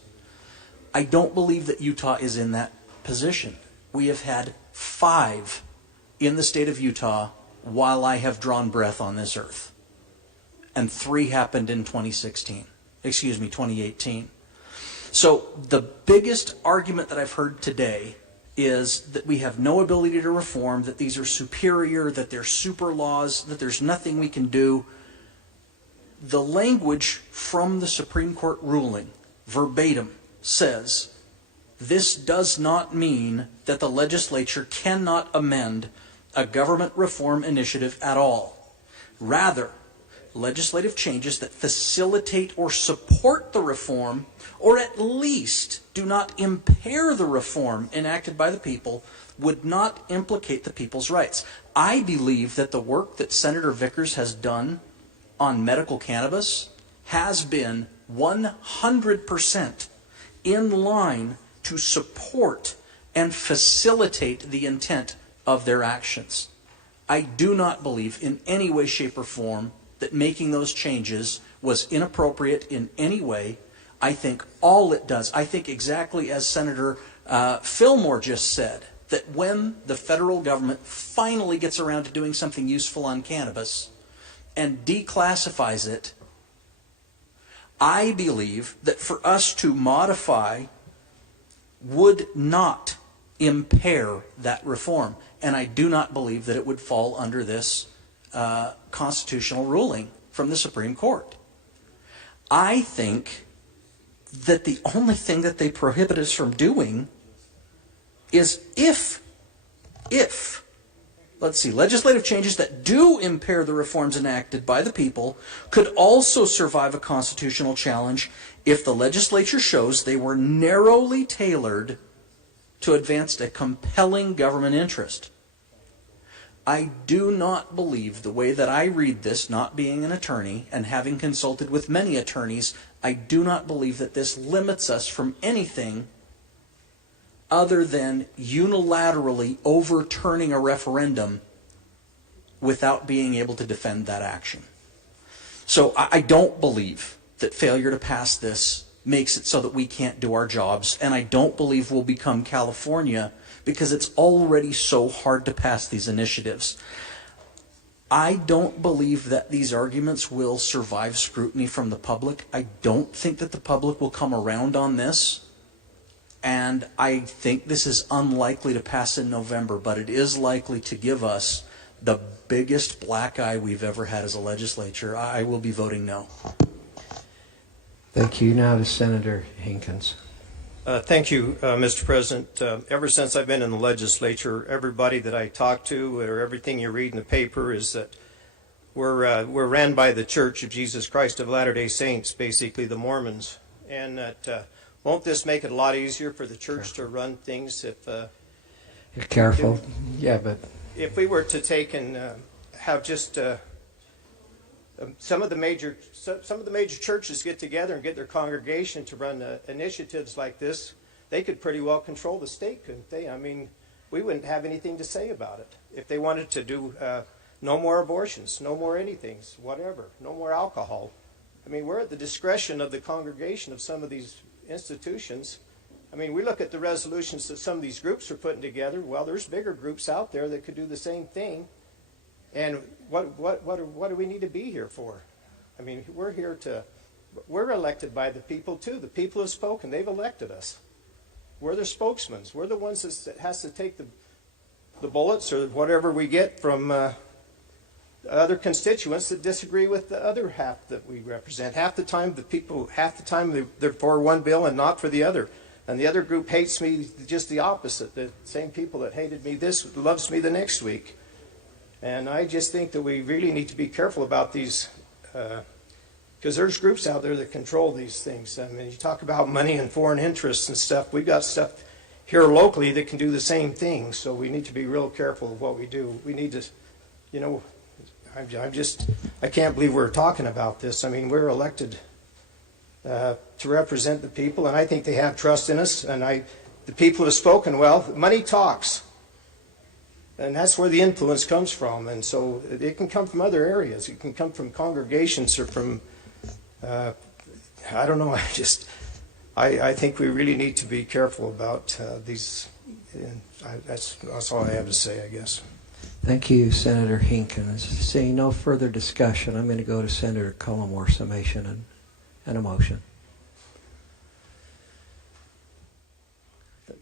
I don't believe that Utah is in that position. We have had 5 in the state of Utah while I have drawn breath on this earth. and 3 happened in 2018. So the biggest argument that I've heard today is that we have no ability to reform, that these are superior, that they're super laws, that there's nothing we can do. The language from the Supreme Court ruling, verbatim, says this does not mean that the legislature cannot amend a government reform initiative at all. Rather, legislative changes that facilitate or support the reform, or at least do not impair the reform enacted by the people, would not implicate the people's rights. I believe that the work that Senator Vickers has done on medical cannabis has been 100% in line to support and facilitate the intent of their actions. I do not believe in any way, shape, or form that making those changes was inappropriate in any way. I think all it does, I think exactly as Senator Fillmore just said, that when the federal government finally gets around to doing something useful on cannabis and declassifies it, I believe that for us to modify would not impair that reform. And I do not believe that it would fall under this constitutional ruling from the Supreme Court. I think that the only thing that they prohibit us from doing is if legislative changes that do impair the reforms enacted by the people could also survive a constitutional challenge if the legislature shows they were narrowly tailored to advance a compelling government interest. I do not believe, the way that I read this, not being an attorney and having consulted with many attorneys, I do not believe that this limits us from anything other than unilaterally overturning a referendum without being able to defend that action. So I don't believe that failure to pass this makes it so that we can't do our jobs, and I don't believe we'll become California because it's already so hard to pass these initiatives. I don't believe that these arguments will survive scrutiny from the public. I don't think that the public will come around on this. And I think this is unlikely to pass in November, but it is likely to give us the biggest black eye we've ever had as a legislature. I will be voting no. Thank you. Now to Senator Hinkins. Thank you, Mr. President. Ever since I've been in the legislature, everybody that I talk to or everything you read in the paper is that we're ran by the Church of Jesus Christ of Latter-day Saints, basically the Mormons, and that won't this make it a lot easier for the church to run things if You're careful. Yeah, but if we were to take and have just some of the major churches get together and get their congregation to run initiatives like this, they could pretty well control the state, couldn't they? I mean, we wouldn't have anything to say about it if they wanted to do no more abortions, no more anythings, whatever, no more alcohol. I mean, we're at the discretion of the congregation of some of these institutions. I mean, we look at the resolutions that some of these groups are putting together. Well, there's bigger groups out there that could do the same thing. And what do we need to be here for? I mean, we're elected by the people too. The people have spoken. They've elected us. We're their spokesmen. We're the ones that has to take the bullets or whatever we get from other constituents that disagree with the other half that we represent. Half the time they're for one bill and not for the other. And the other group hates me just the opposite. The same people that hated me this loves me the next week. And I just think that we really need to be careful about these, because there's groups out there that control these things. I mean, you talk about money and foreign interests and stuff. We've got stuff here locally that can do the same thing. So we need to be real careful of what we do. We need to, you know, I can't believe we're talking about this. I mean, we're elected to represent the people, and I think they have trust in us. And the people have spoken. Well, money talks. And that's where the influence comes from. And so it can come from other areas. It can come from congregations or from, I don't know, I think we really need to be careful about these. That's all I have to say, I guess. Thank you, Senator Hinkins. Seeing no further discussion, I'm going to go to Senator Cullimore's summation and a motion.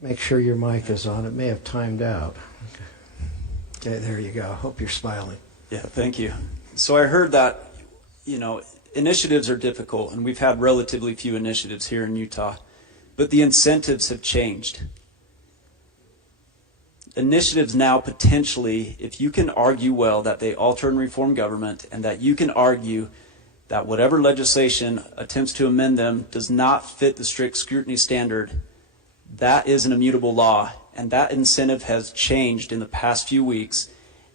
Make sure your mic is on. It may have timed out. Okay, there you go. Hope you're smiling. Yeah, thank you. So I heard that, initiatives are difficult, and we've had relatively few initiatives here in Utah, but the incentives have changed. Initiatives now potentially, if you can argue well that they alter and reform government, and that you can argue that whatever legislation attempts to amend them does not fit the strict scrutiny standard, that is an immutable law, and that incentive has changed in the past few weeks,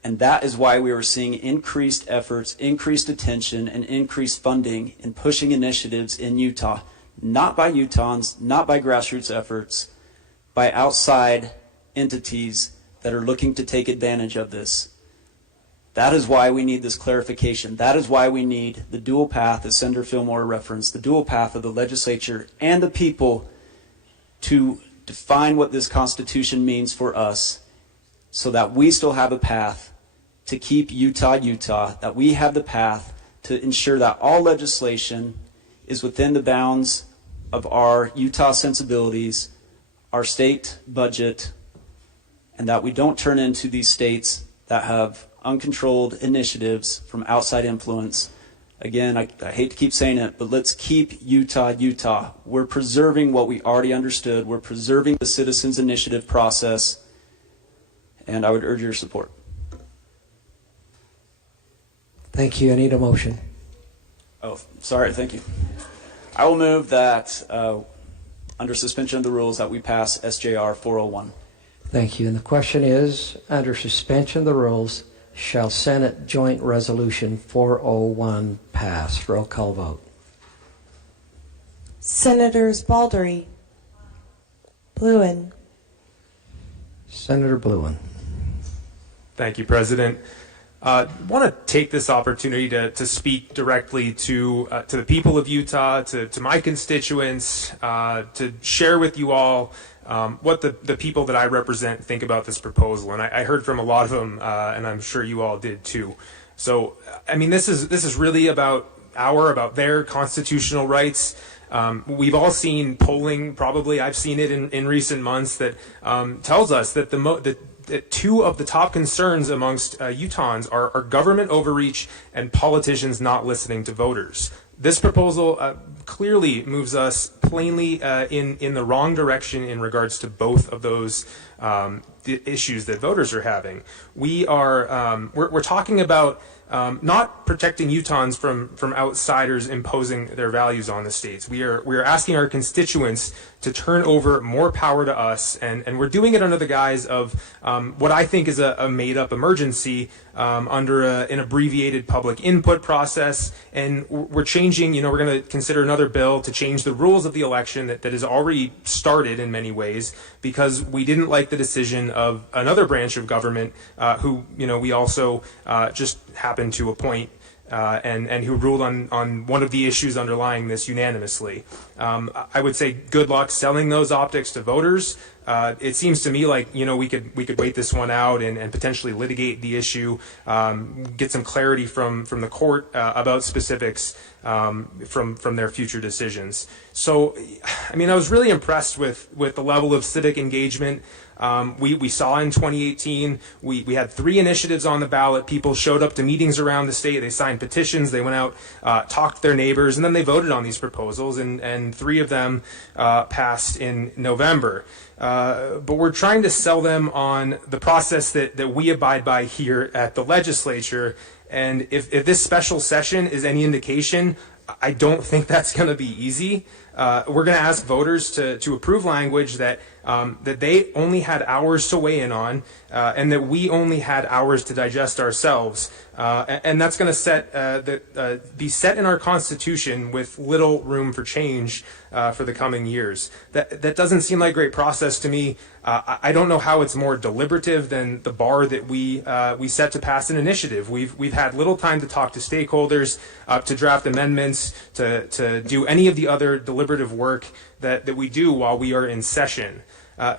and that is why we are seeing increased efforts, increased attention, and increased funding in pushing initiatives in Utah, not by Utahns, not by grassroots efforts, by outside entities that are looking to take advantage of this. That is why we need this clarification. That is why we need the dual path, as Senator Fillmore referenced, the dual path of the legislature and the people to define what this Constitution means for us, so that we still have a path to keep Utah, Utah, that we have the path to ensure that all legislation is within the bounds of our Utah sensibilities, our state budget, and that we don't turn into these states that have uncontrolled initiatives from outside influence. Again, I hate to keep saying it, but let's keep Utah, Utah. We're preserving what we already understood. We're preserving the citizens' initiative process, and I would urge your support. Thank you. I need a motion. Oh, sorry. Thank you. I will move that under suspension of the rules that we pass SJR 401. Thank you. And the question is, under suspension of the rules, shall Senate Joint Resolution 401 pass? Roll call vote. Senators Baldry, Bluen. Senator Bluen. Thank you, President. I want to take this opportunity to speak directly to the people of Utah, to my constituents, to share with you all what the people that I represent think about this proposal. And I heard from a lot of them, and I'm sure you all did too. So, I mean, this is really about their constitutional rights. We've all seen polling, probably I've seen it in recent months, that tells us that that two of the top concerns amongst Utahns are government overreach and politicians not listening to voters. This proposal clearly moves us plainly in the wrong direction in regards to both of those issues that voters are having. We're talking about not protecting Utahns from outsiders imposing their values on the states. We are asking our constituents to turn over more power to us, and we're doing it under the guise of what I think is a made-up emergency under an abbreviated public input process. And we're changing, we're going to consider another bill to change the rules of the election that has already started in many ways, because we didn't like the decision of another branch of government who, we also just happened to appoint and who ruled on one of the issues underlying this unanimously. I would say good luck selling those optics to voters. It seems to me like we could wait this one out and potentially litigate the issue, get some clarity from the court about specifics from their future decisions. So, I mean, I was really impressed with the level of civic engagement. We saw in 2018, we had 3 initiatives on the ballot. People showed up to meetings around the state. They signed petitions. They went out, talked to their neighbors, and then they voted on these proposals, and 3 of them passed in November. But we're trying to sell them on the process that we abide by here at the legislature. And if this special session is any indication, I don't think that's going to be easy. We're going to ask voters to approve language that they only had hours to weigh in on, and that we only had hours to digest ourselves. And that's going to be set in our Constitution with little room for change for the coming years. That doesn't seem like a great process to me. I don't know how it's more deliberative than the bar that we set to pass an initiative. We've had little time to talk to stakeholders, to draft amendments, to do any of the other deliberative work that we do while we are in session.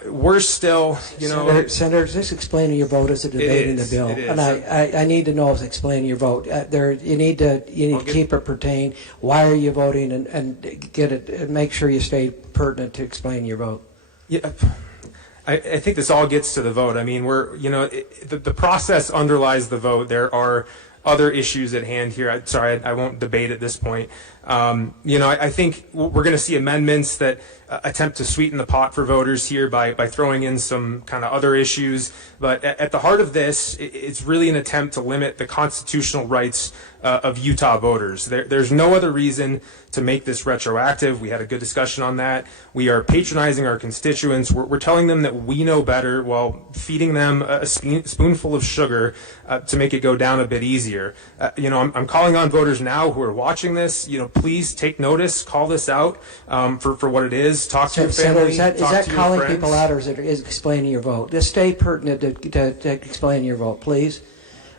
We're still, Senator, just explaining your vote as a debating the bill, and I need to know if explaining your vote. You need to keep it pertain. Why are you voting, and get it, and make sure you stay pertinent to explain your vote. Yeah, I think this all gets to the vote. I mean, the process underlies the vote. There are other issues at hand here. I won't debate at this point. I think we're going to see amendments that attempt to sweeten the pot for voters here by throwing in some kind of other issues. But at the heart of this, it's really an attempt to limit the constitutional rights of Utah voters. There's no other reason to make this retroactive. We had a good discussion on that. We are patronizing our constituents. We're telling them that we know better while feeding them a spoonful of sugar to make it go down a bit easier. I'm calling on voters now who are watching this. Please take notice, call this out for what it is. Talk to your family. Is that talk to your calling friends. people out, or is it explaining your vote? Just stay pertinent to explain your vote, please.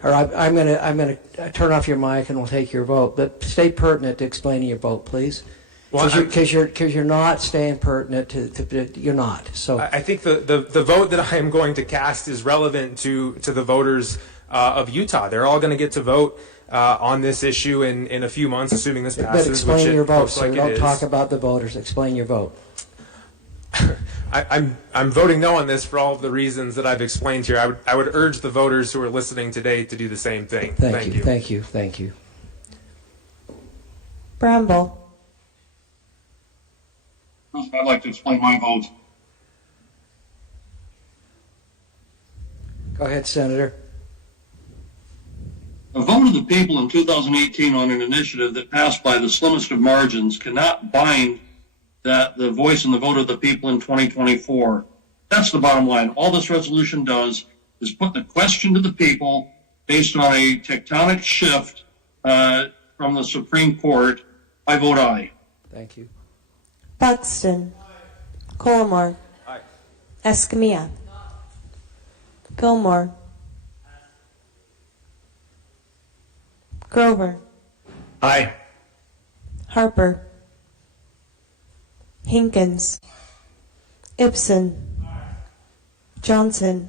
Or I'm going to turn off your mic and we'll take your vote. But stay pertinent to explaining your vote, please. Because you're not staying pertinent you're not. So I think the vote that I am going to cast is relevant to the voters of Utah. They're all going to get to vote on this issue in a few months, assuming this passes. But explain your vote, so don't talk about the voters. Explain your vote. I'm voting no on this for all of the reasons that I've explained here. I would urge the voters who are listening today to do the same thing. Thank you. Thank you. Bramble. I'd like to explain my vote. Go ahead, Senator. A vote of the people in 2018 on an initiative that passed by the slimmest of margins cannot bind the voice and the vote of the people in 2024. That's the bottom line. All this resolution does is put the question to the people based on a tectonic shift from the Supreme Court. I vote aye. Thank you. Buxton. Colmore. Aye. Escamilla. Gilmore. Grover. Aye. Harper. Hinkins. Ibsen. Johnson.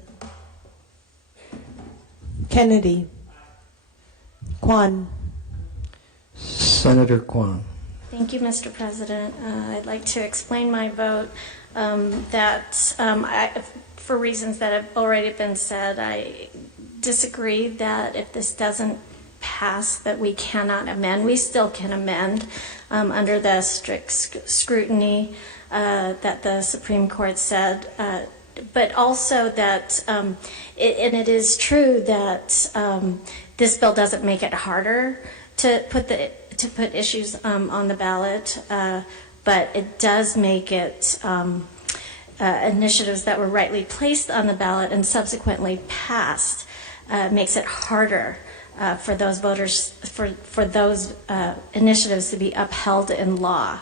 Kennedy. Kwan. Senator Kwan. Thank you, Mr. President. I'd like to explain my vote for reasons that have already been said, I disagree that if this doesn't pass that we cannot amend. We still can amend under the strict scrutiny that the Supreme Court said, but also that, and it is true that this bill doesn't make it harder to put issues on the ballot, but it does make it initiatives that were rightly placed on the ballot and subsequently passed makes it harder for those voters, for those initiatives to be upheld in law.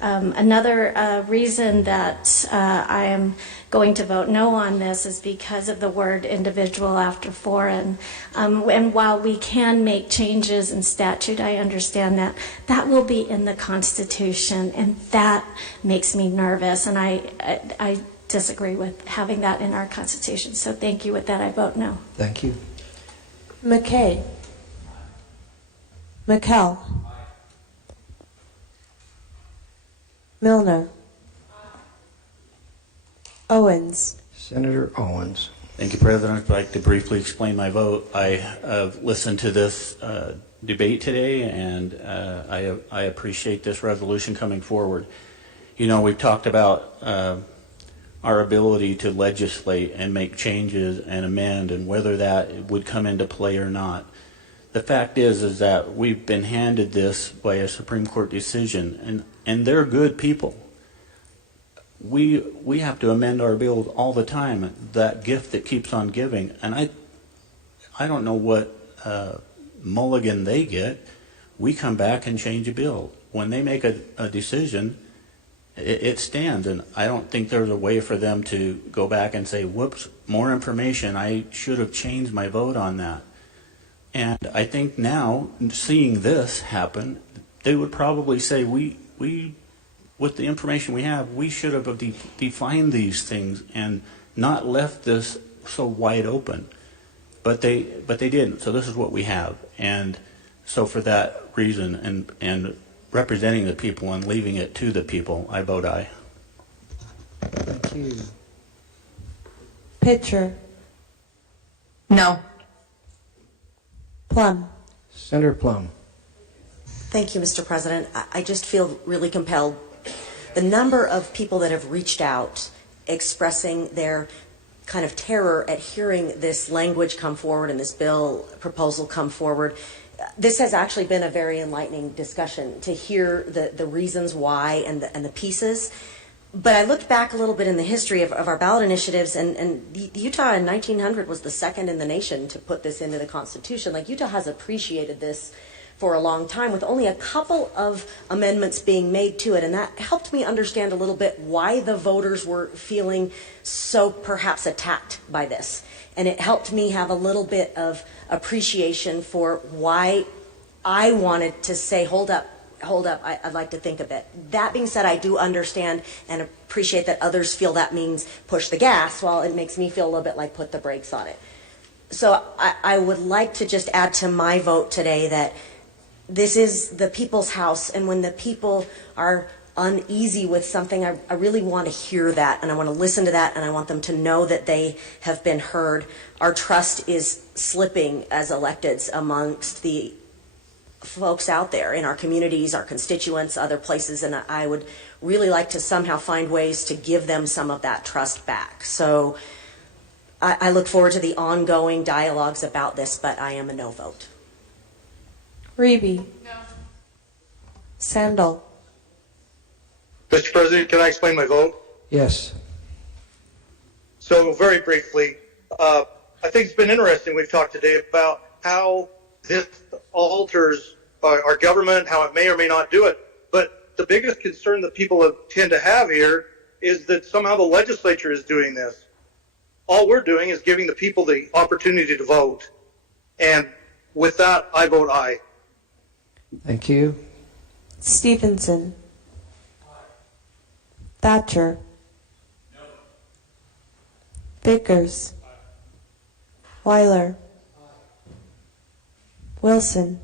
Another reason that I am going to vote no on this is because of the word individual after foreign. And while we can make changes in statute, I understand that that will be in the Constitution, and that makes me nervous, and I disagree with having that in our Constitution. So thank you. With that, I vote no. Thank you. McKay. McKell. Milner. Owens. Senator Owens. Thank you, President. I'd like to briefly explain my vote. I have listened to this debate today, and I appreciate this resolution coming forward. You know, we've talked about our ability to legislate and make changes and amend, and whether that would come into play or not. The fact is that we've been handed this by a Supreme Court decision, and they're good people. We have to amend our bills all the time, that gift that keeps on giving. And I don't know what mulligan they get. We come back and change a bill. When they make a decision, it stands, and I don't think there's a way for them to go back and say, whoops, more information, I should have changed my vote on that. And I think now, seeing this happen, they would probably say, we with the information we have, we should have defined these things and not left this so wide open. But they didn't. So this is what we have. And so for that reason, and representing the people and leaving it to the people, I vote aye. Thank you. Pitcher. No. Plum. Senator Plum. Thank you, Mr. President. I just feel really compelled. The number of people that have reached out expressing their kind of terror at hearing this language come forward and this bill proposal come forward, this has actually been a very enlightening discussion to hear the reasons why and the pieces. But I looked back a little bit in the history of our ballot initiatives, and Utah in 1900 was the second in the nation to put this into the Constitution. Like, Utah has appreciated this for a long time with only a couple of amendments being made to it, and that helped me understand a little bit why the voters were feeling so perhaps attacked by this. And it helped me have a little bit of appreciation for why I wanted to say, hold up, I'd like to think a bit. That being said, I do understand and appreciate that others feel that means push the gas, while it makes me feel a little bit like put the brakes on it. So I would like to just add to my vote today that this is the people's house, and when the people are uneasy with something, I really want to hear that, and I want to listen to that, and I want them to know that they have been heard. Our trust is slipping as electeds amongst the folks out there in our communities, our constituents, other places, and I would really like to somehow find ways to give them some of that trust back. So I look forward to the ongoing dialogues about this, but I am a no vote. Reby. No. Sandal. Mr. President, can I explain my vote? Yes. So very briefly, I think it's been interesting. We've talked today about how this alters our government, how it may or may not do it. But the biggest concern that people tend to have here is that somehow the legislature is doing this. All we're doing is giving the people the opportunity to vote. And with that, I vote aye. Thank you. Stevenson. Thatcher. No. Vickers. Weiler. Wilson.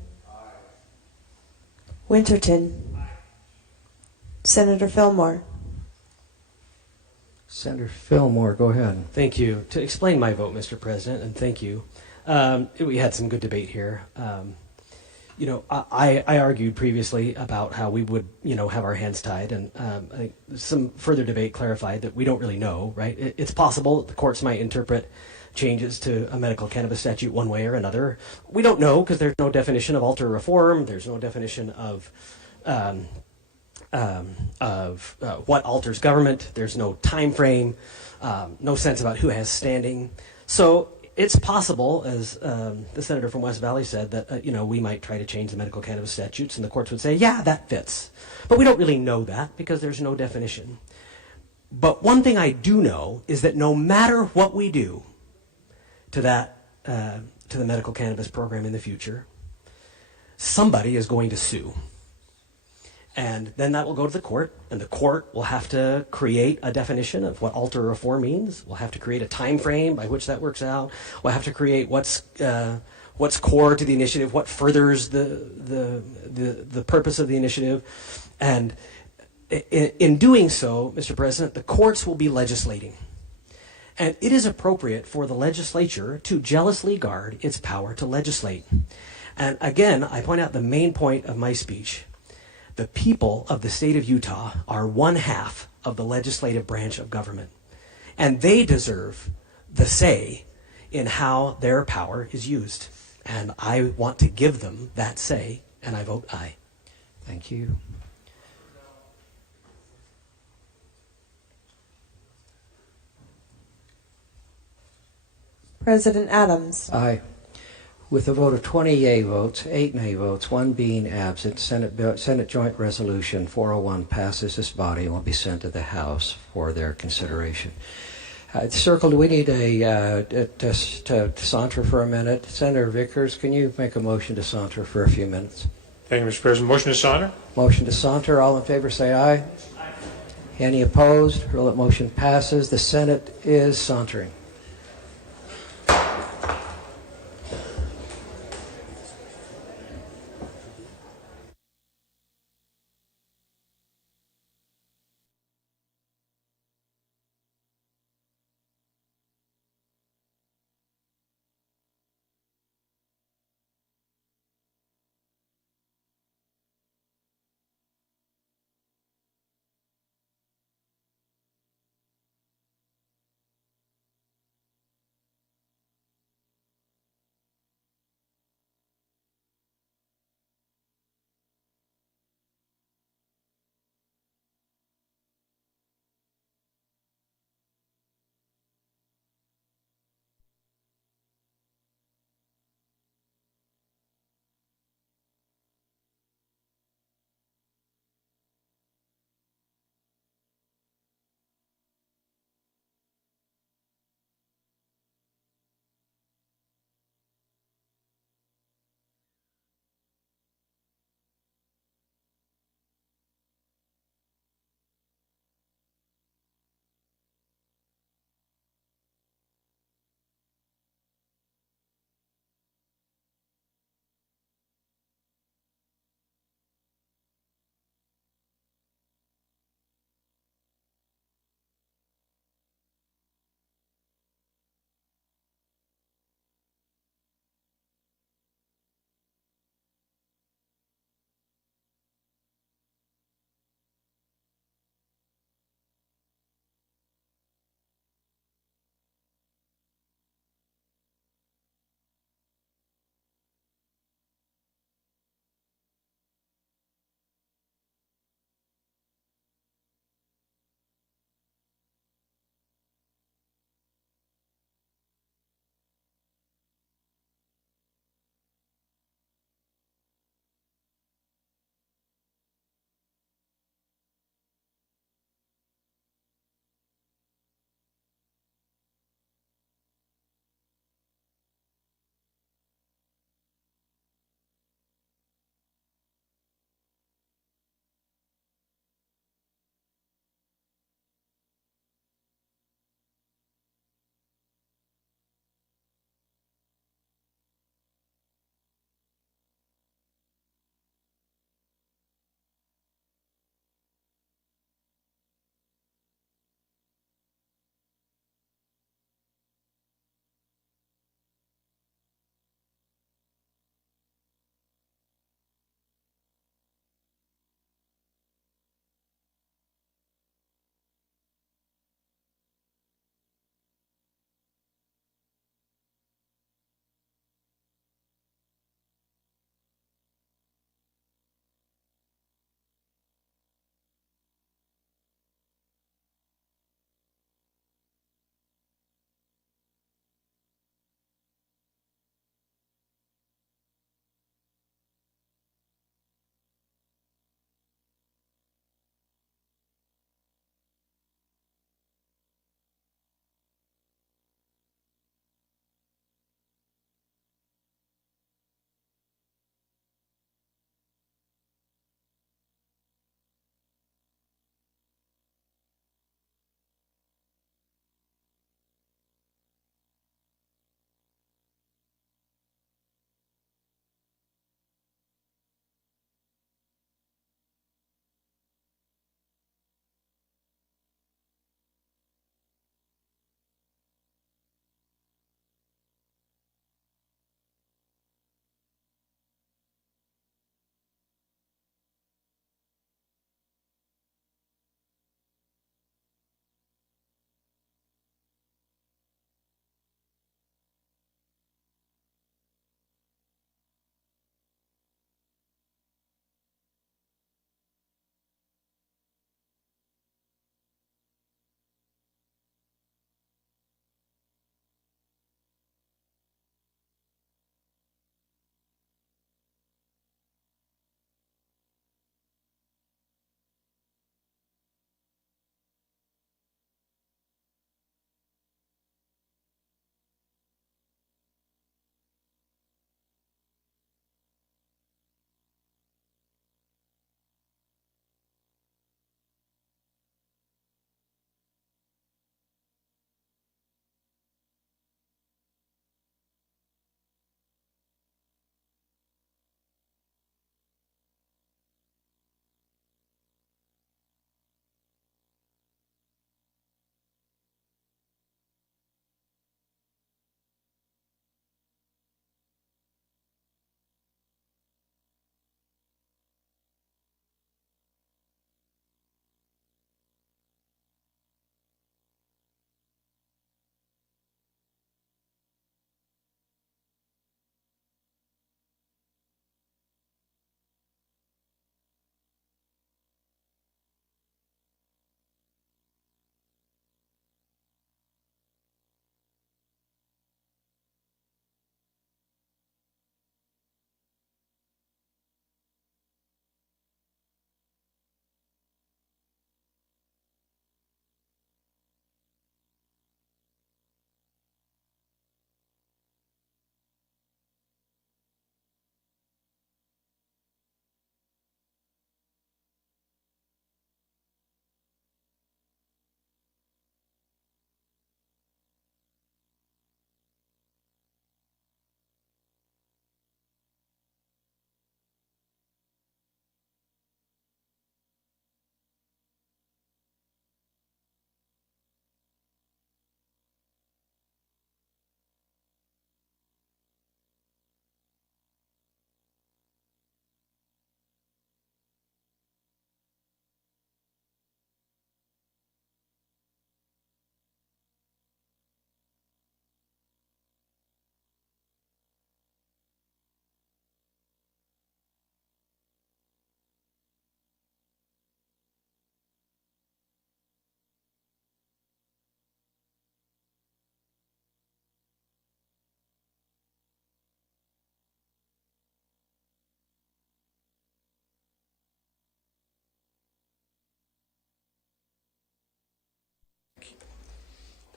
Winterton. Senator Fillmore. Senator Fillmore, go ahead. Thank you. To explain my vote, Mr. President, and thank you. We had some good debate here. I argued previously about how we would, have our hands tied, and I think some further debate clarified that we don't really know, right? It's possible that the courts might interpret changes to a medical cannabis statute one way or another. We don't know because there's no definition of alter reform. There's no definition of what alters government. There's no time frame, no sense about who has standing. So it's possible, as the senator from West Valley said, that we might try to change the medical cannabis statutes, and the courts would say, yeah, that fits. But we don't really know that because there's no definition. But one thing I do know is that no matter what we do to that to the medical cannabis program in the future, somebody is going to sue. And then that will go to the court, and the court will have to create a definition of what alter reform means. We'll have to create a time frame by which that works out. We'll have to create what's core to the initiative, what furthers the purpose of the initiative. And in doing so, Mr. President, the courts will be legislating. And it is appropriate for the legislature to jealously guard its power to legislate. And again, I point out the main point of my speech. The people of the state of Utah are one half of the legislative branch of government, and they deserve the say in how their power is used. And I want to give them that say, and I vote aye. Thank you. President Adams. Aye. With a vote of 20 yea votes, 8 nay votes, 1 being absent, Senate Joint Resolution 401 passes this body and will be sent to the House for their consideration. Circle, do we need to saunter for a minute? Senator Vickers, can you make a motion to saunter for a few minutes? Thank you, Mr. President. Motion to saunter? Motion to saunter. All in favor say aye. Aye. Any opposed? Roll that motion passes. The Senate is sauntering.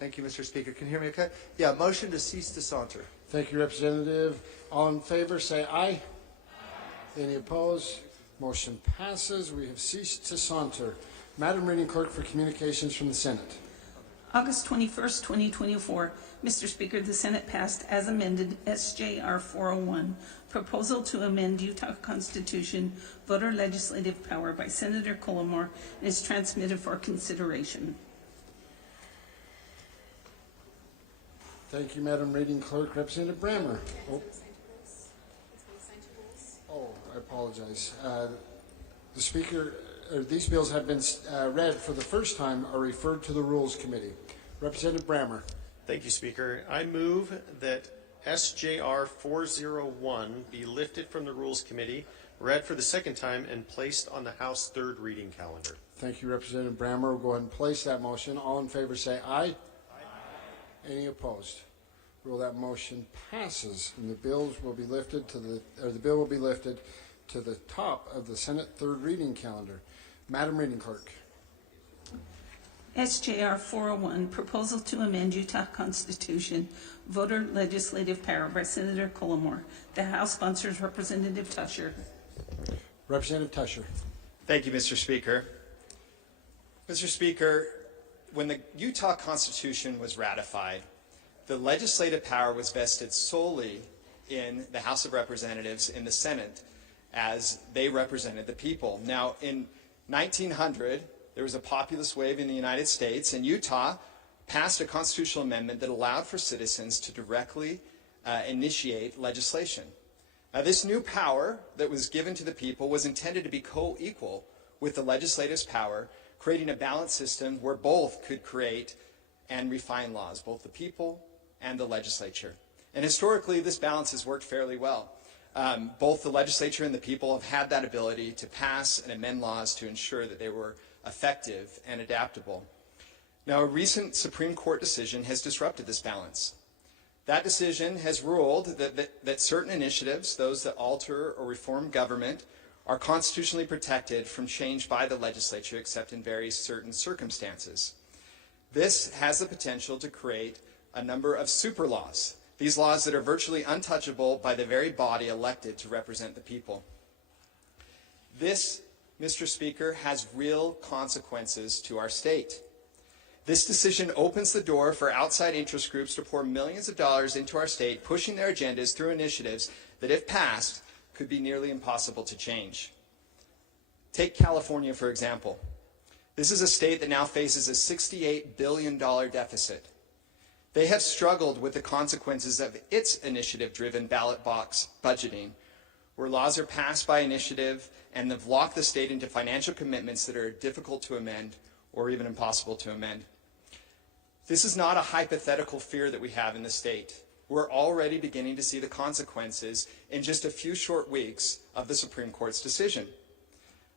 Thank you, Mr. Speaker. Can you hear me okay? Yeah, motion to cease to saunter. Thank you, Representative. All in favor, say aye. Any opposed? Motion passes. We have ceased to saunter. Madam Reading Clerk for communications from the Senate. August 21st, 2024. Mr. Speaker, the Senate passed as amended SJR 401, proposal to amend Utah Constitution, voter legislative power by Senator Colomar, and is transmitted for consideration. Thank you, Madam Reading Clerk. Representative Brammer. Oh, I apologize. The Speaker, these bills have been read for the first time, are referred to the Rules Committee. Representative Brammer. Thank you, Speaker. I move that SJR 401 be lifted from the Rules Committee, read for the second time, and placed on the House third reading calendar. Thank you, Representative Brammer. We'll go ahead and place that motion. All in favor say aye. Any opposed? Rule that motion passes, and the bills will be lifted to the bill will be lifted to the top of the Senate third reading calendar. Madam Reading Clerk. SJR 401, proposal to amend Utah Constitution, voter legislative power by Senator Colomar. The House sponsors Representative Tusher. Representative Tusher. Thank you, Mr. Speaker. Mr. Speaker, when the Utah Constitution was ratified, the legislative power was vested solely in the House of Representatives in the Senate as they represented the people. Now, in 1900, there was a populist wave in the United States, and Utah passed a constitutional amendment that allowed for citizens to directly initiate legislation. Now, this new power that was given to the people was intended to be co-equal with the legislative's power, creating a balanced system where both could create and refine laws, both the people and the legislature. And historically, this balance has worked fairly well. Both the legislature and the people have had that ability to pass and amend laws to ensure that they were effective and adaptable. Now, a recent Supreme Court decision has disrupted this balance. That decision has ruled that certain initiatives, those that alter or reform government, are constitutionally protected from change by the legislature except in very certain circumstances. This has the potential to create a number of super laws, these laws that are virtually untouchable by the very body elected to represent the people. This, Mr. Speaker, has real consequences to our state. This decision opens the door for outside interest groups to pour millions of dollars into our state, pushing their agendas through initiatives that, if passed, could be nearly impossible to change. Take California, for example. This is a state that now faces a $68 billion deficit. They have struggled with the consequences of its initiative-driven ballot box budgeting, where laws are passed by initiative and have locked the state into financial commitments that are difficult to amend or even impossible to amend. This is not a hypothetical fear that we have in the state. We're already beginning to see the consequences in just a few short weeks of the Supreme Court's decision.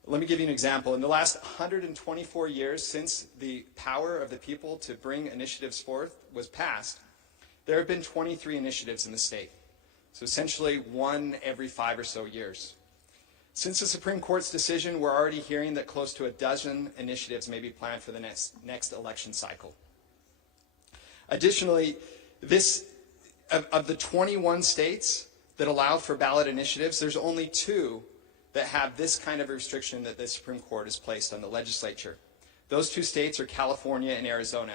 Let me give you an example. In the last 124 years since the power of the people to bring initiatives forth was passed, there have been 23 initiatives in the state. So essentially one every 5 or so years. Since the Supreme Court's decision, we're already hearing that close to a dozen initiatives may be planned for the next election cycle. Additionally, of the 21 states that allow for ballot initiatives, there's only 2 that have this kind of restriction that the Supreme Court has placed on the legislature. Those 2 states are California and Arizona.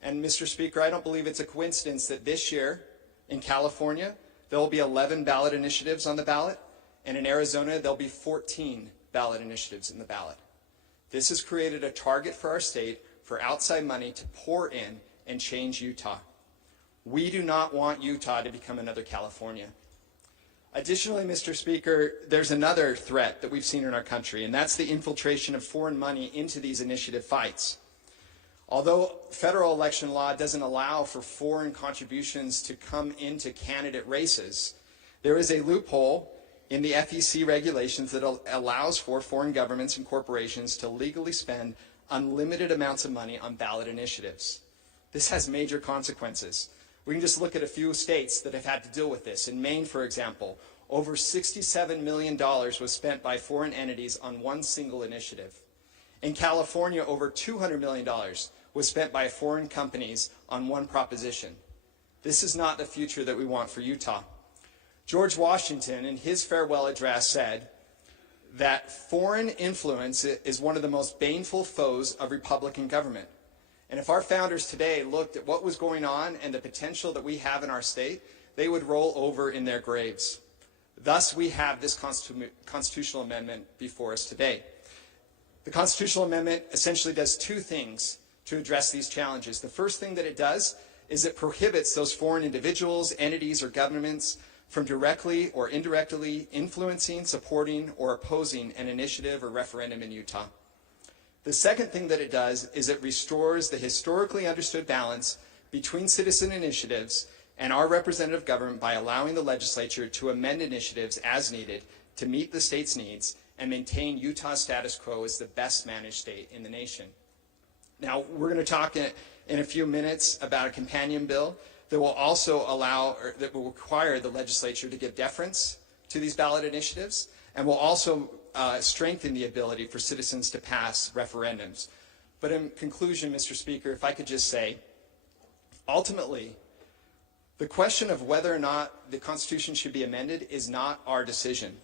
And Mr. Speaker, I don't believe it's a coincidence that this year in California, there will be 11 ballot initiatives on the ballot, and in Arizona, there'll be 14 ballot initiatives in the ballot. This has created a target for our state for outside money to pour in and change Utah. We do not want Utah to become another California. Additionally, Mr. Speaker, there's another threat that we've seen in our country, and that's the infiltration of foreign money into these initiative fights. Although federal election law doesn't allow for foreign contributions to come into candidate races, there is a loophole in the FEC regulations that allows for foreign governments and corporations to legally spend unlimited amounts of money on ballot initiatives. This has major consequences. We can just look at a few states that have had to deal with this. In Maine, for example, over $67 million was spent by foreign entities on one single initiative. In California, over $200 million was spent by foreign companies on one proposition. This is not the future that we want for Utah. George Washington, in his farewell address, said that foreign influence is one of the most baneful foes of Republican government. And if our founders today looked at what was going on and the potential that we have in our state, they would roll over in their graves. Thus, we have this constitutional amendment before us today. The constitutional amendment essentially does two things to address these challenges. The first thing that it does is it prohibits those foreign individuals, entities, or governments from directly or indirectly influencing, supporting, or opposing an initiative or referendum in Utah. The second thing that it does is it restores the historically understood balance between citizen initiatives and our representative government by allowing the legislature to amend initiatives as needed to meet the state's needs and maintain Utah's status quo as the best managed state in the nation. Now, we're going to talk in a few minutes about a companion bill that will also allow, or that will require the legislature to give deference to these ballot initiatives, and will also strengthen the ability for citizens to pass referendums. But in conclusion, Mr. Speaker, if I could just say, ultimately, the question of whether or not the Constitution should be amended is not our decision.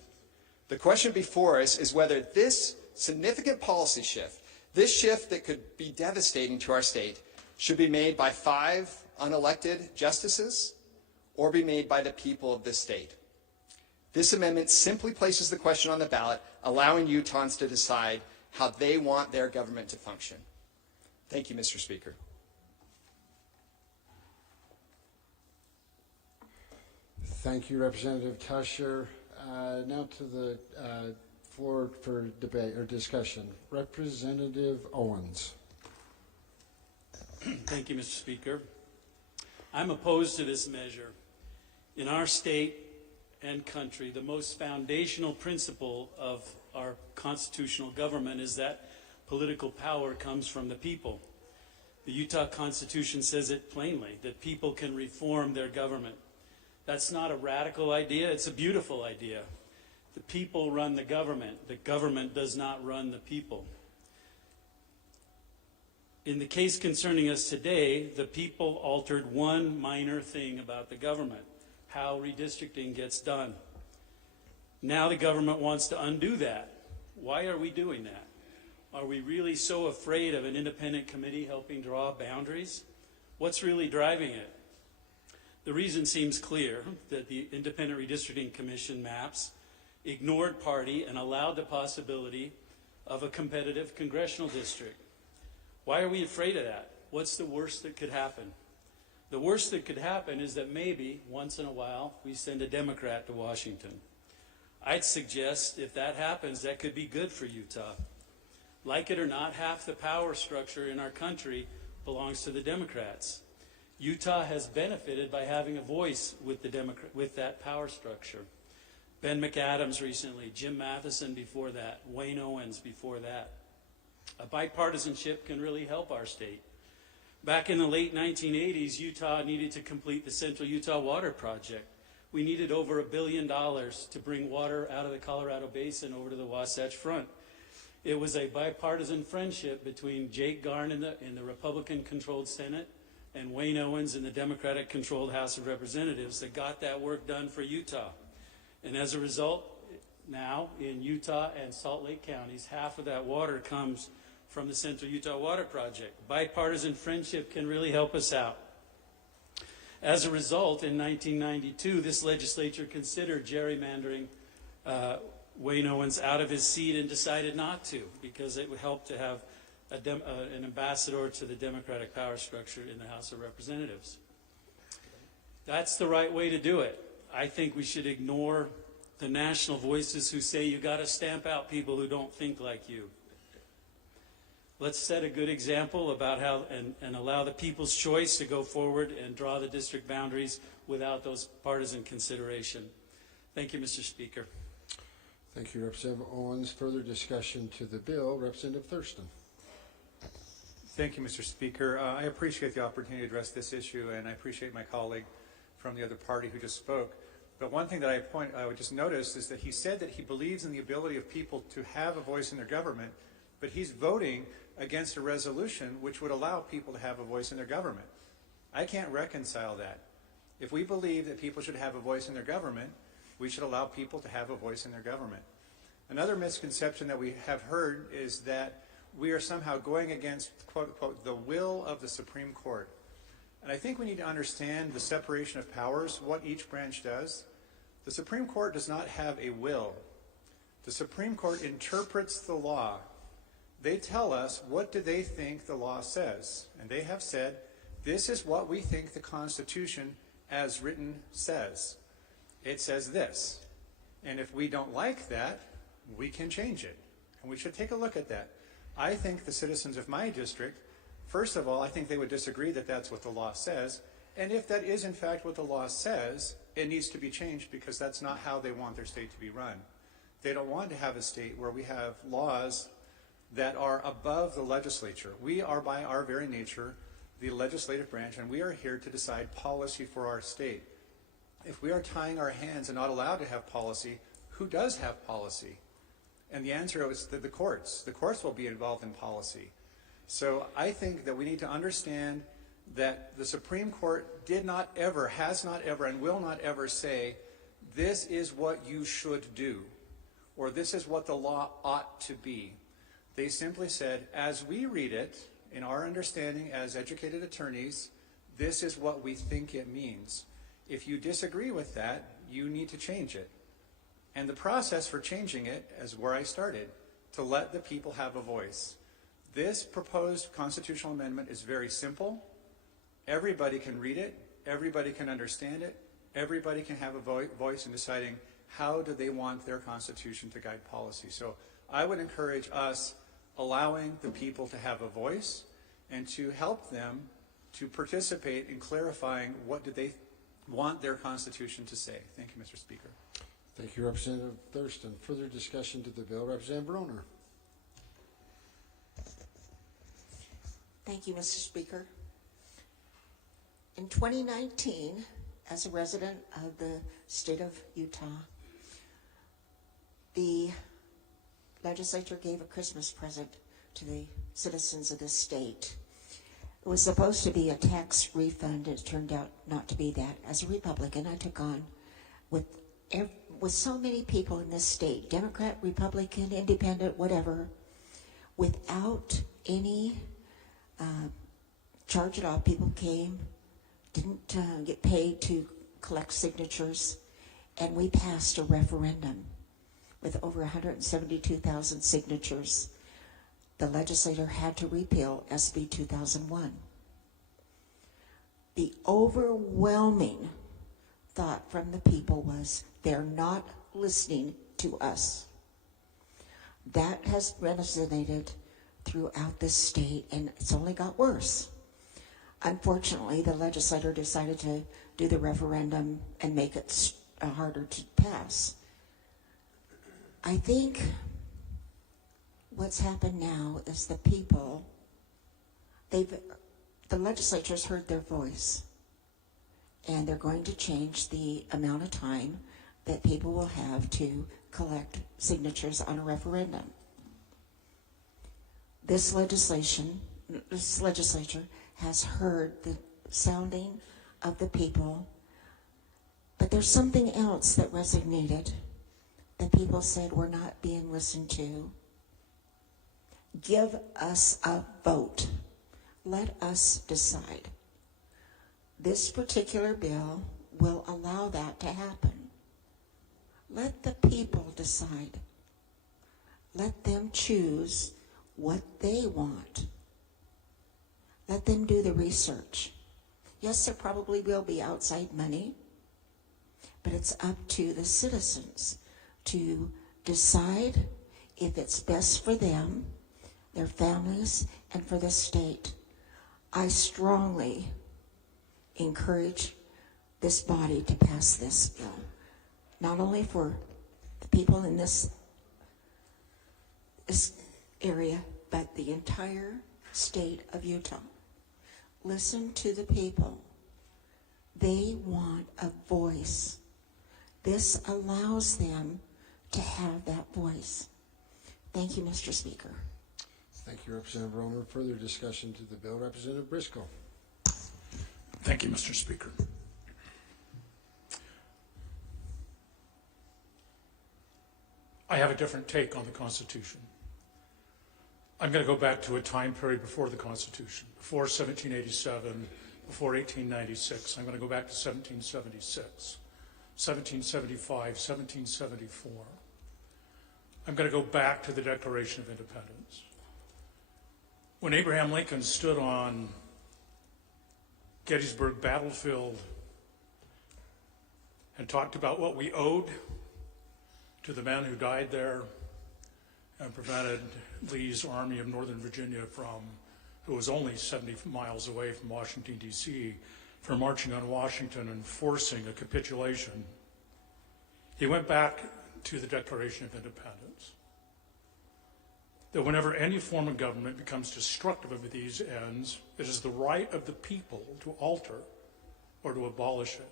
The question before us is whether this significant policy shift, this shift that could be devastating to our state, should be made by 5 unelected justices or be made by the people of this state. This amendment simply places the question on the ballot, allowing Utahns to decide how they want their government to function. Thank you, Mr. Speaker. Thank you, Representative Tusher. Now to the floor for debate or discussion. Representative Owens. Thank you, Mr. Speaker. I'm opposed to this measure. In our state and country, the most foundational principle of our constitutional government is that political power comes from the people. The Utah Constitution says it plainly, that people can reform their government. That's not a radical idea, it's a beautiful idea. The people run the government does not run the people. In the case concerning us today, the people altered one minor thing about the government, how redistricting gets done. Now the government wants to undo that. Why are we doing that? Are we really so afraid of an independent committee helping draw boundaries? What's really driving it? The reason seems clear, that the Independent Redistricting Commission maps ignored party and allowed the possibility of a competitive congressional district. Why are we afraid of that? What's the worst that could happen? The worst that could happen is that maybe, once in a while, we send a Democrat to Washington. I'd suggest if that happens, that could be good for Utah. Like it or not, half the power structure in our country belongs to the Democrats. Utah has benefited by having a voice with that power structure. Ben McAdams recently, Jim Matheson before that, Wayne Owens before that. A bipartisanship can really help our state. Back in the late 1980s, Utah needed to complete the Central Utah Water Project. We needed over $1 billion to bring water out of the Colorado Basin over to the Wasatch Front. It was a bipartisan friendship between Jake Garn in the Republican-controlled Senate and Wayne Owens in the Democratic-controlled House of Representatives that got that work done for Utah. And as a result, now in Utah and Salt Lake counties, half of that water comes from the Central Utah Water Project. Bipartisan friendship can really help us out. As a result, in 1992, this legislature considered gerrymandering Wayne Owens out of his seat and decided not to, because it would help to have an ambassador to the Democratic power structure in the House of Representatives. That's the right way to do it. I think we should ignore the national voices who say you got to stamp out people who don't think like you. Let's set a good example about how and allow the people's choice to go forward and draw the district boundaries without those partisan consideration. Thank you, Mr. Speaker. Thank you, Representative Owens. Further discussion to the bill. Representative Thurston. Thank you, Mr. Speaker. I appreciate the opportunity to address this issue, and I appreciate my colleague from the other party who just spoke. But one thing that I would just notice is that he said that he believes in the ability of people to have a voice in their government, but but he's voting against a resolution which would allow people to have a voice in their government. I can't reconcile that. If we believe that people should have a voice in their government, we should allow people to have a voice in their government. Another misconception that we have heard is that we are somehow going against, quote, unquote, the will of the Supreme Court. And I think we need to understand the separation of powers, what each branch does. The Supreme Court does not have a will. The Supreme Court interprets the law. They tell us what do they think the law says. And they have said, this is what we think the Constitution as written says. It says this. And if we don't like that, we can change it. And we should take a look at that. I think the citizens of my district, first of all, I think they would disagree that that's what the law says. And if that is in fact what the law says, it needs to be changed because that's not how they want their state to be run. They don't want to have a state where we have laws that are above the legislature. We are by our very nature the legislative branch, and we are here to decide policy for our state. If we are tying our hands and not allowed to have policy, who does have policy? And the answer is that the courts. The courts will be involved in policy. So I think that we need to understand that the Supreme Court did not ever, has not ever, and will not ever say, this is what you should do, or this is what the law ought to be. They simply said, as we read it, in our understanding as educated attorneys, this is what we think it means. If you disagree with that, you need to change it. And the process for changing it is where I started, to let the people have a voice. This proposed constitutional amendment is very simple. Everybody can read it. Everybody can understand it. Everybody can have a voice in deciding how do they want their Constitution to guide policy. So I would encourage us allowing the people to have a voice and to help them to participate in clarifying what do they want their Constitution to say. Thank you, Mr. Speaker. Thank you, Representative Thurston. Further discussion to the bill. Representative Broner. Thank you, Mr. Speaker. In 2019, as a resident of the state of Utah, the legislature gave a Christmas present to the citizens of the state. It was supposed to be a tax refund. It turned out not to be that. As a Republican, I took on with so many people in this state, Democrat, Republican, Independent, whatever, without any charge at all. People came, didn't get paid to collect signatures, and we passed a referendum with over 172,000 signatures. The legislature had to repeal SB 2001. The overwhelming thought from the people was, they're not listening to us. That has resonated throughout this state, and it's only got worse. Unfortunately, the legislature decided to do the referendum and make it harder to pass. I think what's happened now is the people, the legislature's heard their voice, and they're going to change the amount of time that people will have to collect signatures on a referendum. This legislature has heard the sounding of the people, but there's something else that resonated. The people said, we're not being listened to. Give us a vote. Let us decide. This particular bill will allow that to happen. Let the people decide. Let them choose what they want. Let them do the research. Yes, there probably will be outside money, but it's up to the citizens to decide if it's best for them, their families, and for the state. I strongly encourage this body to pass this bill, not only for the people in this area, but the entire state of Utah. Listen to the people. They want a voice. This allows them to have that voice. Thank you, Mr. Speaker. Thank you, Representative Romer. Further discussion to the bill. Representative Briscoe. Thank you, Mr. Speaker. I have a different take on the Constitution. I'm going to go back to a time period before the Constitution, before 1787, before 1896. I'm going to go back to 1776, 1775, 1774. I'm going to go back to the Declaration of Independence. When Abraham Lincoln stood on Gettysburg battlefield and talked about what we owed to the men who died there and prevented Lee's Army of Northern Virginia who was only 70 miles away from Washington, D.C., from marching on Washington and forcing a capitulation. He went back to the Declaration of Independence. That whenever any form of government becomes destructive of these ends, it is the right of the people to alter or to abolish it,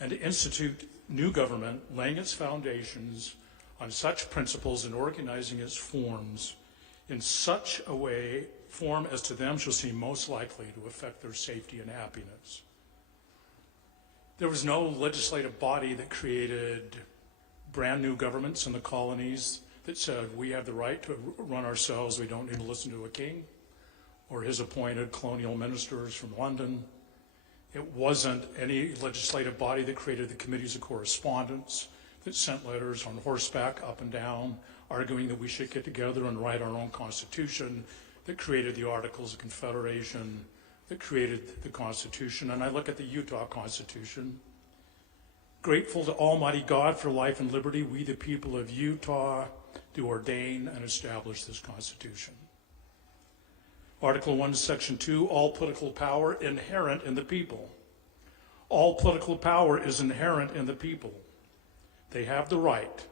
and to institute new government, laying its foundations on such principles and organizing its forms in such a form as to them shall seem most likely to affect their safety and happiness. There was no legislative body that created brand new governments in the colonies that said we have the right to run ourselves, we don't need to listen to a king or his appointed colonial ministers from London. It wasn't any legislative body that created the committees of correspondence that sent letters on horseback up and down arguing that we should get together and write our own constitution, that created the Articles of Confederation, that created the Constitution. And I look at the Utah Constitution. Grateful to Almighty God for life and liberty, we the people of Utah do ordain and establish this Constitution. Article 1, Section 2, all political power inherent in the people. All political power is inherent in the people. They have the right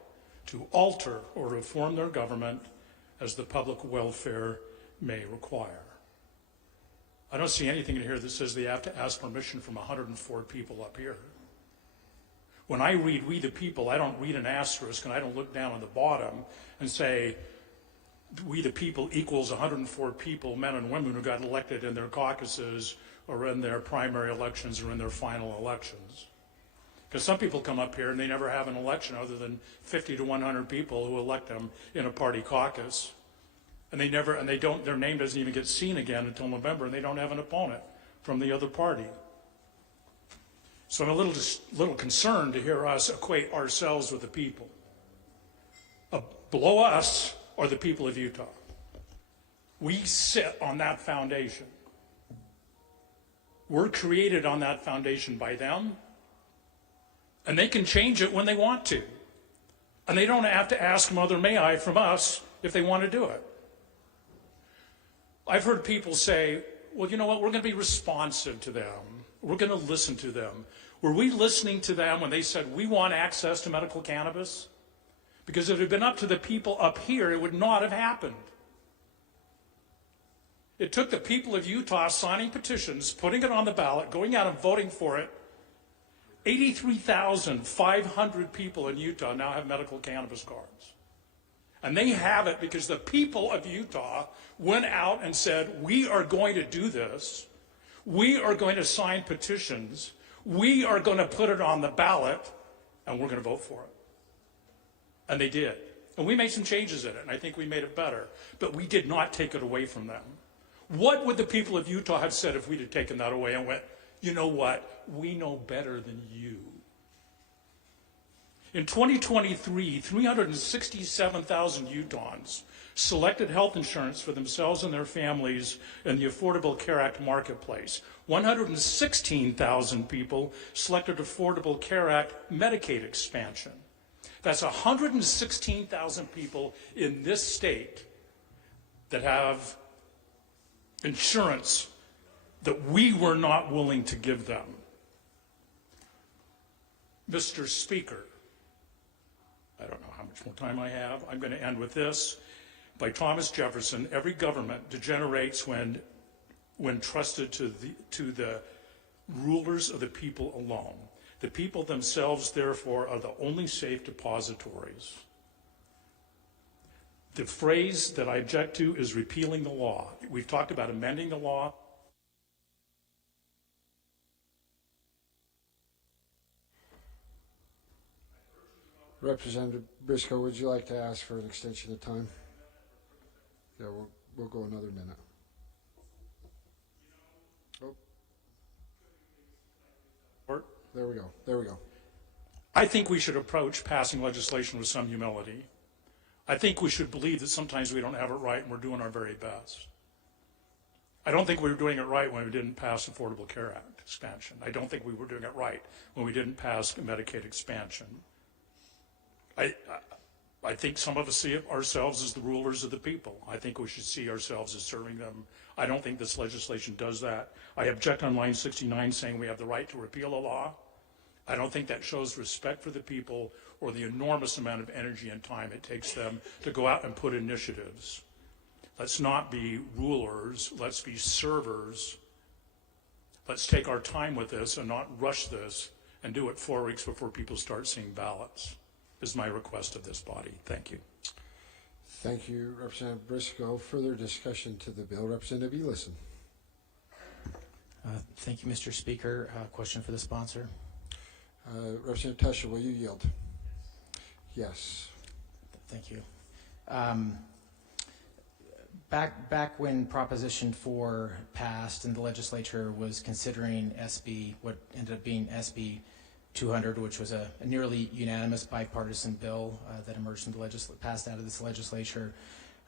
to alter or reform their government as the public welfare may require. I don't see anything in here that says they have to ask permission from 104 people up here. When I read we the people, I don't read an asterisk and I don't look down on the bottom and say we the people equals 104 people, men and women who got elected in their caucuses or in their primary elections or in their final elections. Because some people come up here and they never have an election other than 50 to 100 people who elect them in a party caucus. And their name doesn't even get seen again until November, and they don't have an opponent from the other party. So I'm a little concerned to hear us equate ourselves with the people. Below us are the people of Utah. We sit on that foundation. We're created on that foundation by them, and they can change it when they want to. And they don't have to ask Mother May I from us if they want to do it. I've heard people say, well, you know what, we're going to be responsive to them. We're going to listen to them. Were we listening to them when they said we want access to medical cannabis? Because if it had been up to the people up here, it would not have happened. It took the people of Utah signing petitions, putting it on the ballot, going out and voting for it. 83,500 people in Utah now have medical cannabis cards. And they have it because the people of Utah went out and said, we are going to do this. We are going to sign petitions. We are going to put it on the ballot, and we're going to vote for it. And they did. And we made some changes in it, and I think we made it better. But we did not take it away from them. What would the people of Utah have said if we'd have taken that away and went, you know what, we know better than you? In 2023, 367,000 Utahns selected health insurance for themselves and their families in the Affordable Care Act marketplace. 116,000 people selected Affordable Care Act Medicaid expansion. That's 116,000 people in this state that have insurance that we were not willing to give them. Mr. Speaker, I don't know how much more time I have. I'm going to end with this. By Thomas Jefferson, every government degenerates when trusted to the rulers of the people alone. The people themselves, therefore, are the only safe depositories. The phrase that I object to is repealing the law. We've talked about amending the law. Representative Briscoe, would you like to ask for an extension of time? Yeah, we'll go another minute. Oh. There we go. There we go. I think we should approach passing legislation with some humility. I think we should believe that sometimes we don't have it right and we're doing our very best. I don't think we were doing it right when we didn't pass Affordable Care Act expansion. I don't think we were doing it right when we didn't pass Medicaid expansion. I think some of us see ourselves as the rulers of the people. I think we should see ourselves as serving them. I don't think this legislation does that. I object on line 69 saying we have the right to repeal a law. I don't think that shows respect for the people or the enormous amount of energy and time it takes them to go out and put initiatives. Let's not be rulers. Let's be servers. Let's take our time with this and not rush this and do it 4 weeks before people start seeing ballots, is my request of this body. Thank you. Thank you, Representative Briscoe. Further discussion to the bill. Representative Elison. Thank you, Mr. Speaker. Question for the sponsor. Representative Tusher, will you yield? Yes. Thank you. Back when Proposition 4 passed and the legislature was considering what ended up being SB 200, which was a nearly unanimous bipartisan bill that emerged from passed out of this legislature,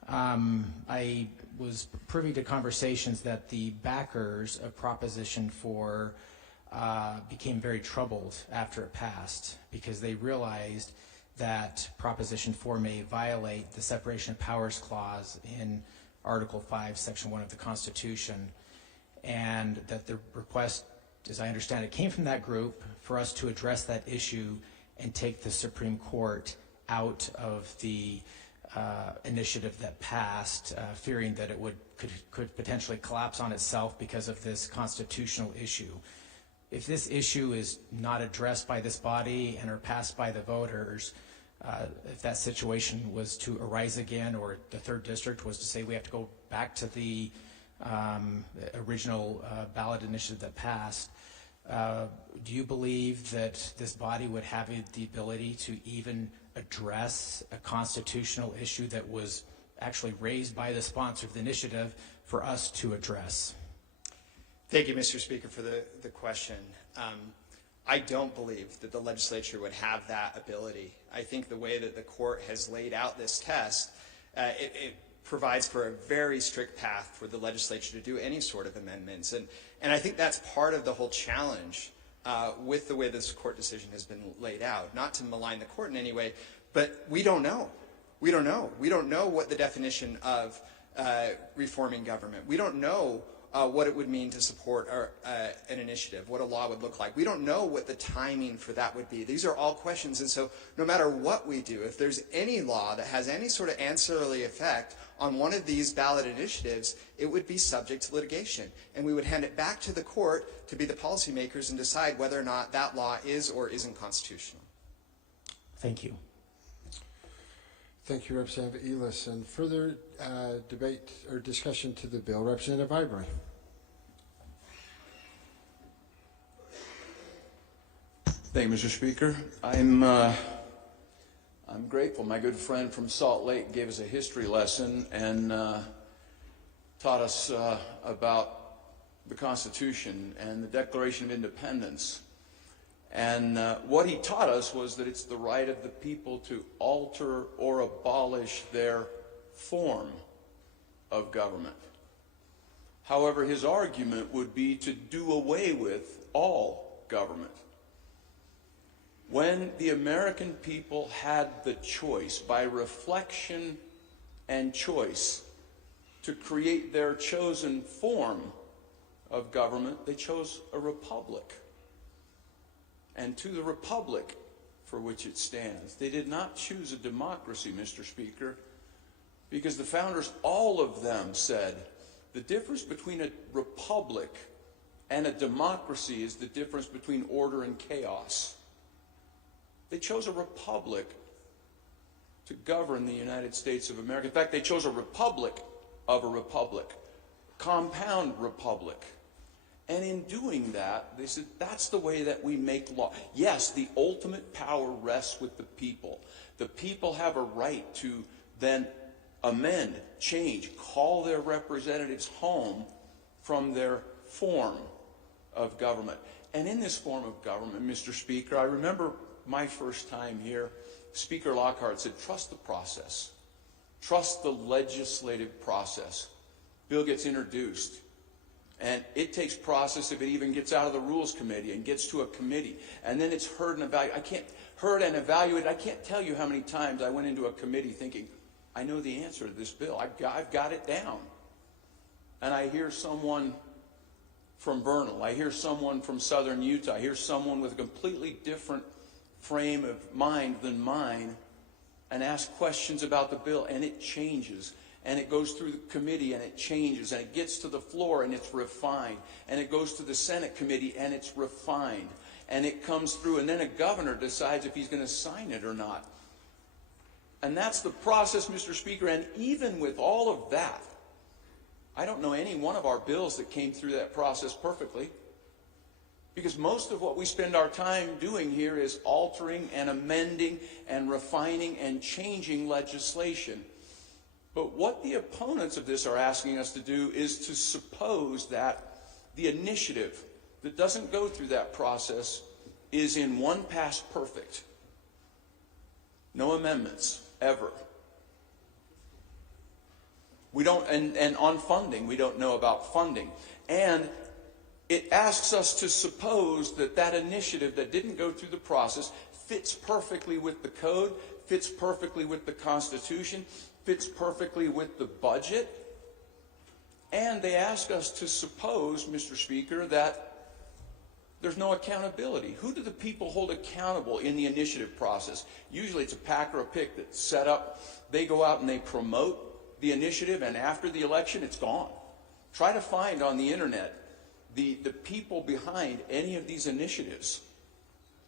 I was privy to conversations that the backers of Proposition 4 became very troubled after it passed because they realized that Proposition 4 may violate the Separation of Powers Clause in Article 5, Section 1 of the Constitution, and that the request, as I understand it, came from that group for us to address that issue and take the Supreme Court out of the initiative that passed, fearing that it could potentially collapse on itself because of this constitutional issue. If this issue is not addressed by this body and are passed by the voters, if that situation was to arise again, or the 3rd District was to say we have to go back to the original ballot initiative that passed, do you believe that this body would have the ability to even address a constitutional issue that was actually raised by the sponsor of the initiative for us to address? Thank you, Mr. Speaker, for the question. I don't believe that the legislature would have that ability. I think the way that the court has laid out this test, it provides for a very strict path for the legislature to do any sort of amendments. And I think that's part of the whole challenge with the way this court decision has been laid out. Not to malign the court in any way, but we don't know. We don't know. We don't know what the definition of reforming government. We don't know what it would mean to support an initiative, what a law would look like. We don't know what the timing for that would be. These are all questions, and so no matter what we do, if there's any law that has any sort of ancillary effect on one of these ballot initiatives, it would be subject to litigation, and we would hand it back to the court to be the policymakers and decide whether or not that law is or isn't constitutional. Thank you. Thank you, Representative Elis. And further debate or discussion to the bill. Representative Ivory. Thank you, Mr. Speaker. I'm grateful. My good friend from Salt Lake gave us a history lesson and taught us about the Constitution and the Declaration of Independence. And what he taught us was that it's the right of the people to alter or abolish their form of government. However, his argument would be to do away with all government. When the American people had the choice, by reflection and choice, to create their chosen form of government, they chose a republic. And to the republic for which it stands. They did not choose a democracy, Mr. Speaker, because the founders, all of them, said the difference between a republic and a democracy is the difference between order and chaos. They chose a republic to govern the United States of America. In fact, they chose a republic of a republic, compound republic. And in doing that, they said, that's the way that we make law. Yes, the ultimate power rests with the people. The people have a right to then amend, change, call their representatives home from their form of government. And in this form of government, Mr. Speaker, I remember my first time here, Speaker Lockhart said, trust the process. Trust the legislative process. Bill gets introduced. And it takes process if it even gets out of the Rules Committee and gets to a committee. And then it's heard and evaluated. I can't tell you how many times I went into a committee thinking, I know the answer to this bill. I've got it down. And I hear someone from Vernal. I hear someone from southern Utah. I hear someone with a completely different frame of mind than mine and ask questions about the bill, and it changes. And it goes through the committee and it changes, and it gets to the floor and it's refined, and it goes to the Senate committee and it's refined, and it comes through, and then a governor decides if he's going to sign it or not. And that's the process, Mr. Speaker. And even with all of that, I don't know any one of our bills that came through that process perfectly, because most of what we spend our time doing here is altering and amending and refining and changing legislation. But what the opponents of this are asking us to do is to suppose that the initiative that doesn't go through that process is in one pass perfect. No amendments, ever. We don't, and on funding, we don't know about funding. And it asks us to suppose that that initiative that didn't go through the process fits perfectly with the code, fits perfectly with the Constitution, fits perfectly with the budget. And they ask us to suppose, Mr. Speaker, that there's no accountability. Who do the people hold accountable in the initiative process? Usually it's a pack or a pick that's set up. They go out and they promote the initiative, and after the election, it's gone. Try to find on the internet the people behind any of these initiatives.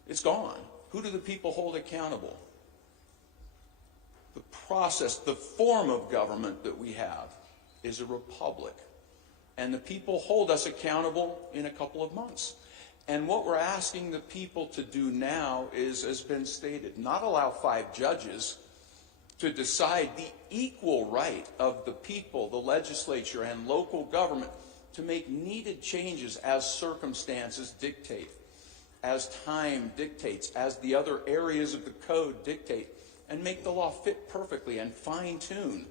It's gone. Who do the people hold accountable? The process, the form of government that we have is a republic. And the people hold us accountable in a couple of months. And what we're asking the people to do now is, as been stated, not allow 5 judges to decide the equal right of the people, the legislature, and local government to make needed changes as circumstances dictate, as time dictates, as the other areas of the code dictate, and make the law fit perfectly and fine-tune.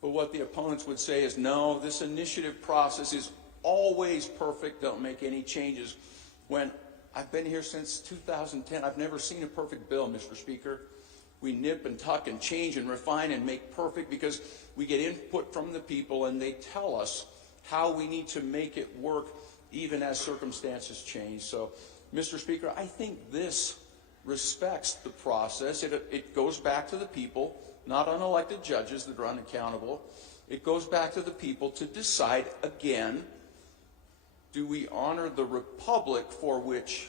But what the opponents would say is, no, this initiative process is always perfect, don't make any changes. When I've been here since 2010, I've never seen a perfect bill, Mr. Speaker. We nip and tuck and change and refine and make perfect because we get input from the people and they tell us how we need to make it work even as circumstances change. So, Mr. Speaker, I think this respects the process. It goes back to the people, not unelected judges that are unaccountable. It goes back to the people to decide again, do we honor the republic for which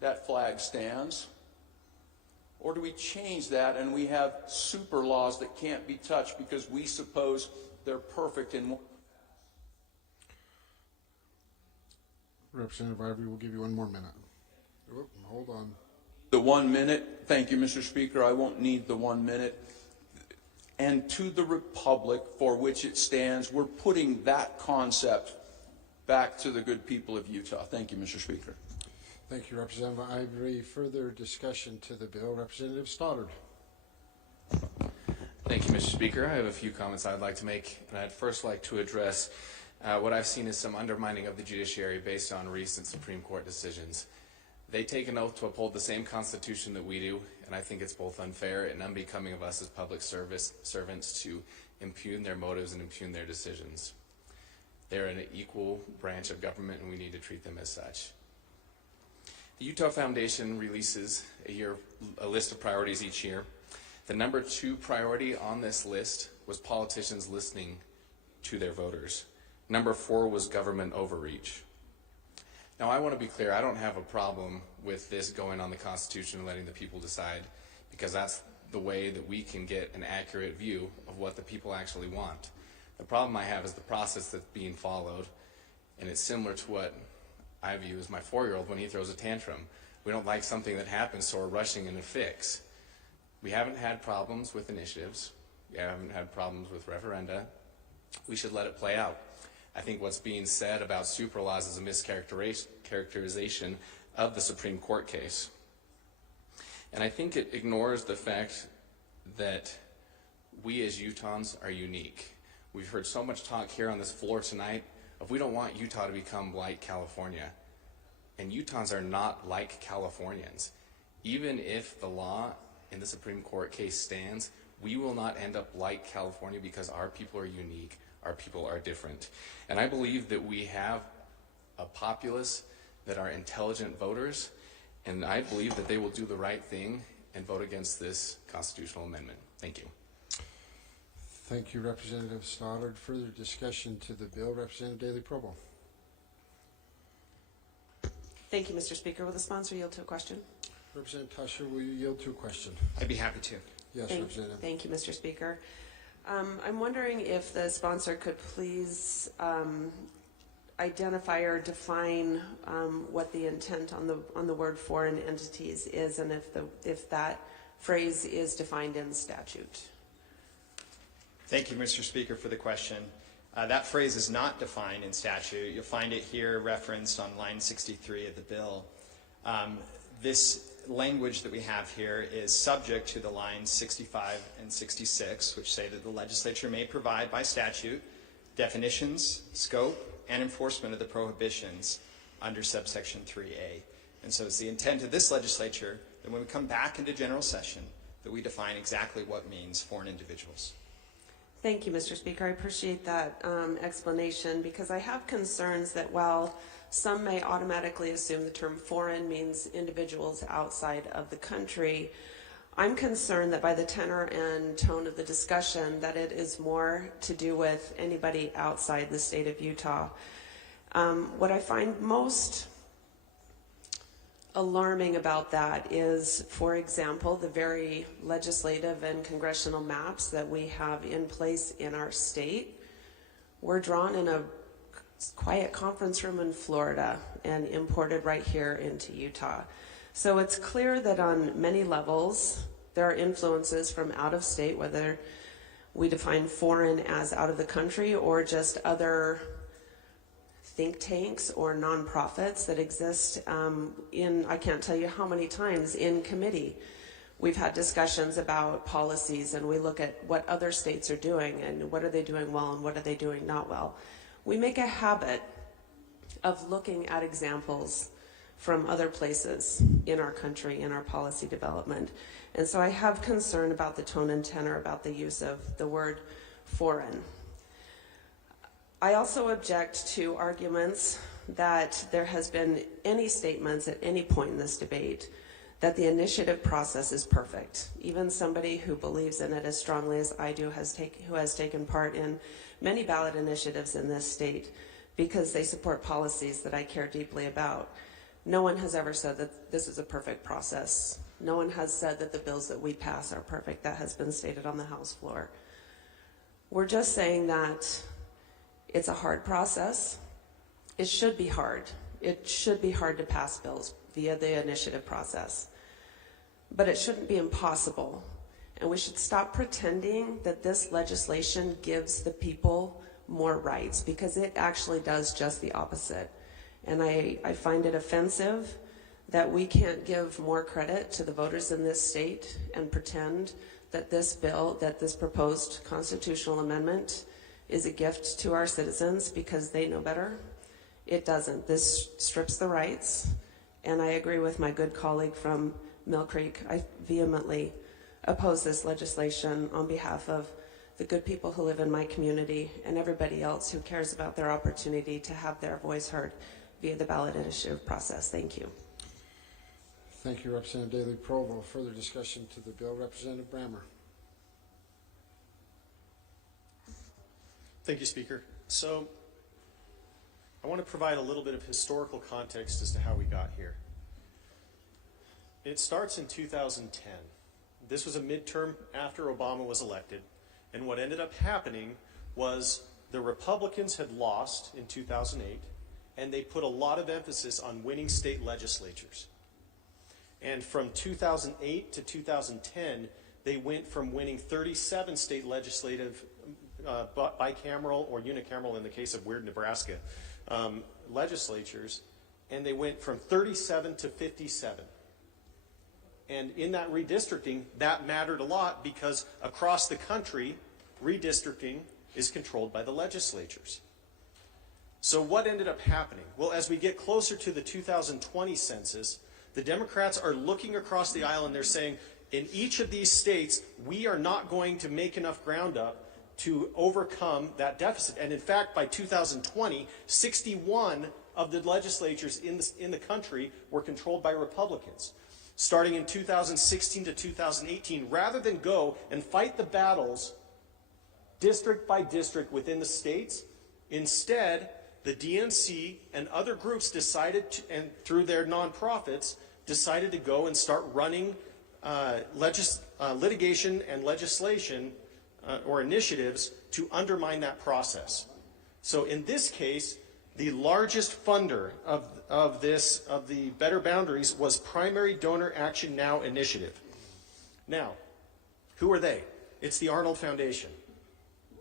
that flag stands? Or do we change that and we have super laws that can't be touched because we suppose they're perfect in one? Representative Ivory, we'll give you 1 more minute. Oop, hold on. The 1 minute, thank you, Mr. Speaker, I won't need the 1 minute. And to the republic for which it stands, we're putting that concept back to the good people of Utah. Thank you, Mr. Speaker. Thank you, Representative Ivory. Further discussion to the bill. Representative Stoddard. Thank you, Mr. Speaker. I have a few comments I'd like to make, and I'd first like to address what I've seen as some undermining of the judiciary based on recent Supreme Court decisions. They take an oath to uphold the same Constitution that we do, and I think it's both unfair and unbecoming of us as public servants to impugn their motives and impugn their decisions. They're an equal branch of government, and we need to treat them as such. The Utah Foundation releases a list of priorities each year. The number 2 priority on this list was politicians listening to their voters. Number 4 was government overreach. Now, I want to be clear, I don't have a problem with this going on the Constitution and letting the people decide, because that's the way that we can get an accurate view of what the people actually want. The problem I have is the process that's being followed, and it's similar to what I view as my 4-year-old when he throws a tantrum. We don't like something that happens, so we're rushing in a fix. We haven't had problems with initiatives. We haven't had problems with referenda. We should let it play out. I think what's being said about super laws is a mischaracterization of the Supreme Court case. And I think it ignores the fact that we as Utahns are unique. We've heard so much talk here on this floor tonight of we don't want Utah to become like California. And Utahns are not like Californians. Even if the law in the Supreme Court case stands, we will not end up like California because our people are unique, our people are different. And I believe that we have a populace that are intelligent voters, and I believe that they will do the right thing and vote against this constitutional amendment. Thank you. Thank you, Representative Stoddard. Further discussion to the bill, Representative Daly-Provo. Thank you, Mr. Speaker. Will the sponsor yield to a question? Representative Tusher, will you yield to a question? I'd be happy to. Yes, Representative. Thank you, Mr. Speaker. I'm wondering if the sponsor could please identify or define what the intent on the word foreign entities is, and if that phrase is defined in statute. Thank you, Mr. Speaker, for the question. That phrase is not defined in statute. You'll find it here referenced on line 63 of the bill. This language that we have here is subject to the lines 65 and 66, which say that the legislature may provide by statute definitions, scope, and enforcement of the prohibitions under subsection 3A. And so it's the intent of this legislature that when we come back into general session, that we define exactly what means foreign individuals. Thank you, Mr. Speaker. I appreciate that explanation, because I have concerns that while some may automatically assume the term foreign means individuals outside of the country, I'm concerned that by the tenor and tone of the discussion that it is more to do with anybody outside the state of Utah. What I find most alarming about that is, for example, the very legislative and congressional maps that we have in place in our state were drawn in a quiet conference room in Florida and imported right here into Utah. So it's clear that on many levels there are influences from out of state, whether we define foreign as out of the country or just other think tanks or nonprofits that exist I can't tell you how many times in committee we've had discussions about policies, and we look at what other states are doing and what are they doing well and what are they doing not well. We make a habit of looking at examples from other places in our country, in our policy development. And so I have concern about the tone and tenor about the use of the word foreign. I also object to arguments that there has been any statements at any point in this debate that the initiative process is perfect. Even somebody who believes in it as strongly as I do who has taken part in many ballot initiatives in this state because they support policies that I care deeply about. No one has ever said that this is a perfect process. No one has said that the bills that we pass are perfect. That has been stated on the House floor. We're just saying that it's a hard process. It should be hard. It should be hard to pass bills via the initiative process. But it shouldn't be impossible. And we should stop pretending that this legislation gives the people more rights, because it actually does just the opposite. And I find it offensive that we can't give more credit to the voters in this state and pretend that this bill, that this proposed constitutional amendment is a gift to our citizens because they know better. It doesn't. This strips the rights, and I agree with my good colleague from Mill Creek. I vehemently oppose this legislation on behalf of the good people who live in my community and everybody else who cares about their opportunity to have their voice heard via the ballot initiative process. Thank you. Thank you, Representative Daly-Provo. Further discussion to the bill, Representative Brammer. Thank you, Speaker. So I want to provide a little bit of historical context as to how we got here. It starts in 2010. This was a midterm after Obama was elected. And what ended up happening was the Republicans had lost in 2008, and they put a lot of emphasis on winning state legislatures. And from 2008 to 2010, they went from winning 37 state legislative bicameral or unicameral in the case of weird Nebraska legislatures, and they went from 37 to 57. And in that redistricting, that mattered a lot because across the country, redistricting is controlled by the legislatures. So what ended up happening? Well, as we get closer to the 2020 census, the Democrats are looking across the aisle and they're saying, in each of these states, we are not going to make enough ground up to overcome that deficit. And in fact, by 2020, 61 of the legislatures in the country were controlled by Republicans. Starting in 2016 to 2018, rather than go and fight the battles district by district within the states, instead, the DNC and other groups decided to, and through their nonprofits, decided to go and start running litigation and legislation or initiatives to undermine that process. So in this case, the largest funder of the Better Boundaries was Primary Donor Action Now Initiative. Now, who are they? It's the Arnold Foundation,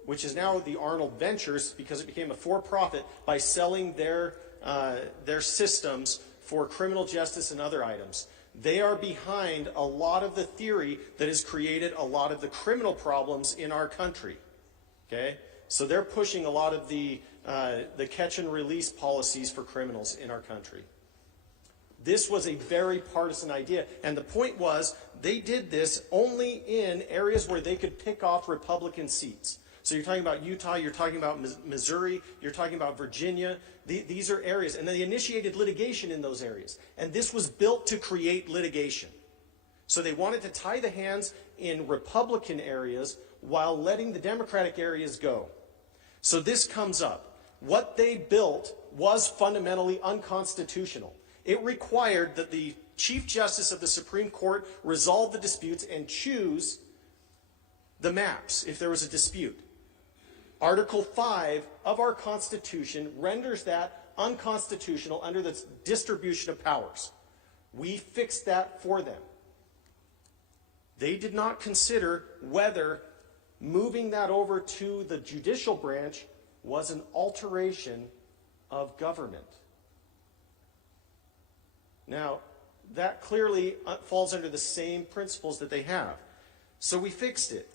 which is now the Arnold Ventures because it became a for-profit by selling their systems for criminal justice and other items. They are behind a lot of the theory that has created a lot of the criminal problems in our country. Okay? So they're pushing a lot of the catch and release policies for criminals in our country. This was a very partisan idea, and the point was they did this only in areas where they could pick off Republican seats. So you're talking about Utah, you're talking about Missouri, you're talking about Virginia. These are areas, and they initiated litigation in those areas. And this was built to create litigation. So they wanted to tie the hands in Republican areas while letting the Democratic areas go. So this comes up. What they built was fundamentally unconstitutional. It required that the Chief Justice of the Supreme Court resolve the disputes and choose the maps if there was a dispute. Article 5 of our Constitution renders that unconstitutional under the distribution of powers. We fixed that for them. They did not consider whether moving that over to the judicial branch was an alteration of government. Now, that clearly falls under the same principles that they have. So we fixed it.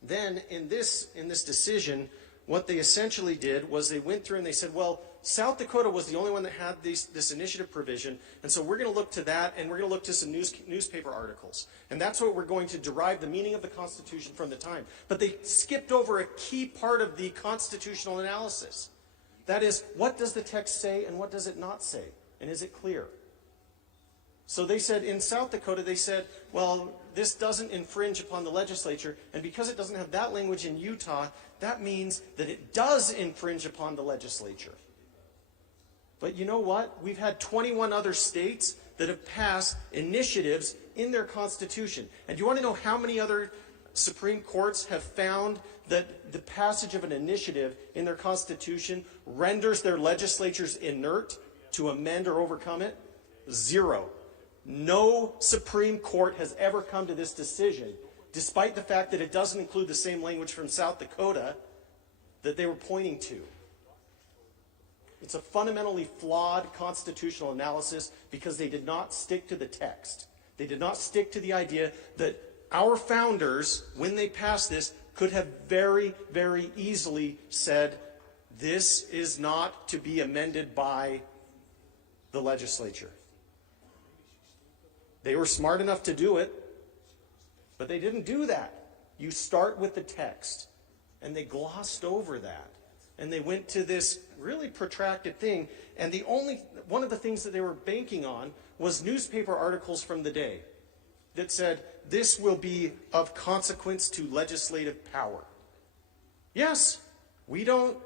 Then in this decision, what they essentially did was they went through and they said, well, South Dakota was the only one that had this initiative provision, and so we're going to look to that, and we're going to look to some newspaper articles. And that's what we're going to derive the meaning of the Constitution from the time. But they skipped over a key part of the constitutional analysis. That is, what does the text say and what does it not say? And is it clear? So they said, in South Dakota, they said, well, this doesn't infringe upon the legislature, and because it doesn't have that language in Utah, that means that it does infringe upon the legislature. But you know what? We've had 21 other states that have passed initiatives in their constitution. And do you want to know how many other Supreme Courts have found that the passage of an initiative in their constitution renders their legislatures inert to amend or overcome it? 0. No Supreme Court has ever come to this decision, despite the fact that it doesn't include the same language from South Dakota that they were pointing to. It's a fundamentally flawed constitutional analysis because they did not stick to the text. They did not stick to the idea that our founders, when they passed this, could have very, very easily said, this is not to be amended by the legislature. They were smart enough to do it, but they didn't do that. You start with the text, and they glossed over that. And they went to this really protracted thing, and one of the things that they were banking on was newspaper articles from the day that said, this will be of consequence to legislative power. Yes, we don't,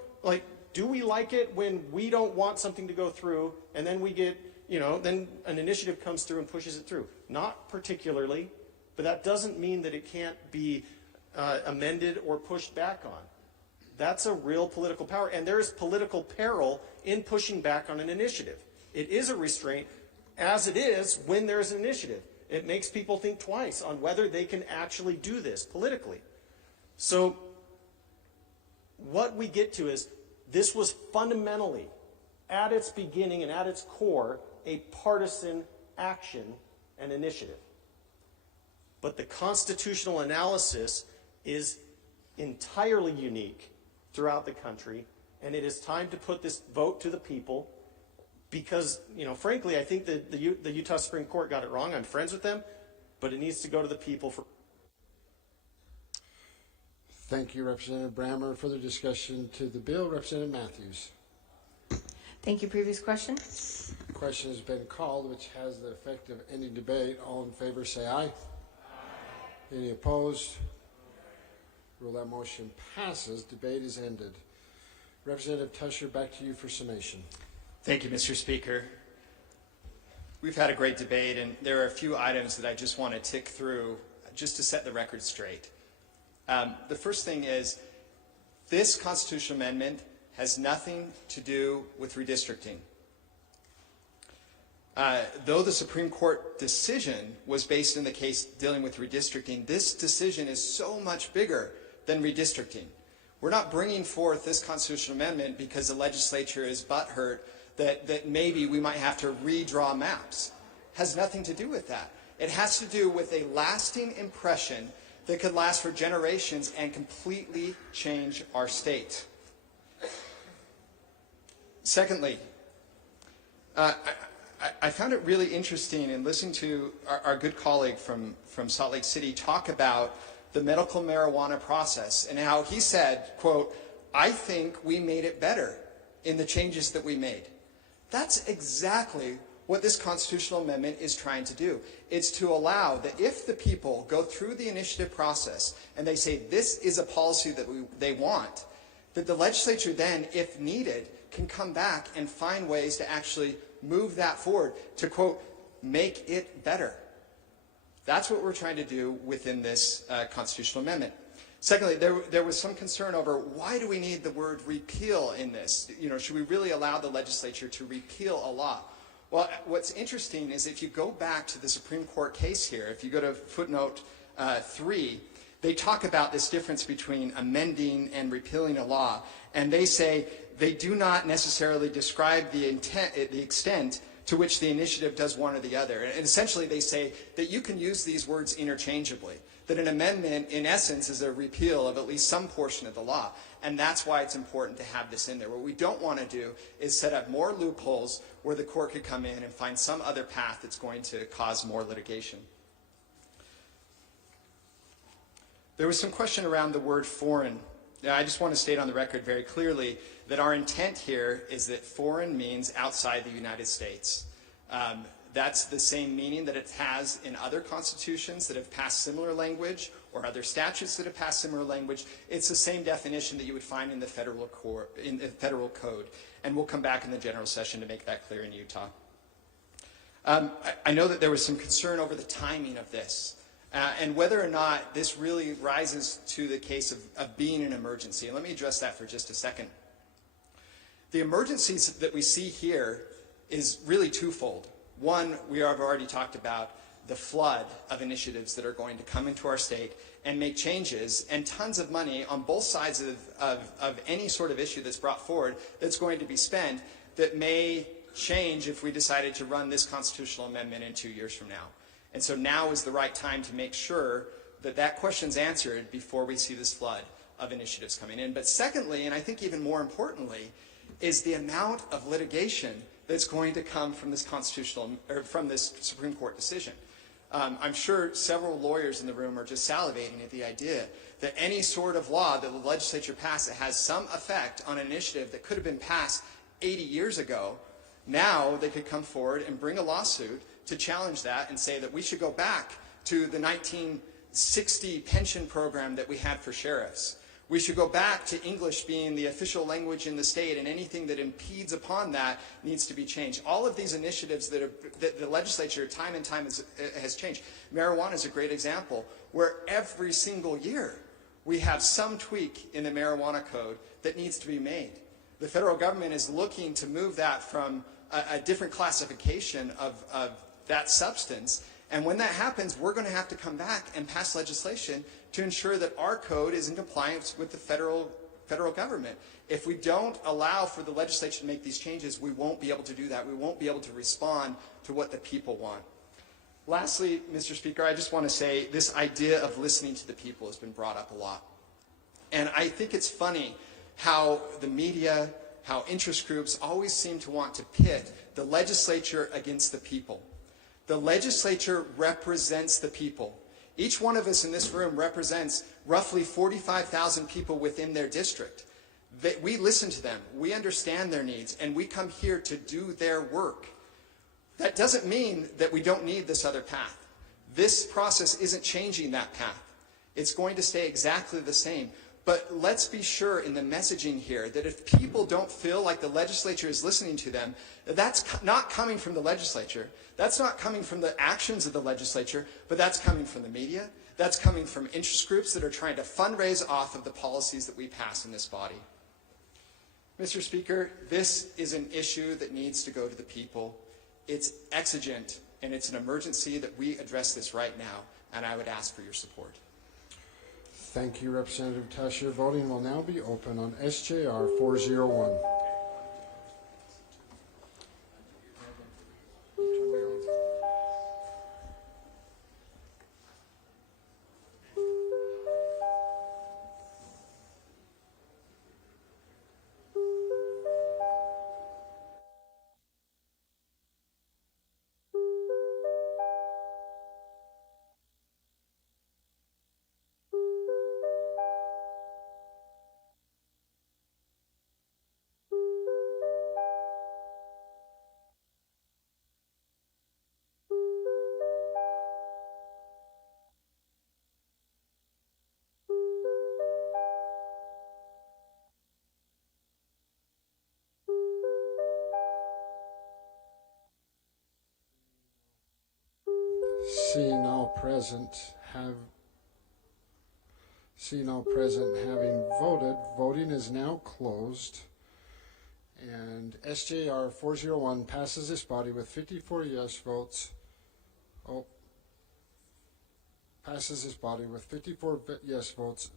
do we like it when we don't want something to go through, and then we get, then an initiative comes through and pushes it through? Not particularly. But that doesn't mean that it can't be amended or pushed back on. That's a real political power, and there is political peril in pushing back on an initiative. It is a restraint, as it is when there's an initiative. It makes people think twice on whether they can actually do this politically. So what we get to is this was fundamentally, at its beginning and at its core, a partisan action and initiative. But the constitutional analysis is entirely unique throughout the country, and it is time to put this vote to the people because, frankly, I think that the Utah Supreme Court got it wrong. I'm friends with them, but it needs to go to the people for. Thank you, Representative Brammer. Further discussion to the bill, Representative Matthews. Thank you. Previous question? Question has been called, which has the effect of ending debate. All in favor, say aye. Aye. Any opposed? Rule that motion passes. Debate is ended. Representative Tusher, back to you for summation. Thank you, Mr. Speaker. We've had a great debate, and there are a few items that I just want to tick through just to set the record straight. The first thing is this constitutional amendment has nothing to do with redistricting. Though the Supreme Court decision was based in the case dealing with redistricting, this decision is so much bigger than redistricting. We're not bringing forth this constitutional amendment because the legislature is butthurt that maybe we might have to redraw maps. It has nothing to do with that. It has to do with a lasting impression that could last for generations and completely change our state. Secondly, I found it really interesting in listening to our good colleague from Salt Lake City talk about the medical marijuana process and how he said, quote, "I think we made it better in the changes that we made." That's exactly what this constitutional amendment is trying to do. It's to allow that if the people go through the initiative process and they say this is a policy that they want, that the legislature then, if needed, can come back and find ways to actually move that forward to, quote, make it better. That's what we're trying to do within this constitutional amendment. Secondly, there was some concern over why do we need the word repeal in this? Should we really allow the legislature to repeal a law? Well, what's interesting is if you go back to the Supreme Court case here, if you go to footnote 3, they talk about this difference between amending and repealing a law, and they say they do not necessarily describe the extent to which the initiative does one or the other. And essentially they say that you can use these words interchangeably, that an amendment in essence is a repeal of at least some portion of the law. And that's why it's important to have this in there. What we don't want to do is set up more loopholes where the court could come in and find some other path that's going to cause more litigation. There was some question around the word foreign. Now, I just want to state on the record very clearly that our intent here is that foreign means outside the United States. That's the same meaning that it has in other constitutions that have passed similar language or other statutes that have passed similar language. It's the same definition that you would find in the federal code. And we'll come back in the general session to make that clear in Utah. I know that there was some concern over the timing of this. And whether or not this really rises to the case of being an emergency. And let me address that for just a second. The emergencies that we see here is really twofold. One, we have already talked about the flood of initiatives that are going to come into our state and make changes, and tons of money on both sides of any sort of issue that's brought forward that's going to be spent that may change if we decided to run this constitutional amendment in 2 years from now. And so now is the right time to make sure that that question's answered before we see this flood of initiatives coming in. But secondly, and I think even more importantly, is the amount of litigation that's going to come from this from this Supreme Court decision. I'm sure several lawyers in the room are just salivating at the idea that any sort of law that the legislature passed that has some effect on an initiative that could have been passed 80 years ago, now they could come forward and bring a lawsuit to challenge that and say that we should go back to the 1960 pension program that we had for sheriffs. We should go back to English being the official language in the state, and anything that impedes upon that needs to be changed. All of these initiatives that the legislature time and time has changed. Marijuana is a great example, where every single year we have some tweak in the marijuana code that needs to be made. The federal government is looking to move that from a different classification of that substance. And when that happens, we're going to have to come back and pass legislation to ensure that our code is in compliance with the federal government. If we don't allow for the legislature to make these changes, we won't be able to do that. We won't be able to respond to what the people want. Lastly, Mr. Speaker, I just want to say this idea of listening to the people has been brought up a lot. And I think it's funny how the media, how interest groups always seem to want to pit the legislature against the people. The legislature represents the people. Each one of us in this room represents roughly 45,000 people within their district. We listen to them, we understand their needs, and we come here to do their work. That doesn't mean that we don't need this other path. This process isn't changing that path. It's going to stay exactly the same. But let's be sure in the messaging here that if people don't feel like the legislature is listening to them, that's not coming from the legislature. That's not coming from the actions of the legislature, but that's coming from the media. That's coming from interest groups that are trying to fundraise off of the policies that we pass in this body. Mr. Speaker, this is an issue that needs to go to the people. It's exigent, and it's an emergency that we address this right now, and I would ask for your support. Thank you, Representative Tusher. Voting will now be open on SJR 401. Seeing all present having voted, voting is now closed, and SJR 401 passes this body with 54 yes votes. Passes this body with 54 yes votes.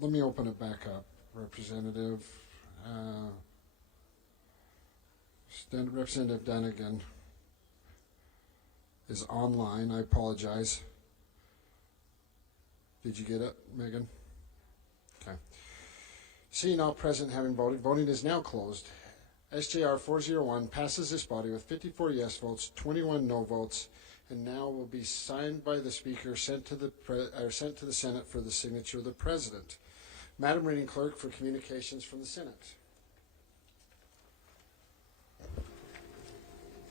Let me open it back up, Representative. Representative Dunnigan is online. I apologize. Did you get it, Megan? Okay. Seeing all present having voted, voting is now closed. SJR 401 passes this body with 54 yes votes, 21 no votes, and now will be signed by the Speaker, sent to the Senate for the signature of the President. Madam Reading Clerk for communications from the Senate.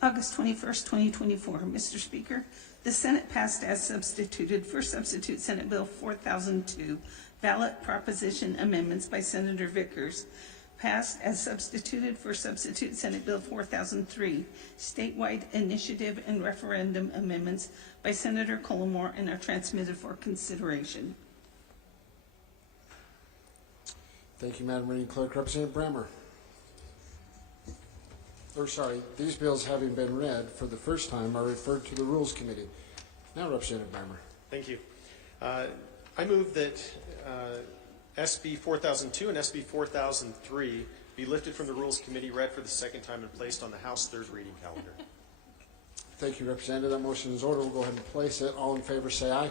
August 21st, 2024. Mr. Speaker, the Senate passed as substituted for substitute Senate Bill 4002, ballot proposition amendments by Senator Vickers. Passed as substituted for substitute Senate Bill 4003, statewide initiative and referendum amendments by Senator Collimore, and are transmitted for consideration. Thank you, Madam Reading Clerk. Representative Bremer. These bills having been read for the first time are referred to the Rules Committee. Now, Representative Bremer. Thank you. I move that SB 4002 and SB 4003 be lifted from the Rules Committee, read for the second time, and placed on the House third reading calendar. Thank you, Representative. That motion is ordered. We'll go ahead and place it. All in favor say aye.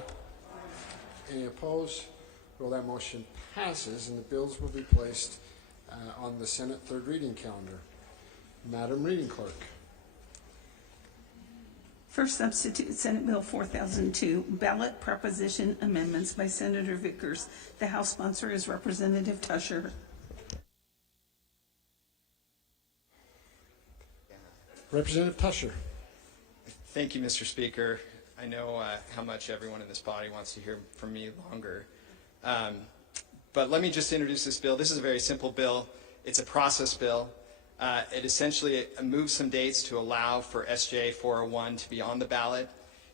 Any opposed? Well, that motion passes, and the bills will be placed on the Senate third reading calendar. Madam Reading Clerk. First substitute Senate Bill 4002, ballot proposition amendments by Senator Vickers. The House sponsor is Representative Tusher. Representative Tusher. Thank you, Mr. Speaker. I know how much everyone in this body wants to hear from me longer. But let me just introduce this bill. This is a very simple bill. It's a process bill. It essentially moves some dates to allow for SJ 401 to be on the ballot.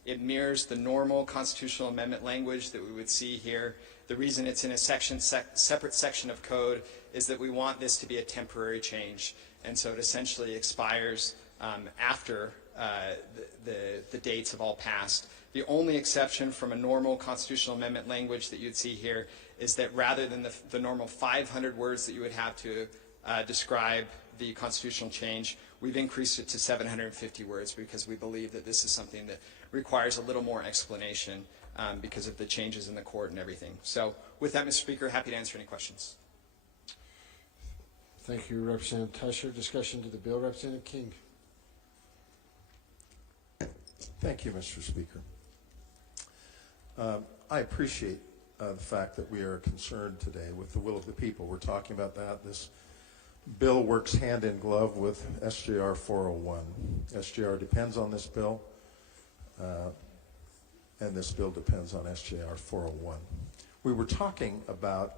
It mirrors the normal constitutional amendment language that we would see here. The reason it's in a separate section of code is that we want this to be a temporary change. And so it essentially expires after the dates have all passed. The only exception from a normal constitutional amendment language that you'd see here is that rather than the normal 500 words that you would have to describe the constitutional change, we've increased it to 750 words because we believe that this is something that requires a little more explanation because of the changes in the court and everything. So with that, Mr. Speaker, happy to answer any questions. Thank you, Representative Tusher. Discussion to the bill. Representative King. Thank you, Mr. Speaker. I appreciate the fact that we are concerned today with the will of the people. We're talking about that. This bill works hand in glove with SJR 401. SJR depends on this bill, and this bill depends on SJR 401. We were talking about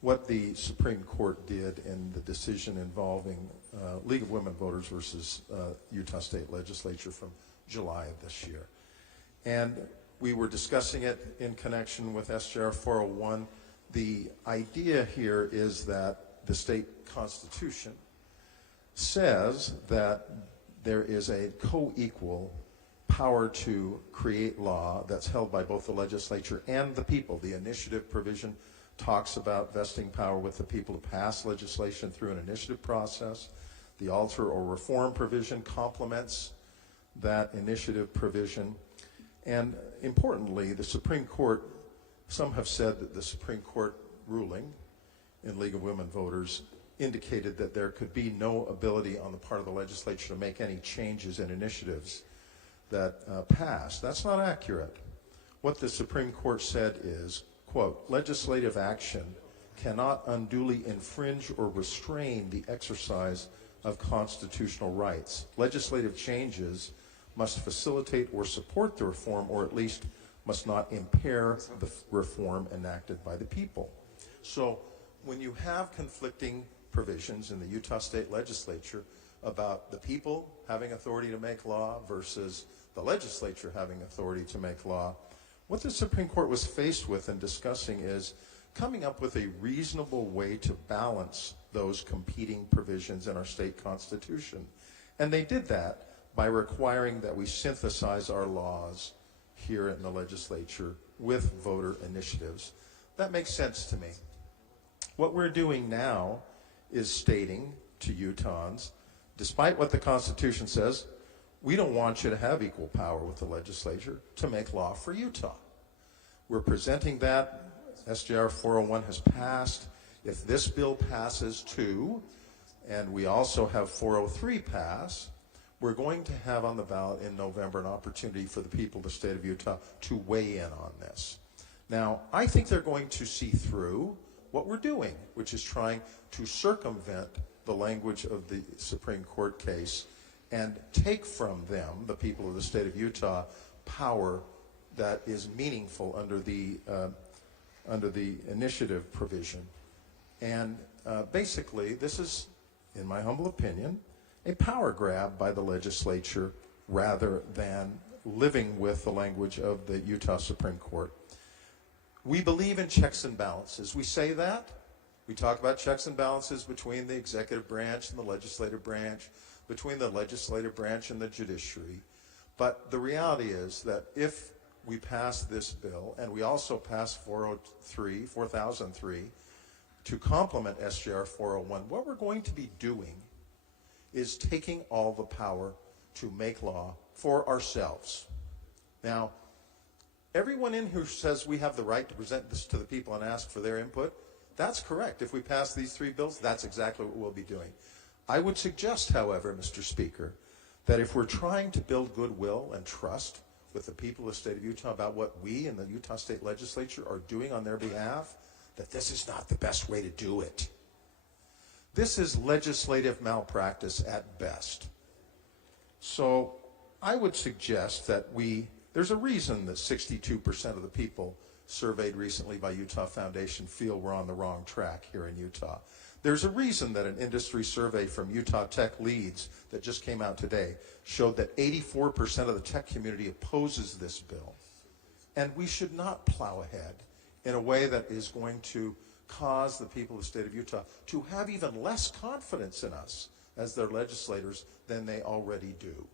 what the Supreme Court did in the decision involving League of Women Voters versus Utah State Legislature from July of this year. And we were discussing it in connection with SJR 401. The idea here is that the state constitution says that there is a co-equal power to create law that's held by both the legislature and the people. The initiative provision talks about vesting power with the people to pass legislation through an initiative process. The alter or reform provision complements that initiative provision. And importantly, the Supreme Court, some have said that the Supreme Court ruling in League of Women Voters indicated that there could be no ability on the part of the legislature to make any changes in initiatives that passed. That's not accurate. What the Supreme Court said is, quote, legislative action cannot unduly infringe or restrain the exercise of constitutional rights. Legislative changes must facilitate or support the reform, or at least must not impair the reform enacted by the people. So when you have conflicting provisions in the Utah State Legislature about the people having authority to make law versus the legislature having authority to make law, what the Supreme Court was faced with and discussing is coming up with a reasonable way to balance those competing provisions in our state constitution. And they did that by requiring that we synthesize our laws here in the legislature with voter initiatives. That makes sense to me. What we're doing now is stating to Utahns, despite what the Constitution says, we don't want you to have equal power with the legislature to make law for Utah. We're presenting that. SJR 401 has passed. If this bill passes too, and we also have 403 pass, we're going to have on the ballot in November an opportunity for the people of the state of Utah to weigh in on this. Now, I think they're going to see through what we're doing, which is trying to circumvent the language of the Supreme Court case and take from them, the people of the state of Utah, power that is meaningful under the initiative provision. And basically, this is, in my humble opinion, a power grab by the legislature rather than living with the language of the Utah Supreme Court. We believe in checks and balances. We say that. We talk about checks and balances between the executive branch and the legislative branch, between the legislative branch and the judiciary. But the reality is that if we pass this bill, and we also pass 4003 to complement SJR 401, what we're going to be doing is taking all the power to make law for ourselves. Now, everyone in who says we have the right to present this to the people and ask for their input, that's correct. If we pass these three bills, that's exactly what we'll be doing. I would suggest, however, Mr. Speaker, that if we're trying to build goodwill and trust with the people of the state of Utah about what we in the Utah State Legislature are doing on their behalf, that this is not the best way to do it. This is legislative malpractice at best. So I would suggest that there's a reason that 62% of the people surveyed recently by Utah Foundation feel we're on the wrong track here in Utah. There's a reason that an industry survey from Utah Tech Leads that just came out today showed that 84% of the tech community opposes this bill. And we should not plow ahead in a way that is going to cause the people of the state of Utah to have even less confidence in us as their legislators than they already do.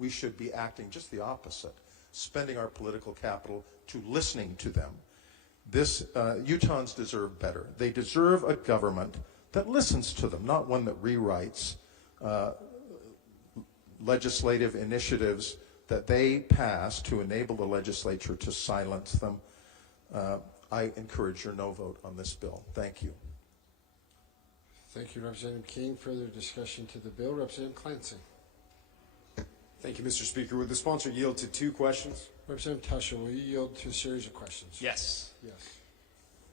We should be acting just the opposite, spending our political capital to listening to them. Utahns deserve better. They deserve a government that listens to them, not one that rewrites legislative initiatives that they pass to enable the legislature to silence them. I encourage your no vote on this bill. Thank you. Thank you, Representative King. Further discussion to the bill. Representative Clancy. Thank you, Mr. Speaker. Would the sponsor yield to 2 questions? Representative Tusher, will you yield to a series of questions? Yes. Yes.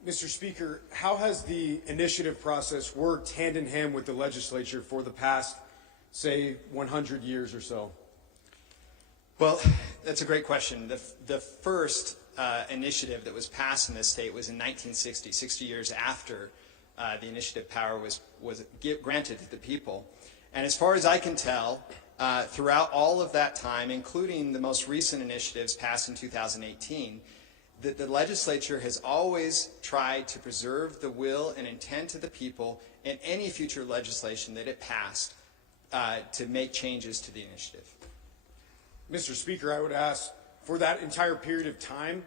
Mr. Speaker, how has the initiative process worked hand in hand with the legislature for the past, say, 100 years or so? Well, that's a great question. The first initiative that was passed in this state was in 1960, 60 years after the initiative power was granted to the people. And as far as I can tell, throughout all of that time, including the most recent initiatives passed in 2018, the legislature has always tried to preserve the will and intent of the people in any future legislation that it passed to make changes to the initiative. Mr. Speaker, I would ask, for that entire period of time,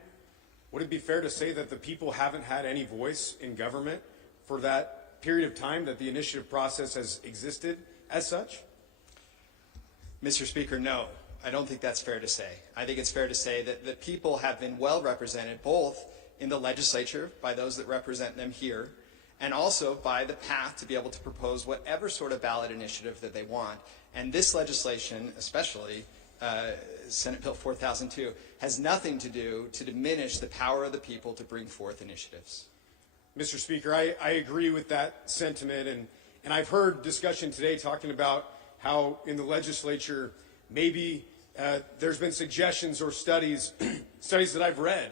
would it be fair to say that the people haven't had any voice in government for that period of time that the initiative process has existed as such? Mr. Speaker, no. I don't think that's fair to say. I think it's fair to say that the people have been well represented both in the legislature by those that represent them here and also by the path to be able to propose whatever sort of ballot initiative that they want. And this legislation, especially Senate Bill 4002, has nothing to do to diminish the power of the people to bring forth initiatives. Mr. Speaker, I agree with that sentiment, and I've heard discussion today talking about how in the legislature maybe there's been suggestions or studies that I've read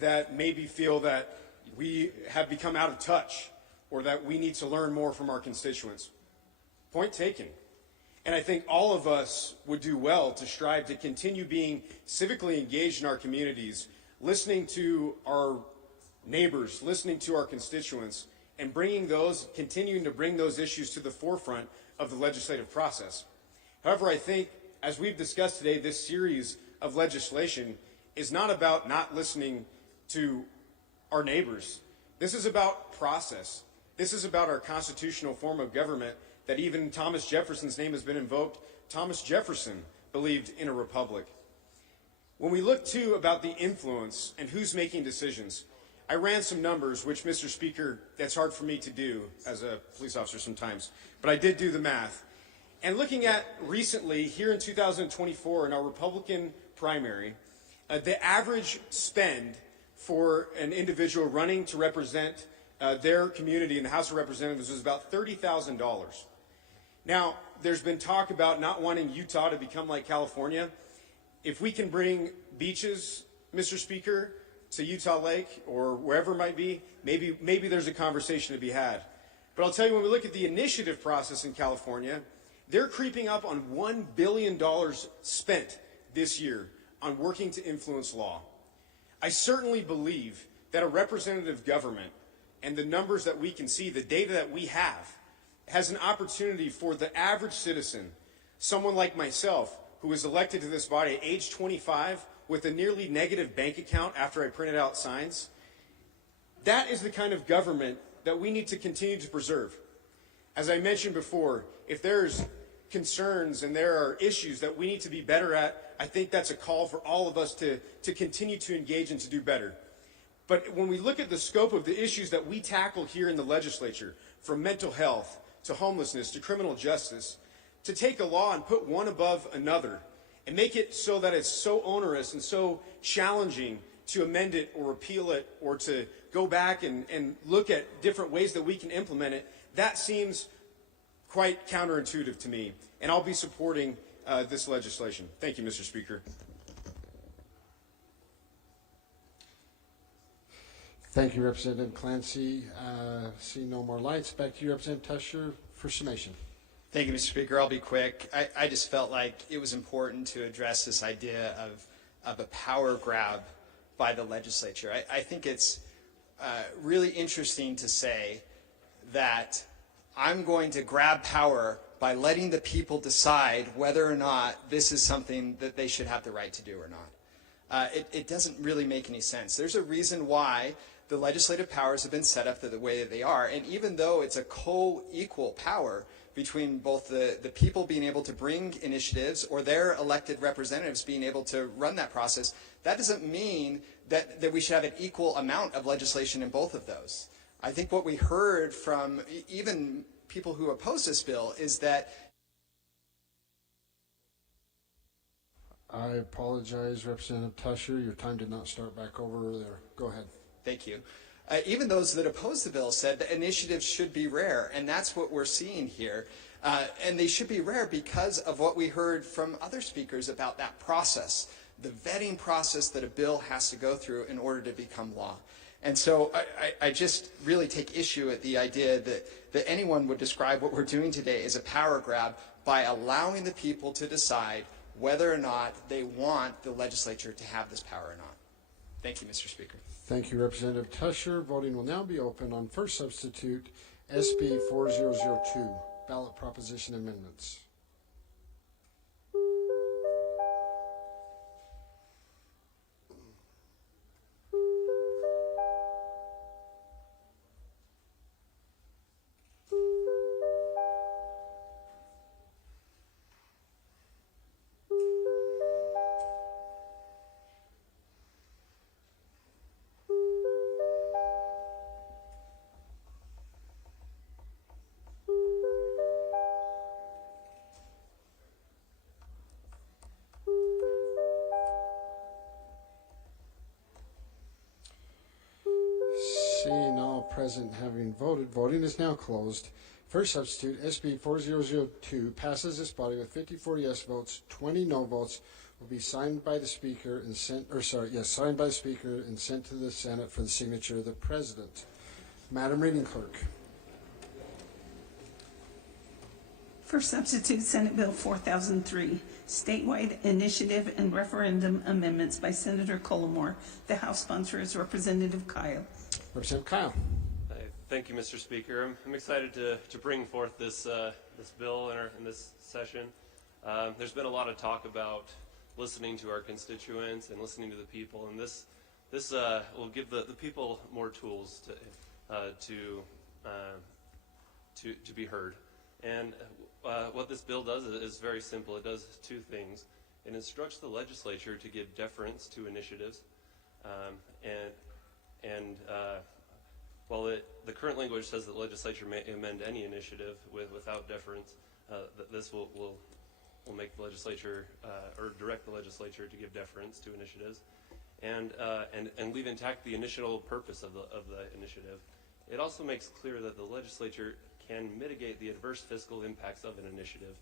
that maybe feel that we have become out of touch or that we need to learn more from our constituents. Point taken. And I think all of us would do well to strive to continue being civically engaged in our communities, listening to our neighbors, listening to our constituents, and continuing to bring those issues to the forefront of the legislative process. However, I think, as we've discussed today, this series of legislation is not about not listening to our neighbors. This is about process. This is about our constitutional form of government that even Thomas Jefferson's name has been invoked. Thomas Jefferson believed in a republic. When we look, too, about the influence and who's making decisions, I ran some numbers, which, Mr. Speaker, that's hard for me to do as a police officer sometimes, but I did do the math. And looking at recently, here in 2024, in our Republican primary, the average spend for an individual running to represent their community in the House of Representatives was about $30,000. Now, there's been talk about not wanting Utah to become like California. If we can bring beaches, Mr. Speaker, to Utah Lake or wherever it might be, maybe there's a conversation to be had. But I'll tell you, when we look at the initiative process in California, they're creeping up on $1 billion spent this year on working to influence law. I certainly believe that a representative government and the numbers that we can see, the data that we have, has an opportunity for the average citizen, someone like myself, who was elected to this body at age 25 with a nearly negative bank account after I printed out signs. That is the kind of government that we need to continue to preserve. As I mentioned before, if there's concerns and there are issues that we need to be better at, I think that's a call for all of us to continue to engage and to do better. But when we look at the scope of the issues that we tackle here in the legislature, from mental health to homelessness to criminal justice, to take a law and put one above another and make it so that it's so onerous and so challenging to amend it or repeal it or to go back and look at different ways that we can implement it, that seems quite counterintuitive to me. And I'll be supporting this legislation. Thank you, Mr. Speaker. Thank you, Representative Clancy. See no more lights. Back to you, Representative Tusher, for summation. Thank you, Mr. Speaker. I'll be quick. I just felt like it was important to address this idea of a power grab by the legislature. I think it's really interesting to say that I'm going to grab power by letting the people decide whether or not this is something that they should have the right to do or not. It doesn't really make any sense. There's a reason why the legislative powers have been set up the way that they are, and even though it's a co-equal power between both the people being able to bring initiatives or their elected representatives being able to run that process, that doesn't mean that we should have an equal amount of legislation in both of those. I think what we heard from even people who oppose this bill is that... I apologize, Representative Tusher. Your time did not start back over there. Go ahead. Thank you. Even those that oppose the bill said that initiatives should be rare, and that's what we're seeing here. And they should be rare because of what we heard from other speakers about that process, the vetting process that a bill has to go through in order to become law. And so I just really take issue at the idea that anyone would describe what we're doing today as a power grab by allowing the people to decide whether or not they want the legislature to have this power or not. Thank you, Mr. Speaker. Thank you, Representative Tusher. Voting will now be open on first substitute SB 4002, ballot proposition amendments. Seeing all present having voted, voting is now closed. First substitute, SB 4002, passes this body with 54 yes votes, 20 no votes, will be signed by the Speaker and sent to the Senate for the signature of the President. Madam Reading Clerk. First substitute, Senate Bill 4003, statewide initiative and referendum amendments by Senator Collimore. The House sponsor is Representative Kyle. Representative Kyle. Thank you, Mr. Speaker. I'm excited to bring forth this bill in this session. There's been a lot of talk about listening to our constituents and listening to the people, and this will give the people more tools to be heard. And what this bill does is very simple. It does two things. It instructs the legislature to give deference to initiatives, while the current language says that the legislature may amend any initiative without deference, this will make the legislature or direct the legislature to give deference to initiatives, and leave intact the initial purpose of the initiative. It also makes clear that the legislature can mitigate the adverse fiscal impacts of an initiative.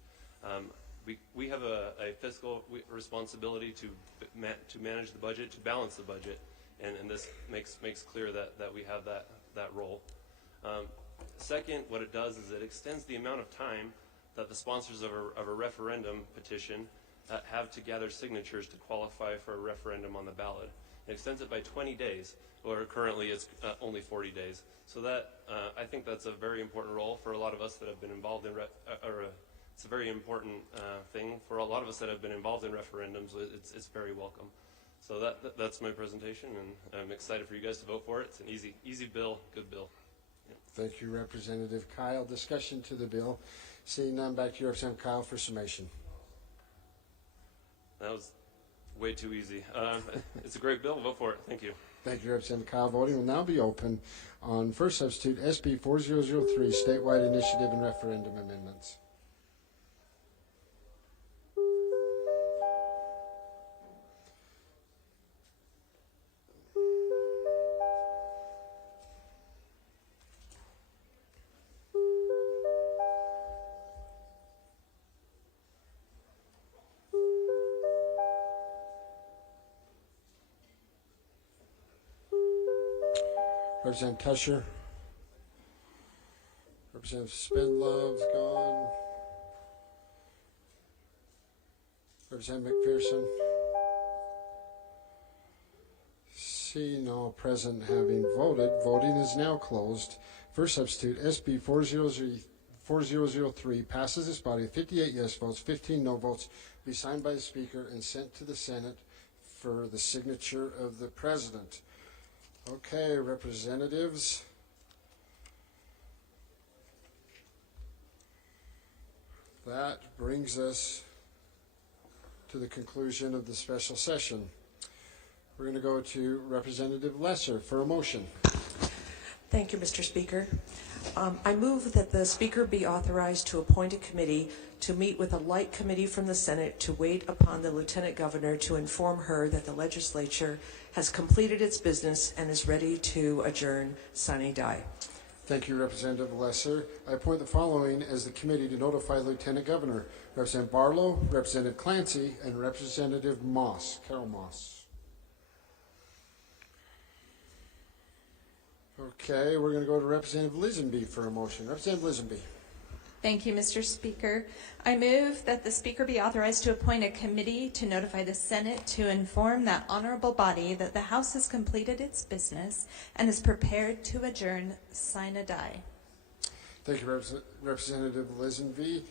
We have a fiscal responsibility to manage the budget, to balance the budget, and this makes clear that we have that role. Second, what it does is it extends the amount of time that the sponsors of a referendum petition have to gather signatures to qualify for a referendum on the ballot. It extends it by 20 days, or currently it's only 40 days. So that I think that's a very important role for a lot of us that have been involved in, it's a very important thing for a lot of us that have been involved in referendums. It's very welcome. So that's my presentation, and I'm excited for you guys to vote for it. It's an easy bill, good bill. Yeah. Thank you, Representative Kyle. Discussion to the bill. Seeing none, back to you, Representative Kyle, for summation. That was way too easy. It's a great bill. Vote for it. Thank you. Thank you, Representative Kyle. Voting will now be open on first substitute SB 4003, statewide initiative and referendum amendments. Representative Tusher. Representative Spendlove's gone. Representative McPherson. See no present having voted. Voting is now closed. First substitute, SB 4003, passes this body with 58 yes votes, 15 no votes, be signed by the Speaker and sent to the Senate for the signature of the President. Okay, representatives. That brings us to the conclusion of the special session. We're going to go to Representative Lesser for a motion. Thank you, Mr. Speaker. I move that the Speaker be authorized to appoint a committee to meet with a light committee from the Senate to wait upon the Lieutenant Governor to inform her that the Legislature has completed its business and is ready to adjourn sine die. Thank you, Representative Lesser. I appoint the following as the committee to notify the Lieutenant Governor: Representative Barlow, Representative Clancy, and Representative Moss, Carol Moss. Okay, we're going to go to Representative Lisenby for a motion. Representative Lisenby. Thank you, Mr. Speaker. I move that the Speaker be authorized to appoint a committee to notify the Senate to inform that honorable body that the House has completed its business and is prepared to adjourn sine die. Thank you, Representative Lisenby.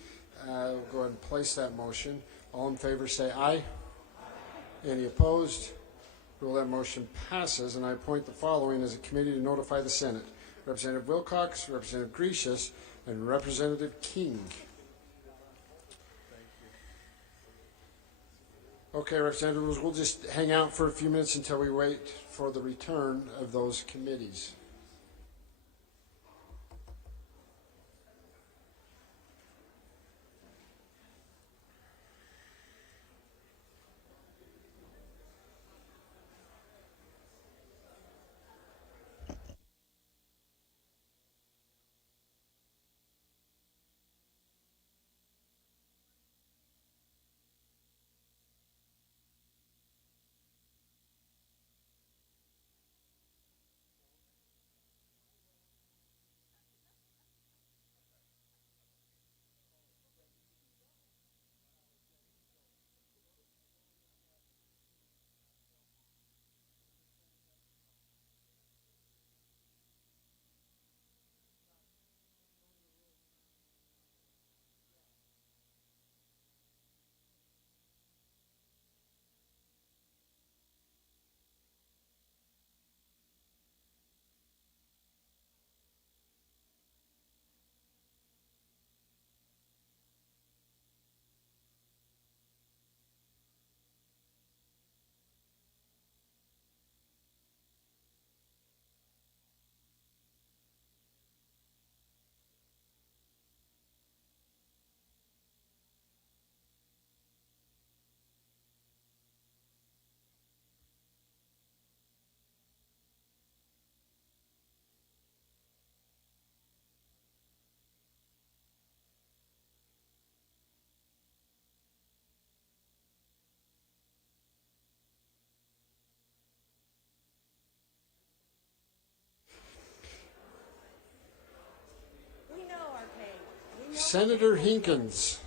We'll go ahead and place that motion. All in favor say aye. Any opposed? Rule that motion passes, and I appoint the following as a committee to notify the Senate: Representative Wilcox, Representative Gracious, and Representative King. Okay, Representatives, we'll just hang out for a few minutes until we wait for the return of those committees. Senator Hinkins.